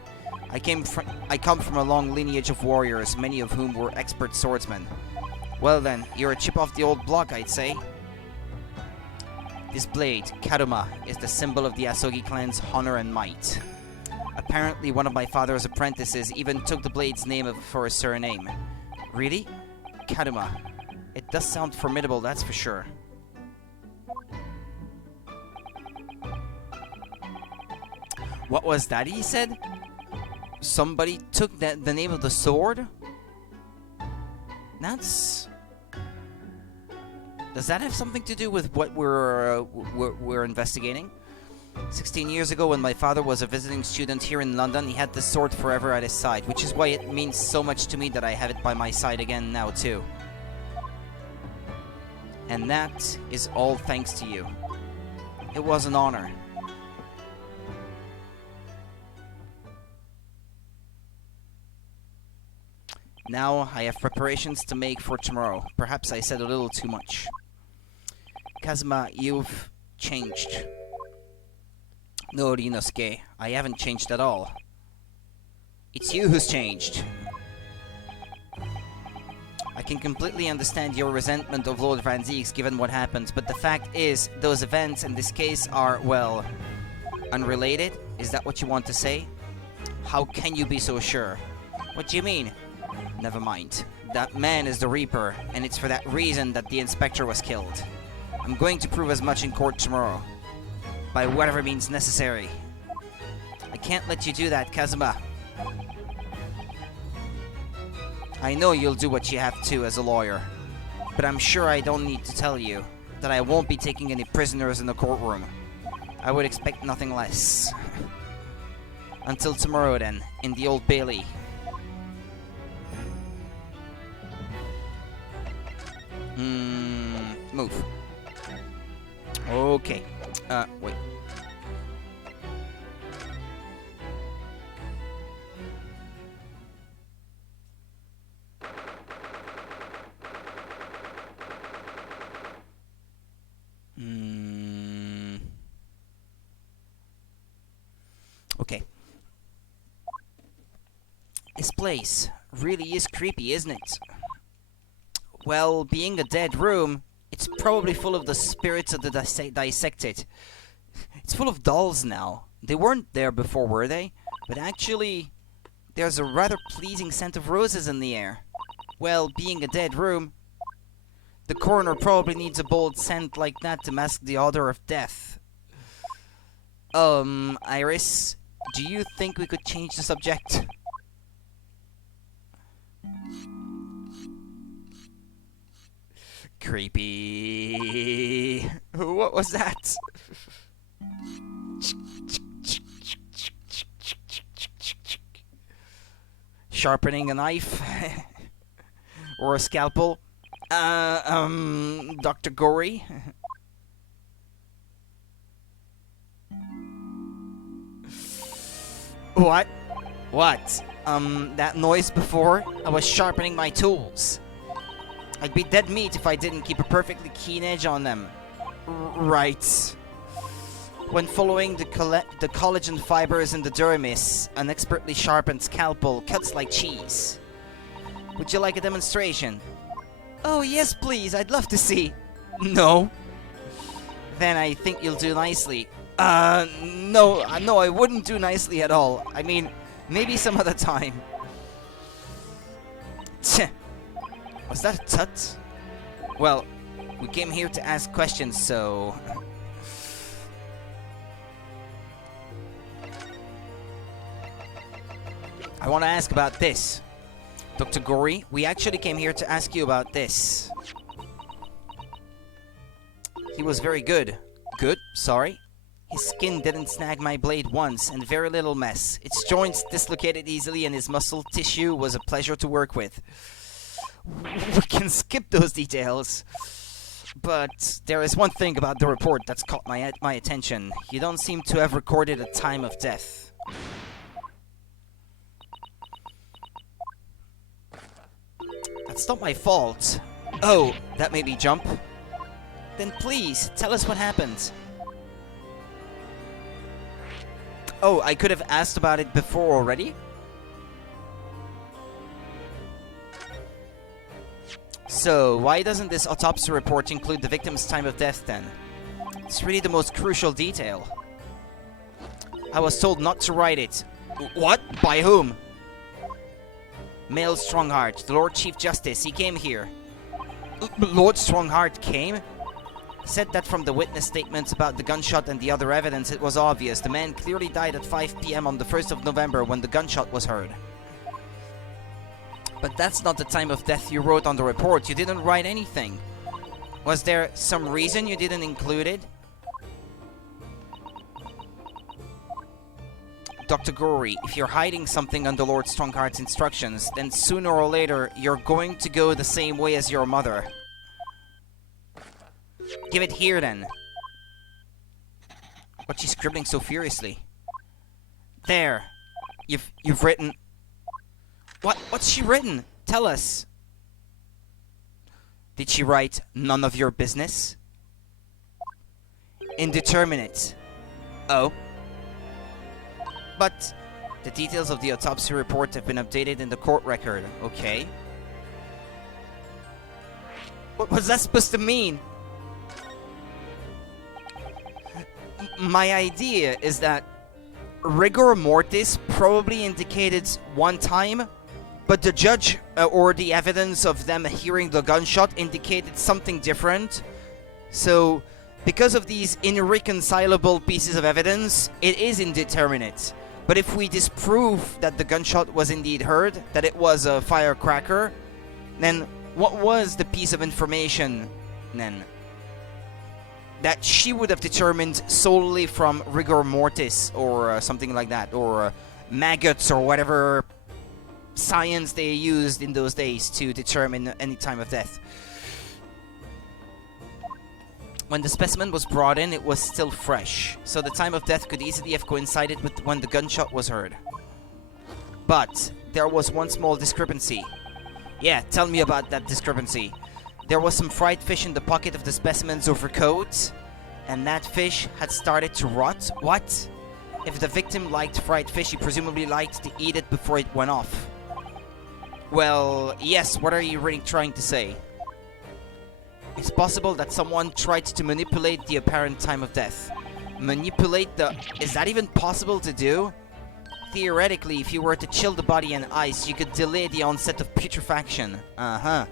I come from a long lineage of warriors, many of whom were expert swordsmen. Well then, you're a chip off the old block, I'd say. This blade, Karuma, is the symbol of the Asogi clan's honor and might. Apparently, one of my father's apprentices even took the blade's name for a surname. Really? Karuma. It does sound formidable, that's for sure. What was that he said? Somebody took the name of the sword? That's... Does that have something to do with what we're investigating? 16 years ago, when my father was a visiting student here in London, he had this sword forever at his side, which is why it means so much to me that I have it by my side again now too. And that is all thanks to you. It was an honor. Now I have preparations to make for tomorrow. Perhaps I said a little too much. Kazuma, you've changed. No, Ryunosuke, I haven't changed at all. It's you who's changed. I can completely understand your resentment of Lord Vanzeks given what happened, but the fact is, those events in this case are, well, unrelated? Is that what you want to say? How can you be so sure? What do you mean? Never mind. That man is the Reaper, and it's for that reason that the Inspector was killed. I'm going to prove as much in court tomorrow. By whatever means necessary. I can't let you do that, Kazuma. I know you'll do what you have to as a lawyer, but I'm sure I don't need to tell you that I won't be taking any prisoners in the courtroom. I would expect nothing less. Until tomorrow then, in the Old Bailey. Move. Okay. Wait. Okay. This place really is creepy, isn't it? Well, being a dead room, it's probably full of the spirits of the dissected. It's full of dolls now. They weren't there before, were they? But actually, there's a rather pleasing scent of roses in the air. Well, being a dead room, the coroner probably needs a bold scent like that to mask the odor of death. Iris, do you think we could change the subject? Creepy. What was that? Sharpening a knife? Or a scalpel? Dr. Gory? What? What? That noise before? I was sharpening my tools. I'd be dead meat if I didn't keep a perfectly keen edge on them. Right. When following the collagen fibers in the dermis, an expertly sharpened scalpel cuts like cheese. Would you like a demonstration? Oh, yes, please. I'd love to see. No. Then I think you'll do nicely. No, I wouldn't do nicely at all. I mean, maybe some other time. Tch. Was that a tut? Well, we came here to ask questions, so... I want to ask about this. Dr. Gory, we actually came here to ask you about this. He was very good. Good? Sorry? His skin didn't snag my blade once, and very little mess. Its joints dislocated easily, and his muscle tissue was a pleasure to work with. We can skip those details. But there is one thing about the report that's caught my attention. You don't seem to have recorded a time of death. That's not my fault. Oh, that made me jump. Then please, tell us what happened. Oh, I could have asked about it before already? So, why doesn't this autopsy report include the victim's time of death then? It's really the most crucial detail. I was told not to write it. What? By whom? Male Strongheart, the Lord Chief Justice, he came here. Lord Strongheart came? Said that from the witness statements about the gunshot and the other evidence, it was obvious. The man clearly died at 5 PM on the 1st of November when the gunshot was heard. But that's not the time of death you wrote on the report. You didn't write anything. Was there some reason you didn't include it? Dr. Gory, if you're hiding something under Lord Strongheart's instructions, then sooner or later, you're going to go the same way as your mother. Give it here, then. What's she scribbling so furiously? There. You've written... What's she written? Tell us. Did she write, none of your business? Indeterminate. Oh. But the details of the autopsy report have been updated in the court record, okay? What was that supposed to mean? My idea is that rigor mortis probably indicated one time, but the judge or the evidence of them hearing the gunshot indicated something different. So, because of these irreconcilable pieces of evidence, it is indeterminate. But if we disprove that the gunshot was indeed heard, that it was a firecracker, then what was the piece of information then that she would have determined solely from rigor mortis or something like that, or maggots or whatever science they used in those days to determine any time of death? When the specimen was brought in, it was still fresh, so the time of death could easily have coincided with when the gunshot was heard. But there was one small discrepancy. Yeah, tell me about that discrepancy. There was some fried fish in the pocket of the specimen's overcoat, and that fish had started to rot. What? If the victim liked fried fish, he presumably liked to eat it before it went off. Well, yes, what are you really trying to say? It's possible that someone tried to manipulate the apparent time of death. Manipulate the... Is that even possible to do? Theoretically, if you were to chill the body in ice, you could delay the onset of putrefaction. Uh-huh.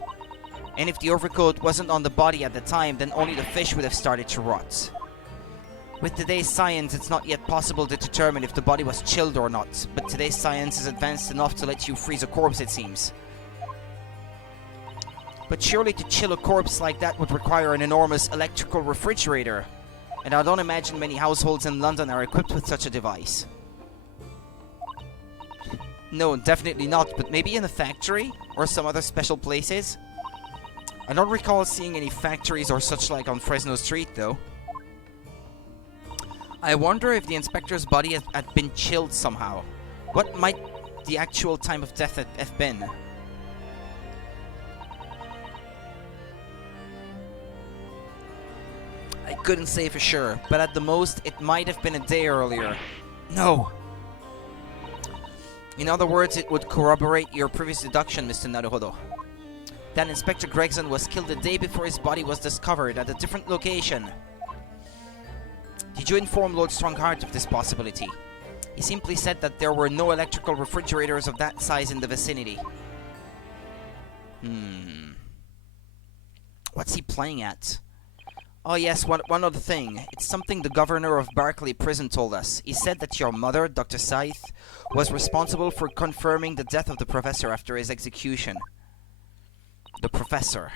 And if the overcoat wasn't on the body at the time, then only the fish would have started to rot. With today's science, it's not yet possible to determine if the body was chilled or not, but today's science is advanced enough to let you freeze a corpse, it seems. But surely to chill a corpse like that would require an enormous electrical refrigerator, and I don't imagine many households in London are equipped with such a device. No, definitely not, but maybe in a factory, or some other special places? I don't recall seeing any factories or such like on Fresno Street, though. I wonder if the inspector's body had been chilled somehow. What might the actual time of death have been? I couldn't say for sure, but at the most, it might have been a day earlier. No! In other words, it would corroborate your previous deduction, Mr. Naruhodo. That Inspector Gregson was killed the day before his body was discovered at a different location. Did you inform Lord Strongheart of this possibility? He simply said that there were no electrical refrigerators of that size in the vicinity. What's he playing at? Oh yes, one other thing. It's something the governor of Berkeley Prison told us. He said that your mother, Dr. Scythe, was responsible for confirming the death of the professor after his execution. The professor.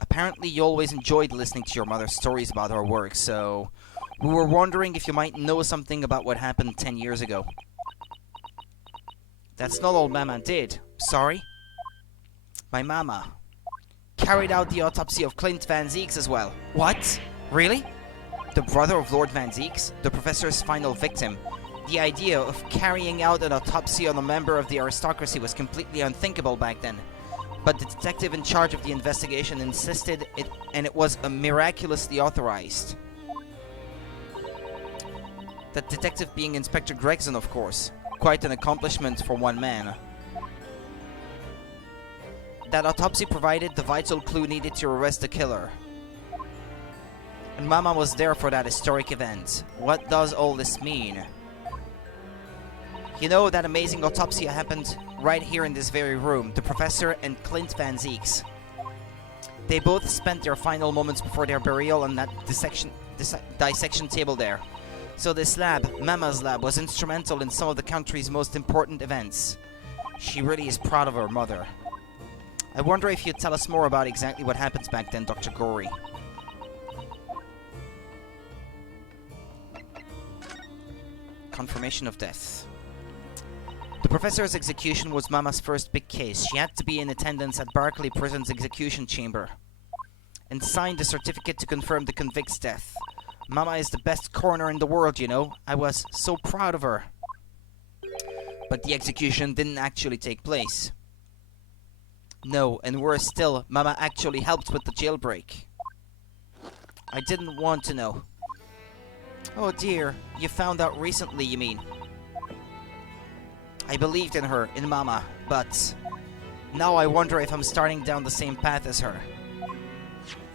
Apparently you always enjoyed listening to your mother's stories about her work, so... we were wondering if you might know something about what happened 10 years ago. That's not all Mama did. Sorry? My Mama carried out the autopsy of Clint Vanzeks as well. What? Really? The brother of Lord Vanzeks, the professor's final victim. The idea of carrying out an autopsy on a member of the aristocracy was completely unthinkable back then. But the detective in charge of the investigation insisted it, and it was miraculously authorized. That detective being Inspector Gregson, of course. Quite an accomplishment for one man. That autopsy provided the vital clue needed to arrest the killer. And Mama was there for that historic event. What does all this mean? You know, that amazing autopsy happened right here in this very room. The professor and Clint Vanzeks. They both spent their final moments before their burial on that dissection table there. So this lab, Mama's lab, was instrumental in some of the country's most important events. She really is proud of her mother. I wonder if you'd tell us more about exactly what happened back then, Dr. Gory. Confirmation of death. The professor's execution was Mama's first big case. She had to be in attendance at Berkeley Prison's execution chamber and signed a certificate to confirm the convict's death. Mama is the best coroner in the world, you know. I was so proud of her. But the execution didn't actually take place. No, and worse still, Mama actually helped with the jailbreak. I didn't want to know. Oh dear, you found out recently, you mean? I believed in her, in Mama, but now I wonder if I'm starting down the same path as her.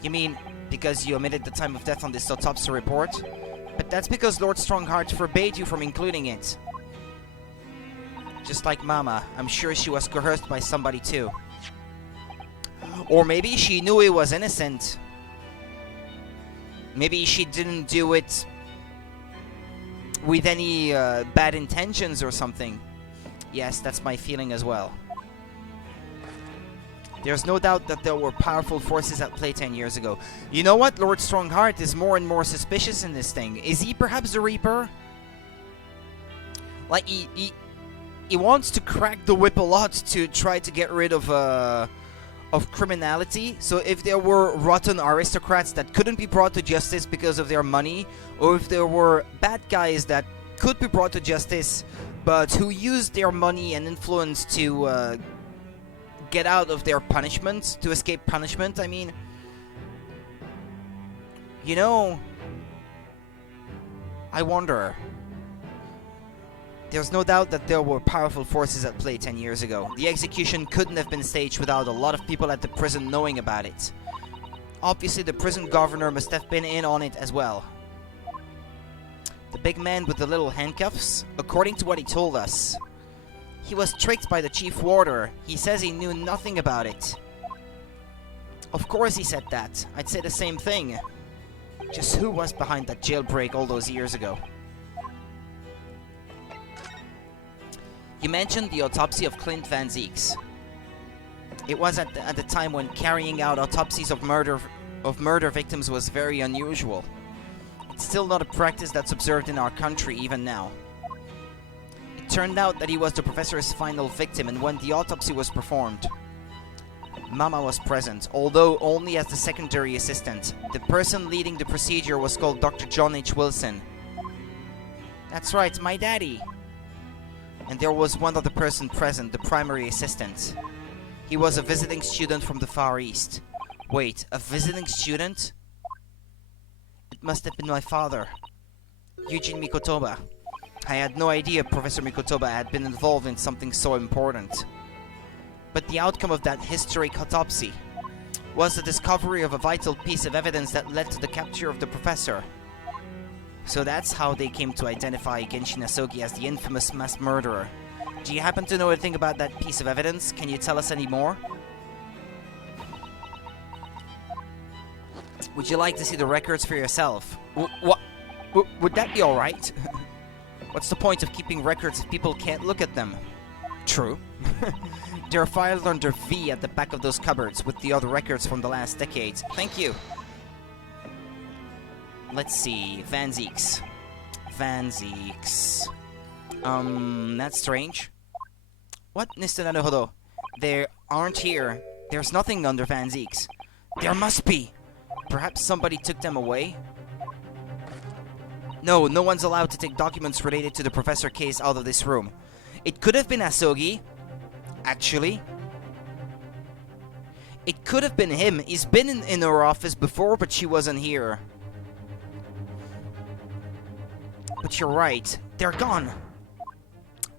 You mean because you omitted the time of death on this autopsy report? But that's because Lord Strongheart forbade you from including it. Just like Mama, I'm sure she was coerced by somebody too. Or maybe she knew he was innocent. Maybe she didn't do it with any bad intentions or something. Yes, that's my feeling as well. There's no doubt that there were powerful forces at play 10 years ago. You know what? Lord Strongheart is more and more suspicious in this thing. Is he perhaps the Reaper? Like, he wants to crack the whip a lot to try to get rid of criminality. So if there were rotten aristocrats that couldn't be brought to justice because of their money, or if there were bad guys that could be brought to justice but who used their money and influence to get out of their punishment, to escape punishment, I mean, you know, I wonder. There's no doubt that there were powerful forces at play 10 years ago. The execution couldn't have been staged without a lot of people at the prison knowing about it. Obviously, the prison governor must have been in on it as well. The big man with the little handcuffs, according to what he told us, he was tricked by the chief warder. He says he knew nothing about it. Of course he said that. I'd say the same thing. Just who was behind that jailbreak all those years ago? You mentioned the autopsy of Clint Vanzeks. It was at the time when carrying out autopsies of murder victims was very unusual. It's still not a practice that's observed in our country even now. It turned out that he was the professor's final victim, and when the autopsy was performed, Mama was present, although only as the secondary assistant. The person leading the procedure was called Dr. John H. Wilson. That's right, my daddy. And there was one other person present, the primary assistant. He was a visiting student from the Far East. Wait, a visiting student? It must have been my father, Eugene Mikotoba. I had no idea Professor Mikotoba had been involved in something so important. But the outcome of that historic autopsy was the discovery of a vital piece of evidence that led to the capture of the professor. So that's how they came to identify Genshin Asogi as the infamous mass murderer. Do you happen to know anything about that piece of evidence? Can you tell us any more? Would you like to see the records for yourself? What? Would that be alright? What's the point of keeping records if people can't look at them? True. They're filed under V at the back of those cupboards with the other records from the last decades. Thank you. Let's see. Vanzeks. That's strange. What? Naruhodo. They aren't here. There's nothing under Vanzeks. There must be. Perhaps somebody took them away? No, no one's allowed to take documents related to the professor case out of this room. It could have been Asogi. Actually. It could have been him. He's been in her office before, but she wasn't here. But you're right. They're gone.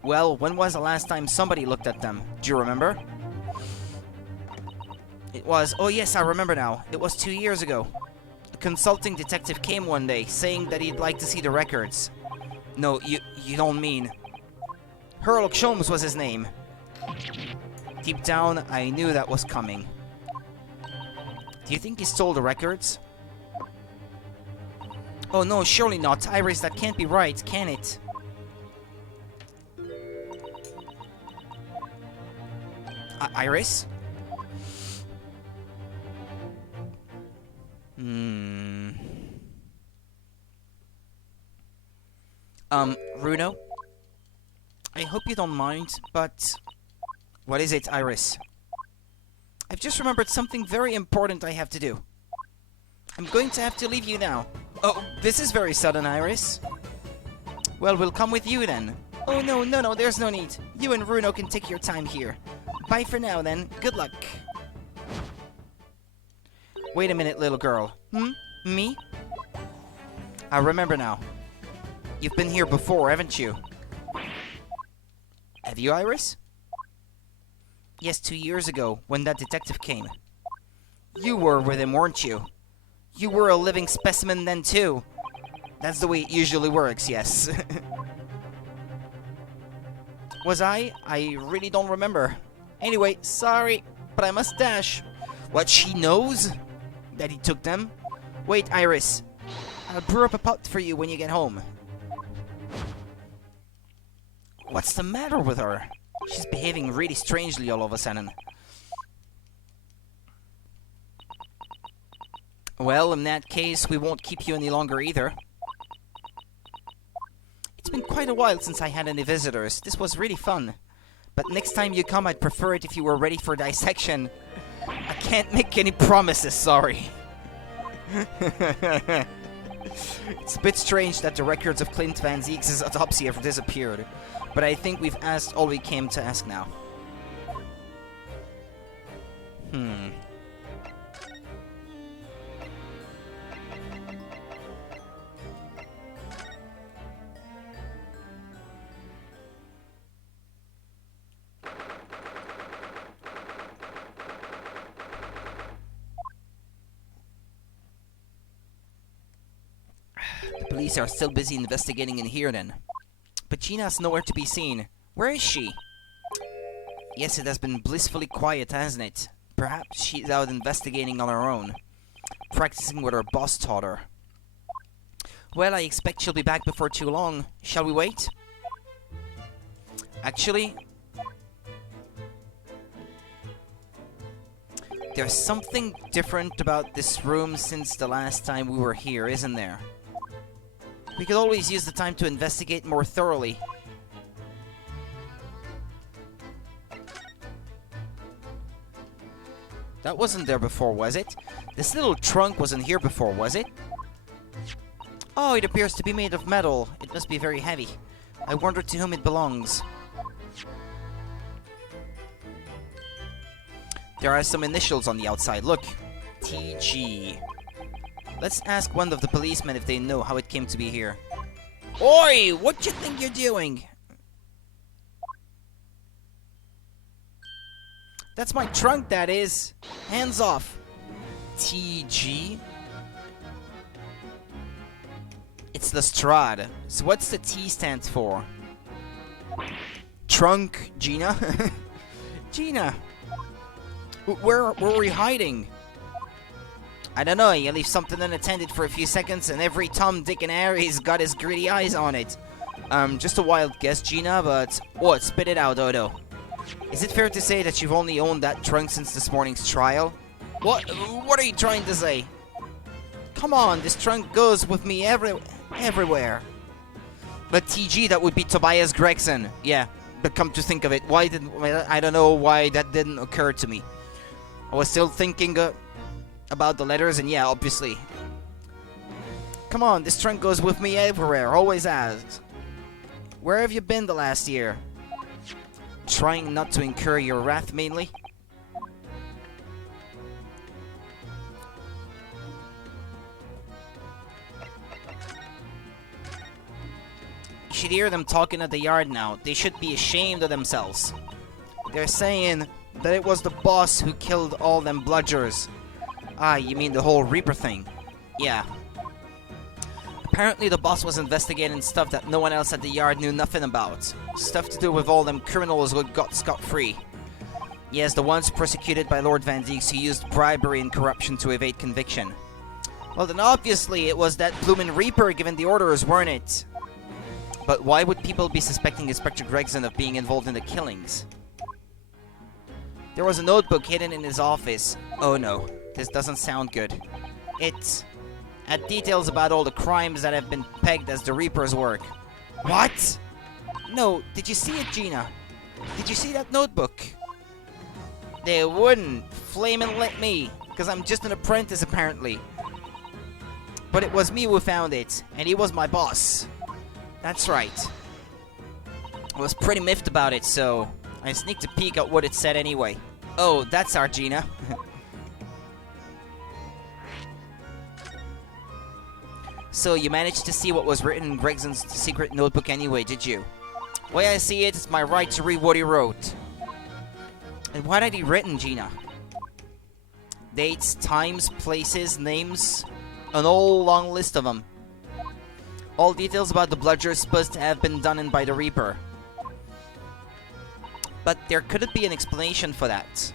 Well, when was the last time somebody looked at them? Do you remember? It was... Oh yes, I remember now. It was 2 years ago. A consulting detective came one day, saying that he'd like to see the records. No, you don't mean... Herlock Sholmes was his name. Deep down, I knew that was coming. Do you think he stole the records? Oh no, surely not. Iris, that can't be right, can it? Iris? Runo? I hope you don't mind, but... What is it, Iris? I've just remembered something very important I have to do. I'm going to have to leave you now. Oh, this is very sudden, Iris. Well, we'll come with you then. Oh, no, there's no need. You and Runo can take your time here. Bye for now, then. Good luck. Wait a minute, little girl. Me? I remember now. You've been here before, haven't you? Have you, Iris? Yes, 2 years ago, when that detective came. You were with him, weren't you? You were a living specimen then too. That's the way it usually works, yes. Was I? I really don't remember. Anyway, sorry, but I must dash. What, she knows that he took them? Wait, Iris. I'll brew up a pot for you when you get home. What's the matter with her? She's behaving really strangely all of a sudden. Well, in that case, we won't keep you any longer either. It's been quite a while since I had any visitors. This was really fun. But next time you come, I'd prefer it if you were ready for dissection. I can't make any promises, sorry. It's a bit strange that the records of Clint Vanzeks' autopsy have disappeared. But I think we've asked all we came to ask now. The police are still busy investigating in here then. But Gina's nowhere to be seen. Where is she? Yes, it has been blissfully quiet, hasn't it? Perhaps she's out investigating on her own. Practicing what her boss taught her. Well, I expect she'll be back before too long. Shall we wait? Actually, there's something different about this room since the last time we were here, isn't there? We could always use the time to investigate more thoroughly. That wasn't there before, was it? This little trunk wasn't here before, was it? Oh, it appears to be made of metal. It must be very heavy. I wonder to whom it belongs. There are some initials on the outside. Look. TG. Let's ask one of the policemen if they know how it came to be here. Oi! What you think you're doing? That's my trunk, that is. Hands off. TG? It's Lestrade. So what's the T stand for? Trunk, Gina? Gina! Where were we hiding? I don't know, you leave something unattended for a few seconds and every Tom, Dick, and Harry's got his greedy eyes on it. Just a wild guess, Gina, but... What? Spit it out, Odo. Is it fair to say that you've only owned that trunk since this morning's trial? What are you trying to say? Come on, this trunk goes with me everywhere. But TG, that would be Tobias Gregson. Yeah, but come to think of it, I don't know why that didn't occur to me. I was still thinking about the letters, and yeah, obviously. Come on, this trunk goes with me everywhere, always has. Where have you been the last year? Trying not to incur your wrath, mainly? You should hear them talking at the yard now. They should be ashamed of themselves. They're saying that it was the boss who killed all them bludgers. Ah, you mean the whole Reaper thing? Yeah. Apparently the boss was investigating stuff that no one else at the yard knew nothing about. Stuff to do with all them criminals who got scot-free. Yes, the ones persecuted by Lord Vanzeks who used bribery and corruption to evade conviction. Well then obviously it was that bloomin' Reaper giving the orders, weren't it? But why would people be suspecting Inspector Gregson of being involved in the killings? There was a notebook hidden in his office. Oh no, this doesn't sound good. It had details about all the crimes that have been pegged as the Reaper's work. What? No, did you see it, Gina? Did you see that notebook? They wouldn't. Flamin' let me, because I'm just an apprentice apparently. But it was me who found it, and he was my boss. That's right. I was pretty miffed about it, so I sneaked a peek at what it said anyway. Oh, that's our Gina. So, you managed to see what was written in Gregson's secret notebook anyway, did you? The way I see it, it's my right to read what he wrote. And what had he written, Gina? Dates, times, places, names? An whole long list of them. All details about the bloodshed are supposed to have been done in by the Reaper. But there couldn't be an explanation for that.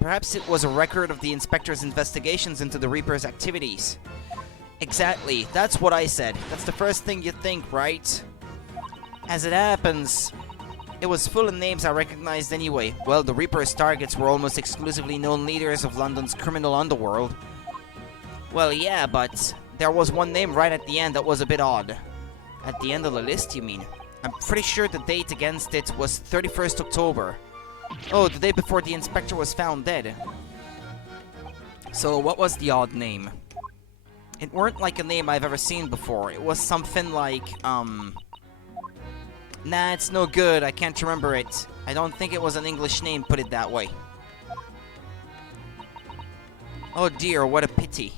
Perhaps it was a record of the Inspector's investigations into the Reaper's activities. Exactly, that's what I said. That's the first thing you'd think, right? As it happens, it was full of names I recognized anyway. Well, the Reaper's targets were almost exclusively known leaders of London's criminal underworld. Well, yeah, but there was one name right at the end that was a bit odd. At the end of the list, you mean? I'm pretty sure the date against it was 31st October. Oh, the day before the Inspector was found dead. So, what was the odd name? It weren't like a name I've ever seen before. It was something like, Nah, it's no good. I can't remember it. I don't think it was an English name, put it that way. Oh dear, what a pity.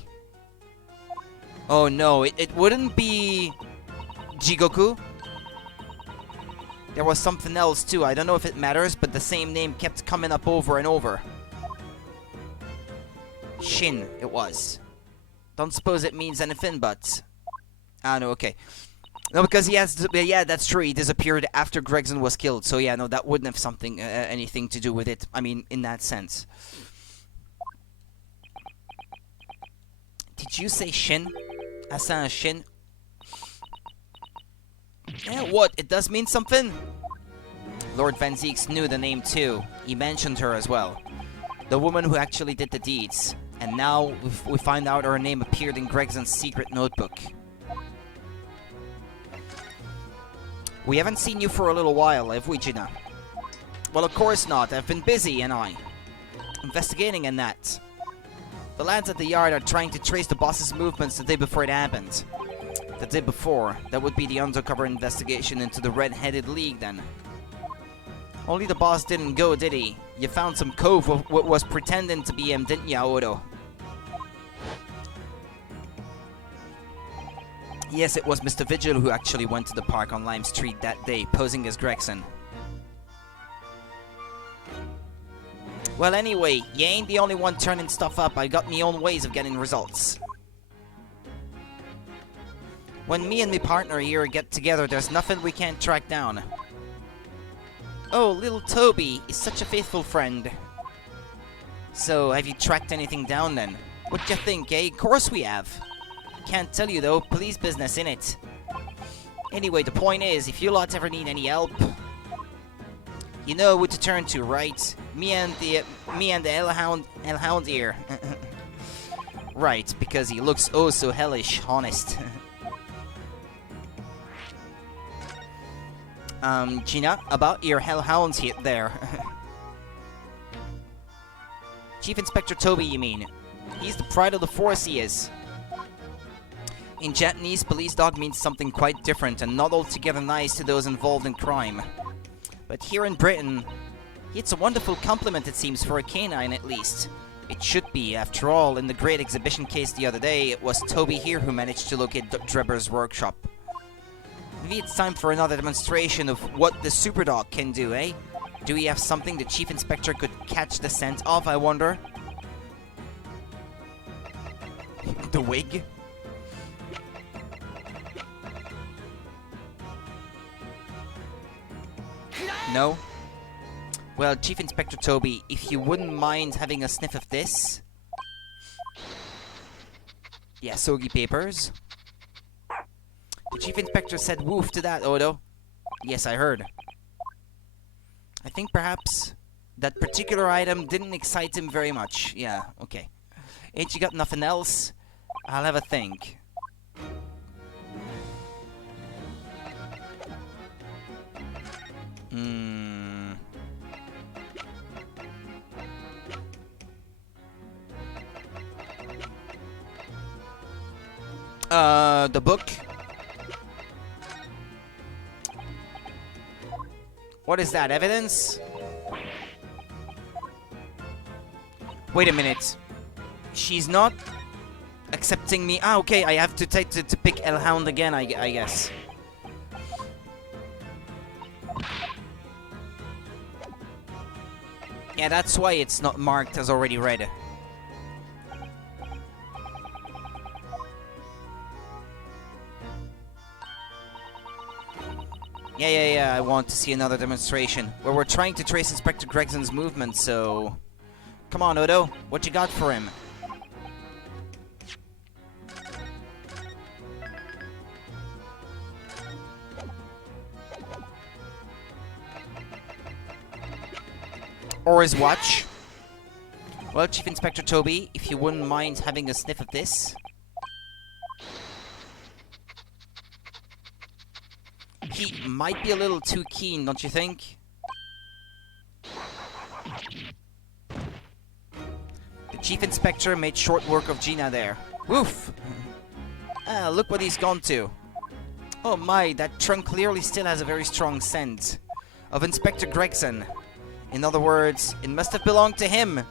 Oh no, it wouldn't be Jigoku. There was something else too. I don't know if it matters, but the same name kept coming up over and over. Shin, it was. Don't suppose it means anything, but... Ah, no, okay. No, because he has... Yeah, that's true. He disappeared after Gregson was killed. So yeah, no, that wouldn't have something, anything to do with it. I mean, in that sense. Did you say Shin? Asan Shin? Yeah, what? It does mean something? Lord Vanzeks knew the name too. He mentioned her as well. The woman who actually did the deeds. And now we find out her name appeared in Gregson's secret notebook. We haven't seen you for a little while, have we, Gina? Well, of course not. I've been busy, and investigating and that. The lads at the yard are trying to trace the boss's movements the day before it happened. The day before, that would be the undercover investigation into the Red-Headed League, then. Only the boss didn't go, did he? You found some cove what was pretending to be him, didn't ya, Odo? Yes, it was Mr. Vigil who actually went to the park on Lime Street that day, posing as Gregson. Well, anyway, you ain't the only one turning stuff up. I got me own ways of getting results. When me and me partner here get together, there's nothing we can't track down. Oh, little Toby is such a faithful friend. So, have you tracked anything down then? What you think, eh? Of course we have. Can't tell you though, police business innit. Anyway, the point is, if you lot ever need any help, you know who to turn to, right? Me and the Hellhound here. Right, because he looks oh so hellish, honest. Gina, about your Hellhounds hit there. Chief Inspector Toby, you mean? He's the pride of the force, he is. In Japanese, police dog means something quite different and not altogether nice to those involved in crime. But here in Britain, it's a wonderful compliment, it seems, for a canine at least. It should be, after all. In the great exhibition case the other day, it was Toby here who managed to locate Drebber's workshop. Maybe it's time for another demonstration of what the Superdog can do, eh? Do we have something the Chief Inspector could catch the scent of, I wonder? The wig? No? Well, Chief Inspector Toby, if you wouldn't mind having a sniff of this... Yeah, soggy papers. The Chief Inspector said woof to that, Odo. Yes, I heard. I think perhaps that particular item didn't excite him very much. Yeah, okay. Ain't you got nothing else? I'll have a think. The book? What is that, evidence? Wait a minute. She's not accepting me. Ah, okay, I have to pick Hellhound again, I guess. Yeah, that's why it's not marked as already read. Yeah, I want to see another demonstration. Where we're trying to trace Inspector Gregson's movements, so... Come on, Odo. What you got for him? Or his watch. Well, Chief Inspector Toby, if you wouldn't mind having a sniff of this. He might be a little too keen, don't you think? The Chief Inspector made short work of Gina there. Woof! Ah, look what he's gone to. Oh my, that trunk clearly still has a very strong scent of Inspector Gregson. In other words, it must have belonged to him.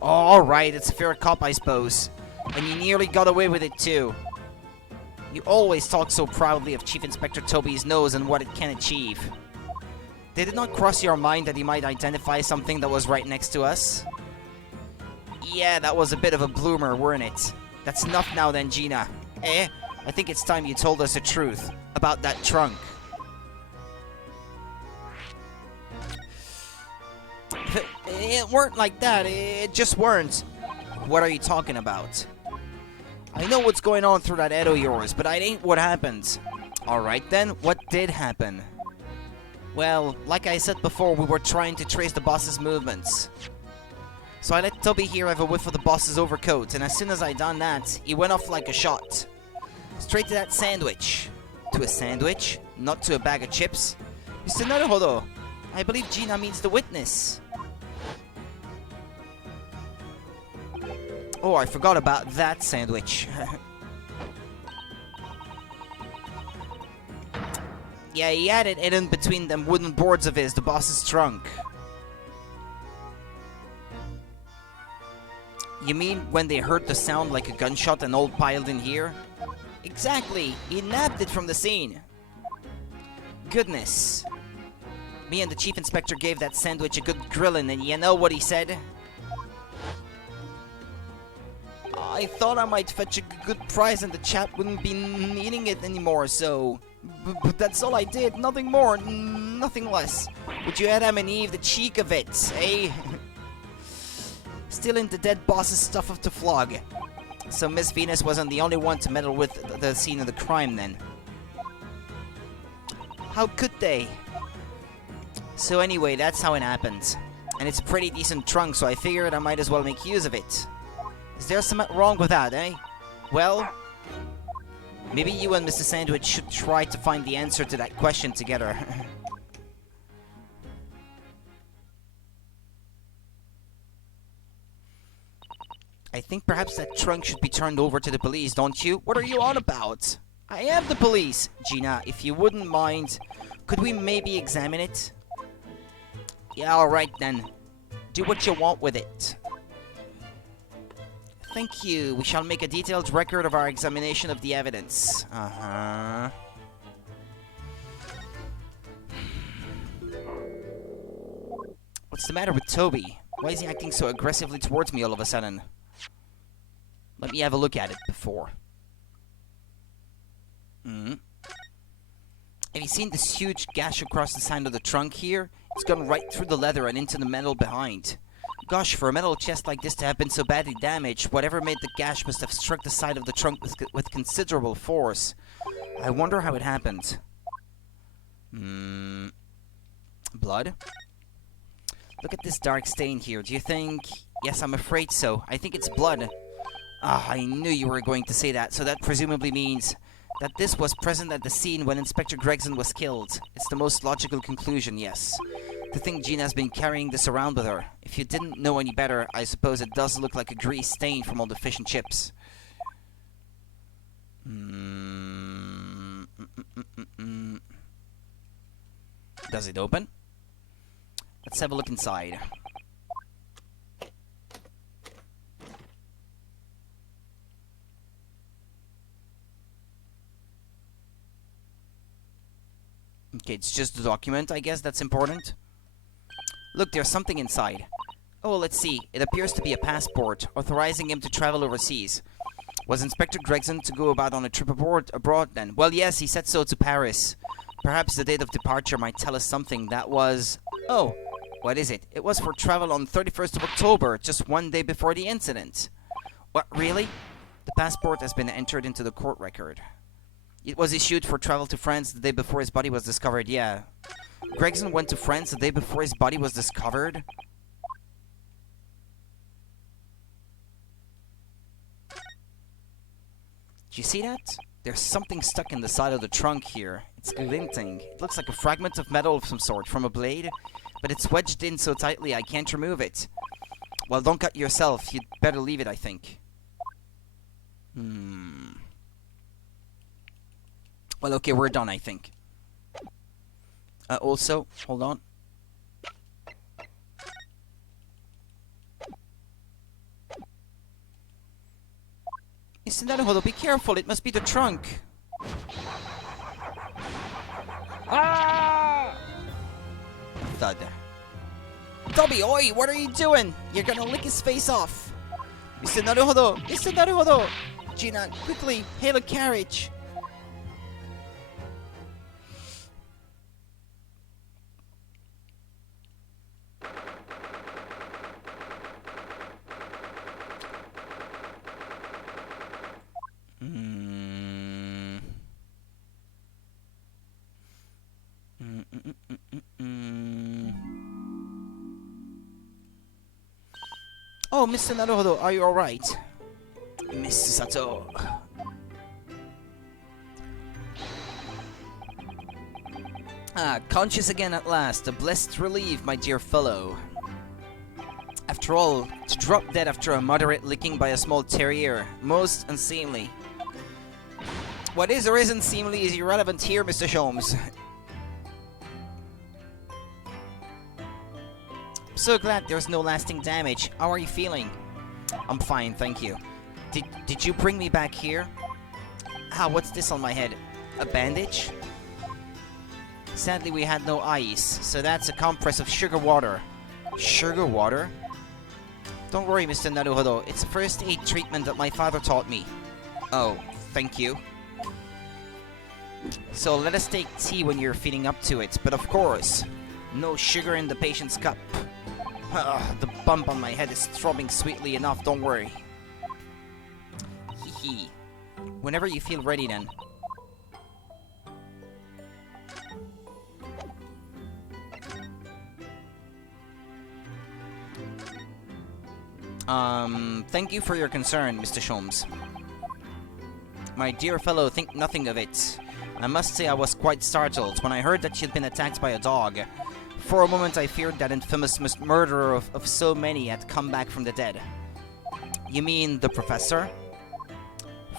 Oh, alright, it's a fair cop, I suppose. And you nearly got away with it, too. You always talk so proudly of Chief Inspector Toby's nose and what it can achieve. Did it not cross your mind that he might identify something that was right next to us? Yeah, that was a bit of a bloomer, weren't it? That's enough now then, Gina. Eh? I think it's time you told us the truth about that trunk. It weren't like that. It just weren't. What are you talking about? I know what's going on through that head of yours, but it ain't what happened. Alright then, what did happen? Well, like I said before, we were trying to trace the boss's movements. So I let Toby here have a whiff of the boss's overcoat, and as soon as I done that, he went off like a shot. Straight to that sandwich. To a sandwich, not to a bag of chips. Mr. Naruhodo, I believe Gina means the witness. Oh, I forgot about that sandwich. Yeah, he had it hidden between them wooden boards of his, the boss's trunk. You mean when they heard the sound like a gunshot and all piled in here? Exactly! He nabbed it from the scene. Goodness. Me and the Chief Inspector gave that sandwich a good grilling, and you know what he said? I thought I might fetch a good price and the chap wouldn't be needing it anymore, so... But that's all I did, nothing more, nothing less. But you had Adam and Eve the cheek of it, eh? Stealing the dead boss's stuff of the flog. So Miss Venus wasn't the only one to meddle with the scene of the crime then. How could they? So anyway, that's how it happened. And it's a pretty decent trunk, so I figured I might as well make use of it. Is there something wrong with that, eh? Well, maybe you and Mr. Sandwich should try to find the answer to that question together. I think perhaps that trunk should be turned over to the police, don't you? What are you on about? I am the police! Gina, if you wouldn't mind, could we maybe examine it? Yeah, alright then. Do what you want with it. Thank you. We shall make a detailed record of our examination of the evidence. Uh-huh. What's the matter with Toby? Why is he acting so aggressively towards me all of a sudden? Let me have a look at it before. Have you seen this huge gash across the side of the trunk here? It's gone right through the leather and into the metal behind. Gosh, for a metal chest like this to have been so badly damaged, whatever made the gash must have struck the side of the trunk with considerable force. I wonder how it happened. Blood? Look at this dark stain here. Do you think... Yes, I'm afraid so. I think it's blood. Ah, I knew you were going to say that, so that presumably means that this was present at the scene when Inspector Gregson was killed. It's the most logical conclusion, yes. To think Gina's been carrying this around with her. If you didn't know any better, I suppose it does look like a grease stain from all the fish and chips. Does it open? Let's have a look inside. Okay, it's just a document, I guess that's important. Look, there's something inside. Oh, let's see. It appears to be a passport, authorizing him to travel overseas. Was Inspector Gregson to go about on a trip abroad then? Well, yes, he said so to Paris. Perhaps the date of departure might tell us something. That was... Oh, what is it? It was for travel on 31st of October, just one day before the incident. What, really? The passport has been entered into the court record. It was issued for travel to France the day before his body was discovered, yeah. Gregson went to France the day before his body was discovered? Do you see that? There's something stuck in the side of the trunk here. It's glinting. It looks like a fragment of metal of some sort from a blade, but it's wedged in so tightly I can't remove it. Well, don't cut yourself. You'd better leave it, I think. Well, okay, we're done, I think. Also, hold on. Naruhodo, be careful, it must be the trunk. Ah! Thud. Toby, oi, what are you doing? You're gonna lick his face off. Mr. Naruhodo! Mr. Naruhodo! Gina, quickly, hail a carriage. Oh, Mr. Naruhodo, are you alright? Mr. Sato. Conscious again at last. A blessed relief, my dear fellow. After all, to drop dead after a moderate licking by a small terrier, most unseemly. What is or isn't seemly is irrelevant here, Mr. Sholmes. I'm so glad there's no lasting damage. How are you feeling? I'm fine, thank you. Did you bring me back here? What's this on my head? A bandage? Sadly, we had no ice, so that's a compress of sugar water. Sugar water? Don't worry, Mr. Naruhodo. It's a first aid treatment that my father taught me. Oh, thank you. So let us take tea when you're feeling up to it, but of course, no sugar in the patient's cup. The bump on my head is throbbing sweetly enough, don't worry. Hee hee. Whenever you feel ready then. Thank you for your concern, Mr. Sholmes. My dear fellow, think nothing of it. I must say I was quite startled when I heard that you'd been attacked by a dog. For a moment I feared that infamous murderer of so many had come back from the dead. You mean the professor?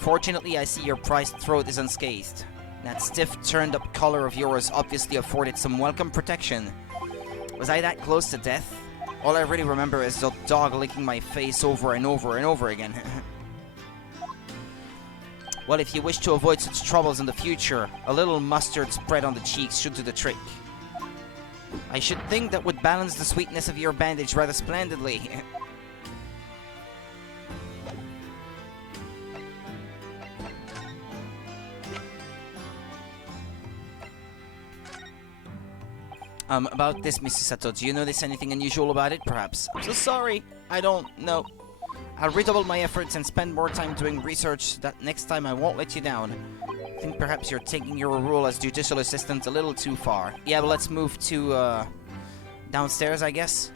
Fortunately, I see your prized throat is unscathed. That stiff, turned-up collar of yours obviously afforded some welcome protection. Was I that close to death? All I really remember is the dog licking my face over and over and over again. Well, if you wish to avoid such troubles in the future, a little mustard spread on the cheeks should do the trick. I should think that would balance the sweetness of your bandage rather splendidly. About this, Mrs. Sato, do you notice anything unusual about it, perhaps? I'm so sorry. I don't know. I'll redouble my efforts and spend more time doing research so that next time I won't let you down. I think perhaps you're taking your role as judicial assistant a little too far. Yeah, but let's move to, downstairs, I guess.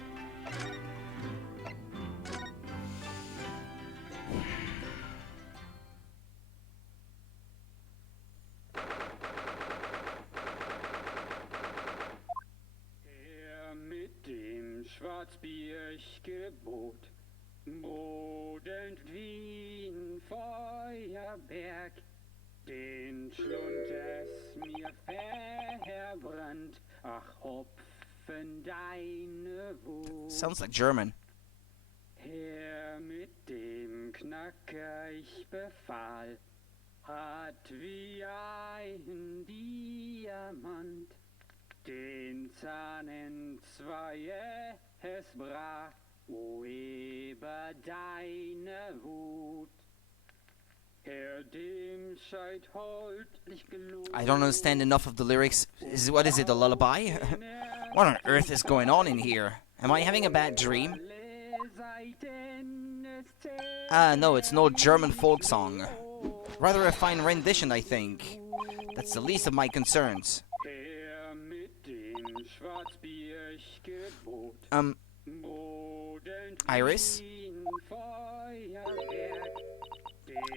Schwarzbiergebot, Bodend Wien, Feuerberg, den Schlund es mir verbrannt, ach Hopfen deine Wut. Sounds like German. Herr mit dem Knacker ich befahl, hat wie ein Diamant, den Zahn entzwei es brach, o über deine Hut. I don't understand enough of the lyrics. What is it, a lullaby? What on earth is going on in here? Am I having a bad dream? No, it's an old German folk song. Rather a fine rendition, I think. That's the least of my concerns. Iris?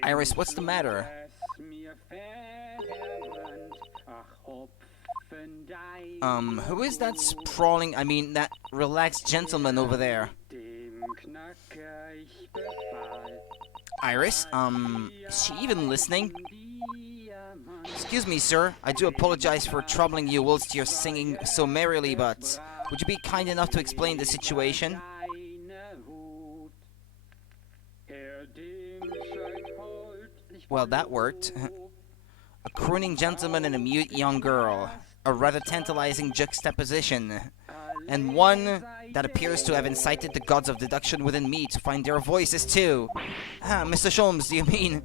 Iris, what's the matter? Who is that sprawling, that relaxed gentleman over there? Iris, is she even listening? Excuse me, sir. I do apologize for troubling you whilst you're singing so merrily, but would you be kind enough to explain the situation? Well, that worked. A crooning gentleman and a mute young girl. A rather tantalizing juxtaposition. And one that appears to have incited the gods of deduction within me to find their voices too. Mr. Sholmes, do you mean?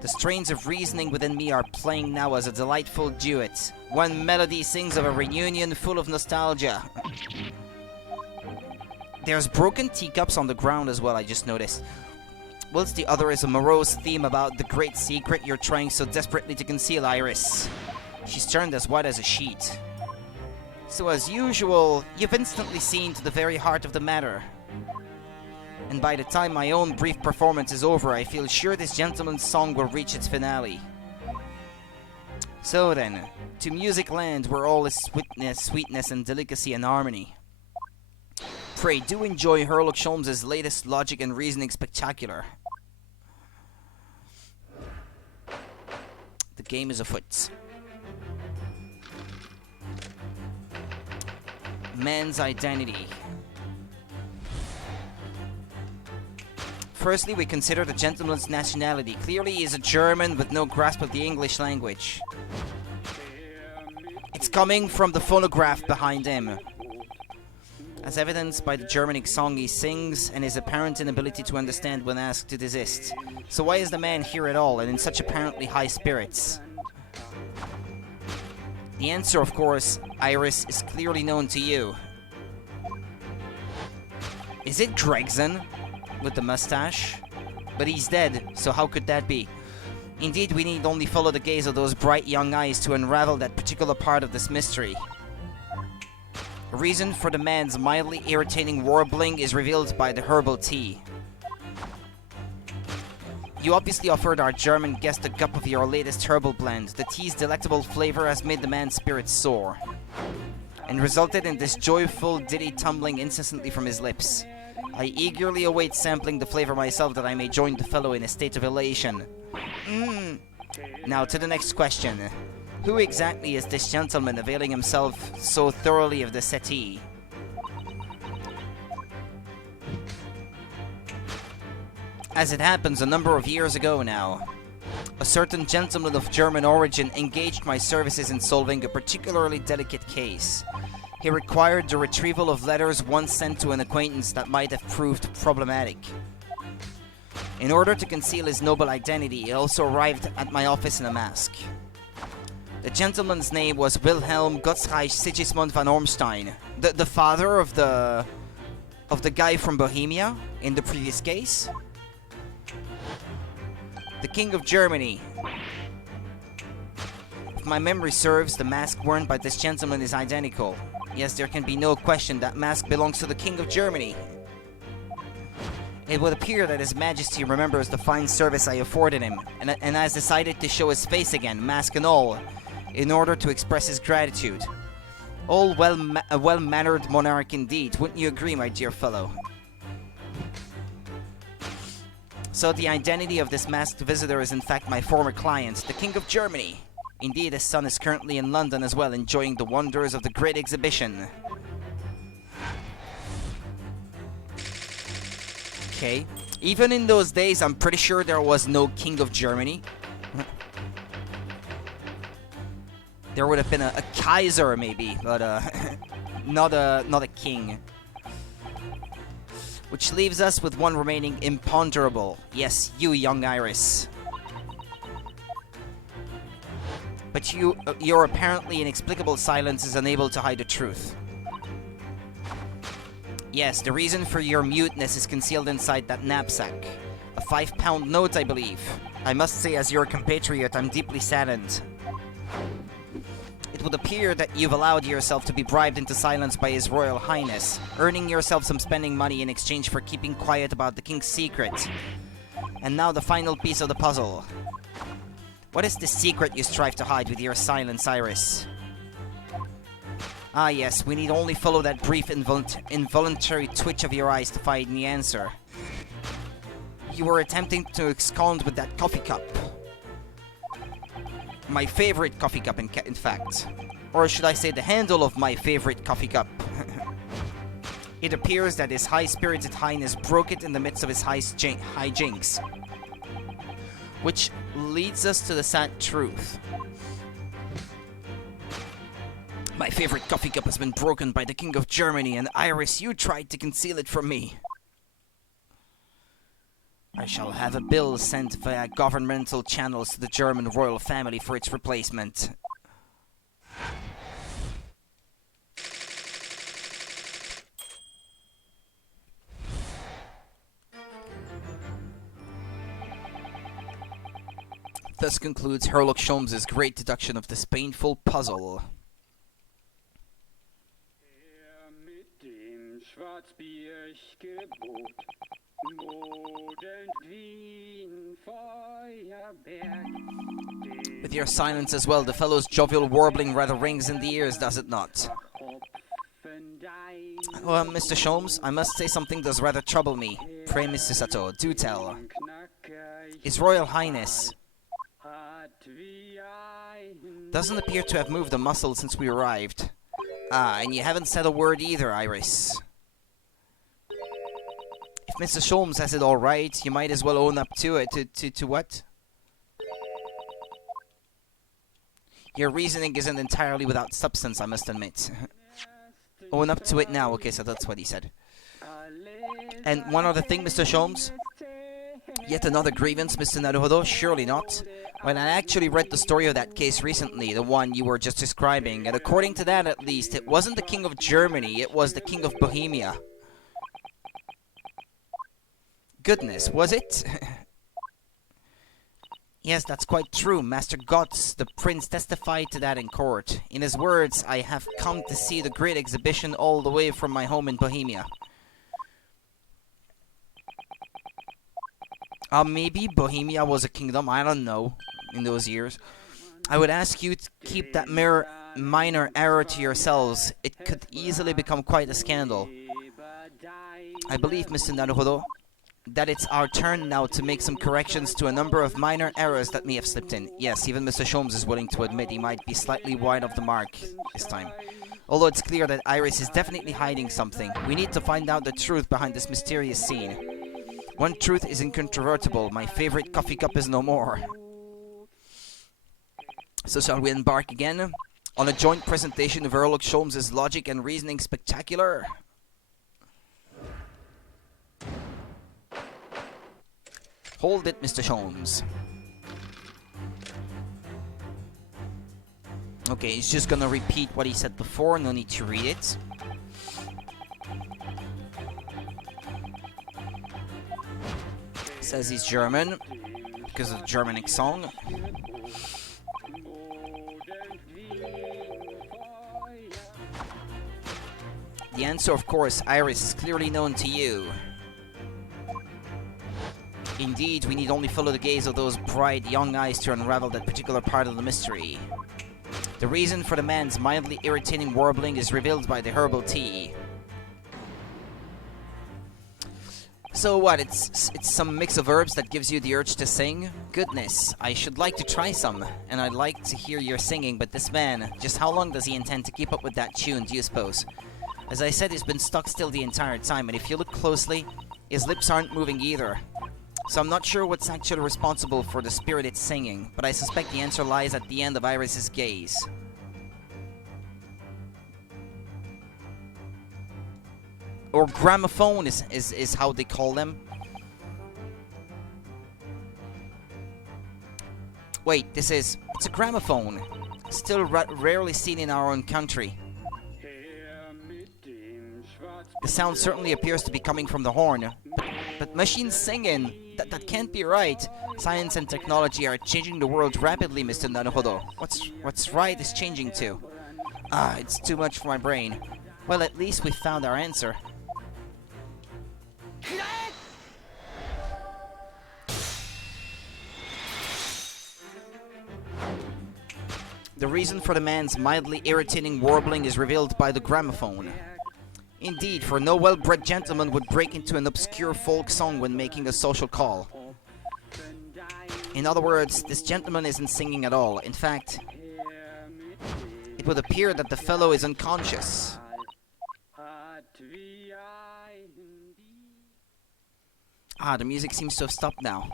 The strains of reasoning within me are playing now as a delightful duet. One melody sings of a reunion full of nostalgia. There's broken teacups on the ground as well, I just noticed. Whilst the other is a morose theme about the great secret you're trying so desperately to conceal, Iris. She's turned as white as a sheet. So as usual, you've instantly seen to the very heart of the matter. And by the time my own brief performance is over, I feel sure this gentleman's song will reach its finale. So then, to music land where all is sweetness and delicacy and harmony. Pray do enjoy Sherlock Holmes' latest logic and reasoning spectacular. The game is afoot. Man's identity. Firstly, we consider the gentleman's nationality. Clearly he is a German with no grasp of the English language. It's coming from the phonograph behind him. As evidenced by the Germanic song he sings and his apparent inability to understand when asked to desist. So why is the man here at all and in such apparently high spirits? The answer, of course, Iris, is clearly known to you. Is it Gregson? With the mustache? But he's dead, so how could that be? Indeed, we need only follow the gaze of those bright young eyes to unravel that particular part of this mystery. The reason for the man's mildly irritating warbling is revealed by the herbal tea. You obviously offered our German guest a cup of your latest herbal blend. The tea's delectable flavor has made the man's spirits soar, and resulted in this joyful ditty tumbling incessantly from his lips. I eagerly await sampling the flavor myself that I may join the fellow in a state of elation. Now to the next question. Who exactly is this gentleman availing himself so thoroughly of the settee? As it happens, a number of years ago now, a certain gentleman of German origin engaged my services in solving a particularly delicate case. He required the retrieval of letters once sent to an acquaintance that might have proved problematic. In order to conceal his noble identity, he also arrived at my office in a mask. The gentleman's name was Wilhelm Gottsreich Sigismund von Ormstein, the father of the guy from Bohemia in the previous case. The King of Germany. If my memory serves, the mask worn by this gentleman is identical. Yes, there can be no question that mask belongs to the King of Germany. It would appear that His Majesty remembers the fine service I afforded him, and has decided to show his face again, mask and all, in order to express his gratitude. All a well-mannered monarch indeed, wouldn't you agree, my dear fellow? So the identity of this masked visitor is in fact my former client, the King of Germany. Indeed, his son is currently in London as well, enjoying the wonders of the great exhibition. Okay. Even in those days, I'm pretty sure there was no King of Germany. There would have been a Kaiser, maybe, but not a king. Which leaves us with one remaining imponderable. Yes, you, young Iris. But your apparently inexplicable silence is unable to hide the truth. Yes, the reason for your muteness is concealed inside that knapsack. A 5-pound note, I believe. I must say, as your compatriot, I'm deeply saddened. It would appear that you've allowed yourself to be bribed into silence by His Royal Highness, earning yourself some spending money in exchange for keeping quiet about the King's secret. And now the final piece of the puzzle. What is the secret you strive to hide with your silence, Iris? Ah yes, we need only follow that brief involuntary twitch of your eyes to find the answer. You were attempting to abscond with that coffee cup. My favorite coffee cup, in fact. Or should I say the handle of my favorite coffee cup. It appears that His High-Spirited Highness broke it in the midst of his hijinks. Which leads us to the sad truth. My favorite coffee cup has been broken by the King of Germany, and Iris, you tried to conceal it from me. I shall have a bill sent via governmental channels to the German royal family for its replacement. Thus concludes Sherlock Holmes's great deduction of this painful puzzle. With your silence as well, the fellow's jovial warbling rather rings in the ears, does it not? Mr. Sholmes, I must say something does rather trouble me. Pray, Mr. Sato, do tell. His Royal Highness doesn't appear to have moved a muscle since we arrived. Ah, and you haven't said a word either, Iris. If Mr. Sholmes has it all right, you might as well own up to it. To what? Your reasoning isn't entirely without substance, I must admit. Own up to it now. Okay, so that's what he said. And one other thing, Mr. Sholmes. Yet another grievance, Mr. Naruhodo? Surely not. When I actually read the story of that case recently, the one you were just describing, and according to that at least, it wasn't the King of Germany, it was the King of Bohemia. Goodness, was it? Yes, that's quite true. Master Gotz, the prince, testified to that in court. In his words, I have come to see the great exhibition all the way from my home in Bohemia. Maybe Bohemia was a kingdom, I don't know, in those years. I would ask you to keep that minor error to yourselves. It could easily become quite a scandal. I believe, Mr. Naruhodo, that it's our turn now to make some corrections to a number of minor errors that may have slipped in. Yes, even Mr. Sholmes is willing to admit he might be slightly wide of the mark this time. Although it's clear that Iris is definitely hiding something. We need to find out the truth behind this mysterious scene. One truth is incontrovertible. My favorite coffee cup is no more. So shall we embark again on a joint presentation of Sherlock Holmes's logic and reasoning spectacular? Hold it, Mr. Holmes. Okay, he's just gonna repeat what he said before. No need to read it. Says he's German because of the Germanic song. The answer, of course, Iris, is clearly known to you. Indeed, we need only follow the gaze of those bright young eyes to unravel that particular part of the mystery. The reason for the man's mildly irritating warbling is revealed by the herbal tea. So what, it's some mix of herbs that gives you the urge to sing? Goodness, I should like to try some, and I'd like to hear your singing, but this man, just how long does he intend to keep up with that tune, do you suppose? As I said, he's been stuck still the entire time, and if you look closely, his lips aren't moving either. So I'm not sure what's actually responsible for the spirited singing, but I suspect the answer lies at the end of Iris's gaze. Or gramophone is how they call them. Wait, it's a gramophone. Still rarely seen in our own country. The sound certainly appears to be coming from the horn. But machines singing? That can't be right. Science and technology are changing the world rapidly, Mr. Naruhodo. What's right is changing too. It's too much for my brain. Well, at least we found our answer. The reason for the man's mildly irritating warbling is revealed by the gramophone. Indeed, for no well-bred gentleman would break into an obscure folk song when making a social call. In other words, this gentleman isn't singing at all. In fact, it would appear that the fellow is unconscious. The music seems to have stopped now.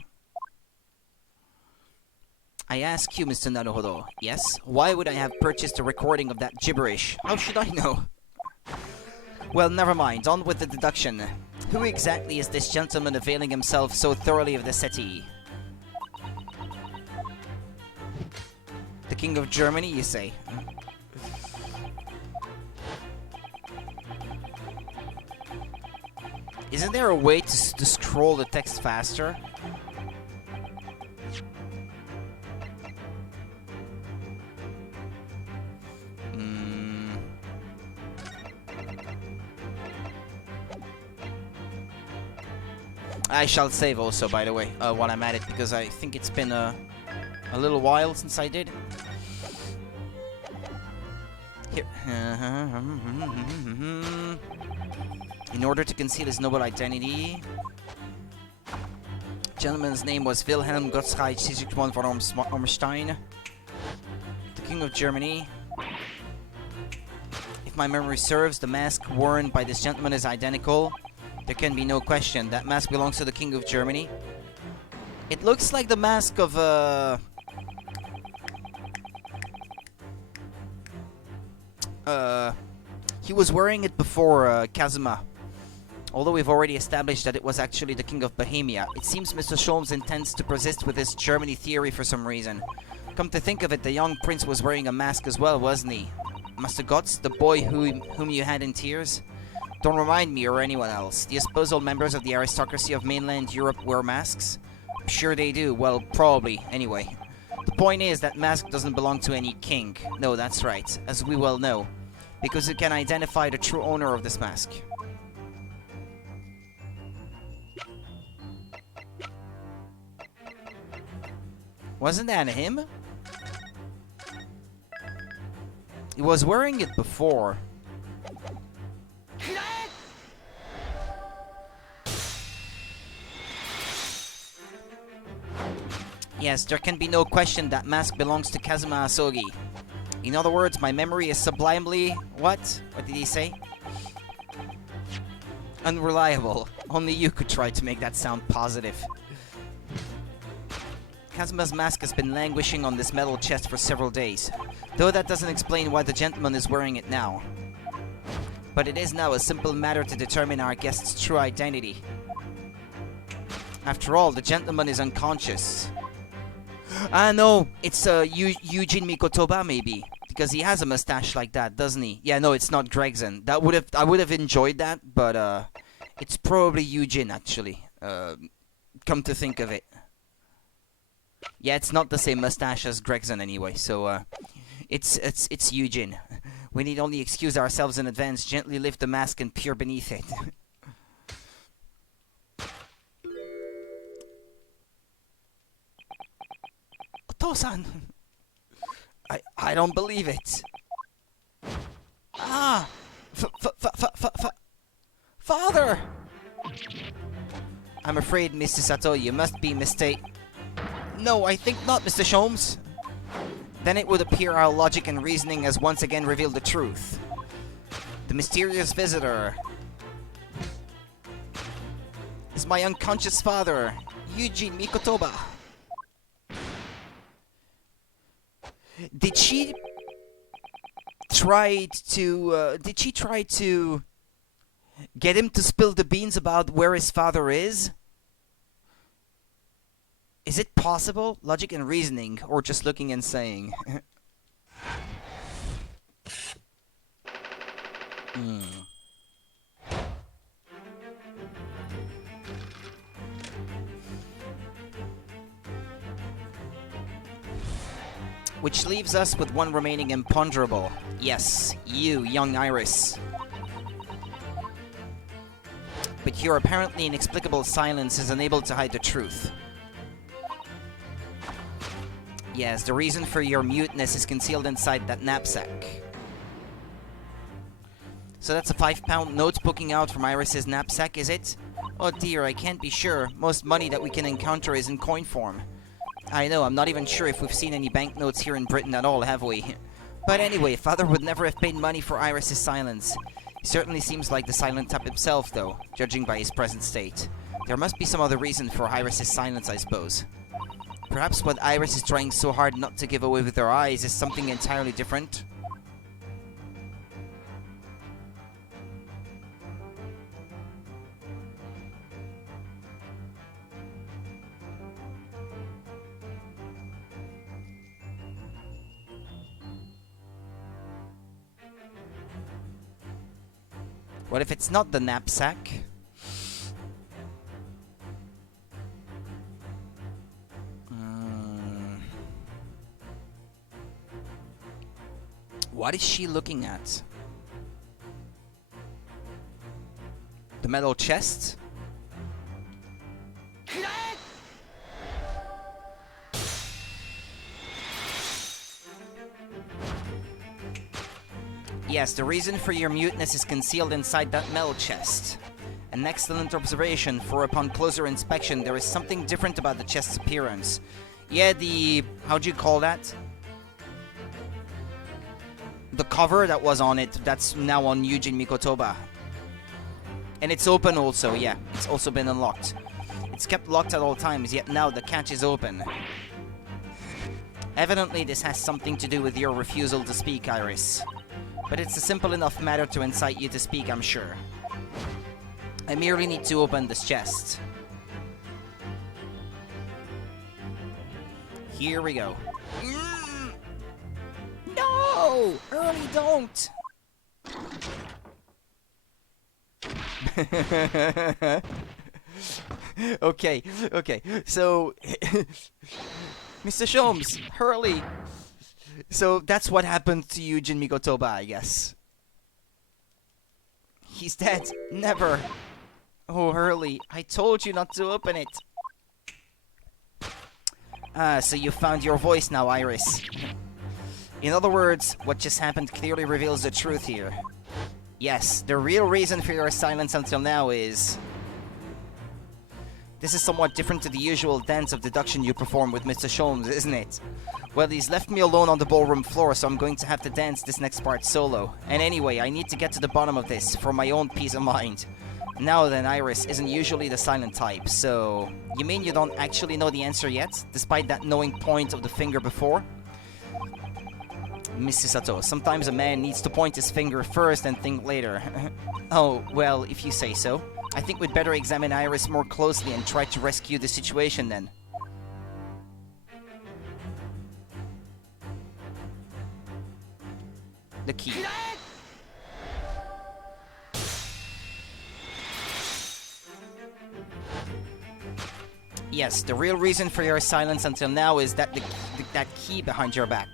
I ask you, Mr. Naruhodo, yes? Why would I have purchased a recording of that gibberish? How should I know? Well, never mind. On with the deduction. Who exactly is this gentleman availing himself so thoroughly of the settee? The King of Germany, you say? Isn't there a way to scroll the text faster? I shall save also, by the way, while I'm at it, because I think it's been a little while since I did. Here. In order to conceal his noble identity, gentleman's name was Wilhelm Gottschalk Siegfried von Ormstein, the King of Germany. If my memory serves, the mask worn by this gentleman is identical. There can be no question. That mask belongs to the King of Germany. It looks like the mask of, he was wearing it before, Kazuma. Although we've already established that it was actually the King of Bohemia. It seems Mr. Sholmes intends to persist with his Germany theory for some reason. Come to think of it, the young prince was wearing a mask as well, wasn't he? Master Gotz, the boy whom you had in tears? Don't remind me or anyone else. Do you suppose all members of the aristocracy of mainland Europe wear masks? I'm sure they do. Well, probably. Anyway. The point is that mask doesn't belong to any king. No, that's right. As we well know. Because you can identify the true owner of this mask. Wasn't that him? He was wearing it before. Yes, there can be no question that mask belongs to Kazuma Asogi. In other words, my memory is sublimely... What? What did he say? Unreliable. Only you could try to make that sound positive. Kazuma's mask has been languishing on this metal chest for several days, though that doesn't explain why the gentleman is wearing it now. But it is now a simple matter to determine our guest's true identity. After all, the gentleman is unconscious. No, it's Eugene Mikotoba maybe, because he has a mustache like that, doesn't he? Yeah, no, it's not Gregson. I would have enjoyed that, but it's probably Eugene actually. Come to think of it. Yeah, it's not the same mustache as Gregson anyway, so it's Eugene. We need only excuse ourselves in advance, gently lift the mask and peer beneath it. Otosan! I don't believe it. Father! I'm afraid, Mr. Sato, you must be mistaken. No, I think not, Mr. Sholmes. Then it would appear our logic and reasoning has once again revealed the truth. The mysterious visitor is my unconscious father, Eugene Mikotoba. Did she try to Get him to spill the beans about where his father is? Is it possible? Logic and reasoning, or just looking and saying? Which leaves us with one remaining imponderable. Yes, you, young Iris. But your apparently inexplicable silence is unable to hide the truth. Yes, the reason for your muteness is concealed inside that knapsack. So that's a £5 note poking out from Iris's knapsack, is it? Oh dear, I can't be sure. Most money that we can encounter is in coin form. I know, I'm not even sure if we've seen any banknotes here in Britain at all, have we? But anyway, Father would never have paid money for Iris's silence. He certainly seems like the silent type himself, though, judging by his present state. There must be some other reason for Iris's silence, I suppose. Perhaps what Iris is trying so hard not to give away with her eyes is something entirely different? What if it's not the knapsack? What is she looking at? The metal chest? Yes, the reason for your muteness is concealed inside that metal chest. An excellent observation, for upon closer inspection, there is something different about the chest's appearance. Yeah, how do you call that? The cover that was on it, that's now on Eugene Mikotoba. And it's open also, yeah. It's also been unlocked. It's kept locked at all times, yet now the catch is open. Evidently, this has something to do with your refusal to speak, Iris. But it's a simple enough matter to incite you to speak, I'm sure. I merely need to open this chest. Here we go. No! Early, don't! Okay, so... Mr. Sholmes, Hurley... So that's what happened to Eugene Mikotoba, I guess. He's dead. Never. Oh, Hurley, I told you not to open it. Ah, so you found your voice now, Iris. In other words, what just happened clearly reveals the truth here. Yes, the real reason for your silence until now is... This is somewhat different to the usual dance of deduction you perform with Mr. Sholmes, isn't it? Well, he's left me alone on the ballroom floor, so I'm going to have to dance this next part solo. And anyway, I need to get to the bottom of this, for my own peace of mind. Now then, Iris isn't usually the silent type, so... You mean you don't actually know the answer yet, despite that knowing point of the finger before? Mrs. Sato, sometimes a man needs to point his finger first and think later. Oh, well, if you say so. I think we'd better examine Iris more closely and try to rescue the situation then. The key. Yes, the real reason for your silence until now is that that key behind your back.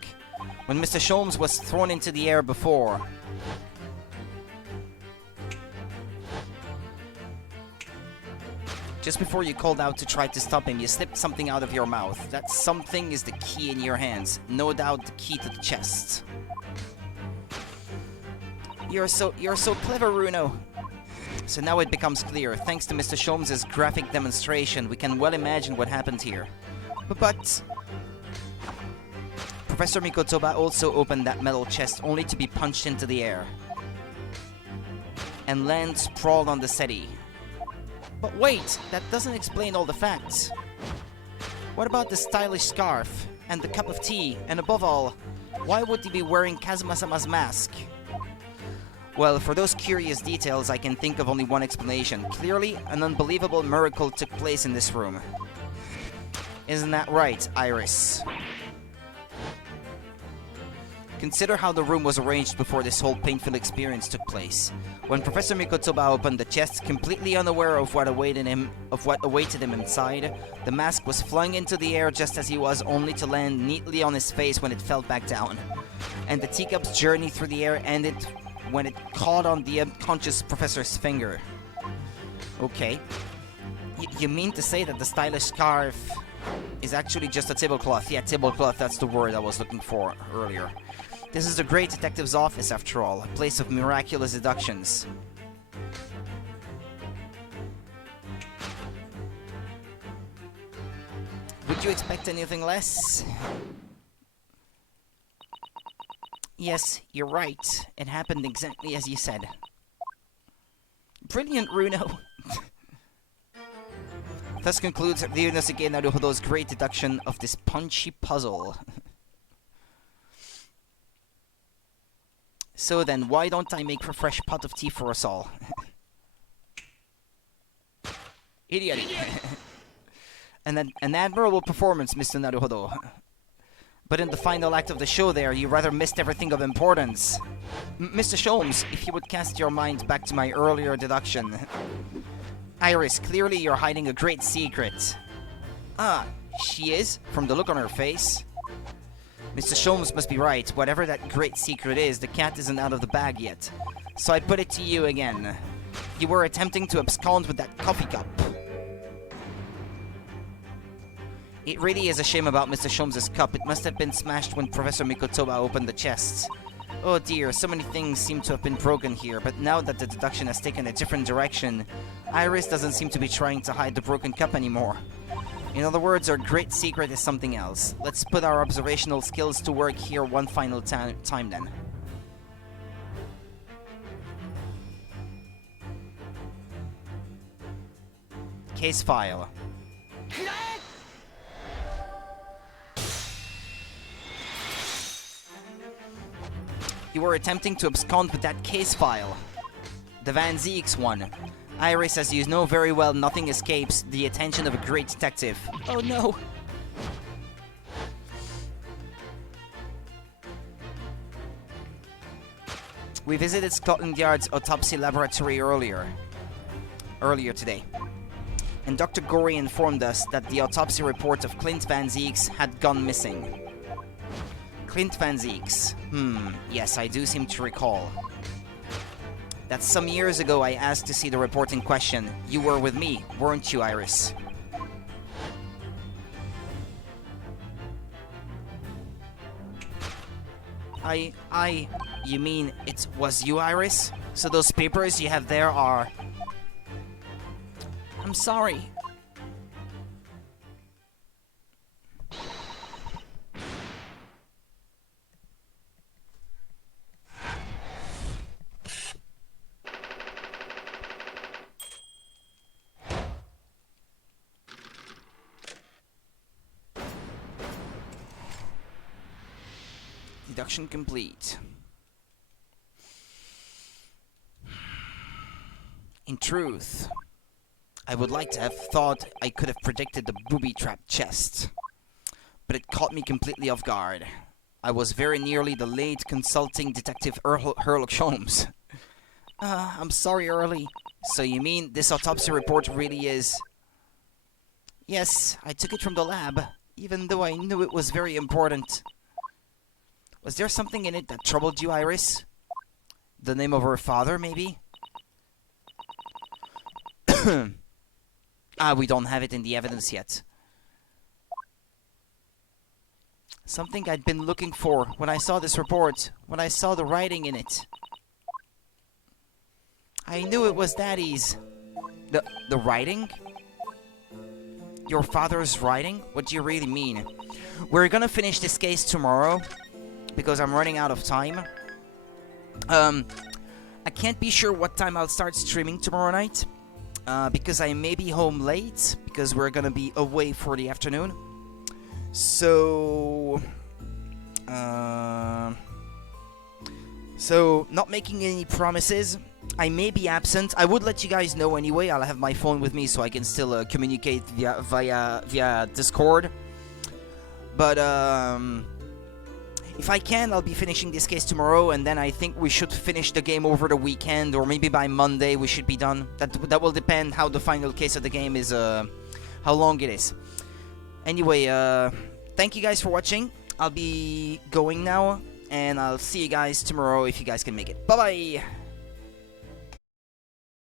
When Mr. Sholmes was thrown into the air before... Just before you called out to try to stop him, you slipped something out of your mouth. That something is the key in your hands. No doubt the key to the chest. You're so clever, Runo. So now it becomes clear. Thanks to Mr. Sholmes' graphic demonstration, we can well imagine what happened here. But... Professor Mikotoba also opened that metal chest only to be punched into the air. And land sprawled on the settee. But wait, that doesn't explain all the facts. What about the stylish scarf, and the cup of tea, and above all, why would he be wearing Kazuma-sama's mask? Well, for those curious details, I can think of only one explanation. Clearly, an unbelievable miracle took place in this room. Isn't that right, Iris? Consider how the room was arranged before this whole painful experience took place. When Professor Mikotoba opened the chest, completely unaware of what awaited him inside, the mask was flung into the air just as he was, only to land neatly on his face when it fell back down. And the teacup's journey through the air ended when it caught on the unconscious professor's finger. Okay. You mean to say that the stylish scarf is actually just a tablecloth? Yeah, tablecloth, that's the word I was looking for earlier. This is the great detective's office, after all, a place of miraculous deductions. Would you expect anything less? Yes, you're right. It happened exactly as you said. Brilliant, Runo! Thus concludes Ryunosuke Naruhodo's great deduction of this punchy puzzle. So then, why don't I make a fresh pot of tea for us all? Idiot! An admirable performance, Mr. Naruhodo. But in the final act of the show there, you rather missed everything of importance. Mr. Sholmes, if you would cast your mind back to my earlier deduction. Iris, clearly you're hiding a great secret. Ah, she is, from the look on her face. Mr. Sholmes must be right. Whatever that great secret is, the cat isn't out of the bag yet. So I put it to you again. You were attempting to abscond with that coffee cup. It really is a shame about Mr. Sholmes' cup. It must have been smashed when Professor Mikotoba opened the chest. Oh dear, so many things seem to have been broken here, but now that the deduction has taken a different direction, Iris doesn't seem to be trying to hide the broken cup anymore. In other words, our great secret is something else. Let's put our observational skills to work here one final time then. Case file. You were attempting to abscond with that case file. The Vanzeks one. Iris, as you know very well, nothing escapes the attention of a great detective. Oh no! We visited Scotland Yard's autopsy laboratory earlier today. And Dr. Gorey informed us that the autopsy report of Clint Vanzeks had gone missing. Clint Vanzeks. Yes, I do seem to recall. That some years ago I asked to see the report in question. You were with me, weren't you, Iris? You mean it was you, Iris? So those papers you have there are... I'm sorry. Deduction complete. In truth, I would like to have thought I could have predicted the booby-trapped chest, but it caught me completely off guard. I was very nearly the late consulting detective Sherlock Holmes. I'm sorry, Early. So you mean this autopsy report really is... Yes, I took it from the lab, even though I knew it was very important. Was there something in it that troubled you, Iris? The name of her father, maybe? We don't have it in the evidence yet. Something I'd been looking for when I saw this report, when I saw the writing in it. I knew it was Daddy's. The writing? Your father's writing? What do you really mean? We're gonna finish this case tomorrow, because I'm running out of time. I can't be sure what time I'll start streaming tomorrow night, because I may be home late, because we're gonna be away for the afternoon. So So, not making any promises. I may be absent. I would let you guys know anyway. I'll have my phone with me so I can still communicate via Discord. But if I can, I'll be finishing this case tomorrow, and then I think we should finish the game over the weekend, or maybe by Monday we should be done. That will depend how the final case of the game is, how long it is. Anyway, thank you guys for watching. I'll be going now, and I'll see you guys tomorrow if you guys can make it. Bye-bye!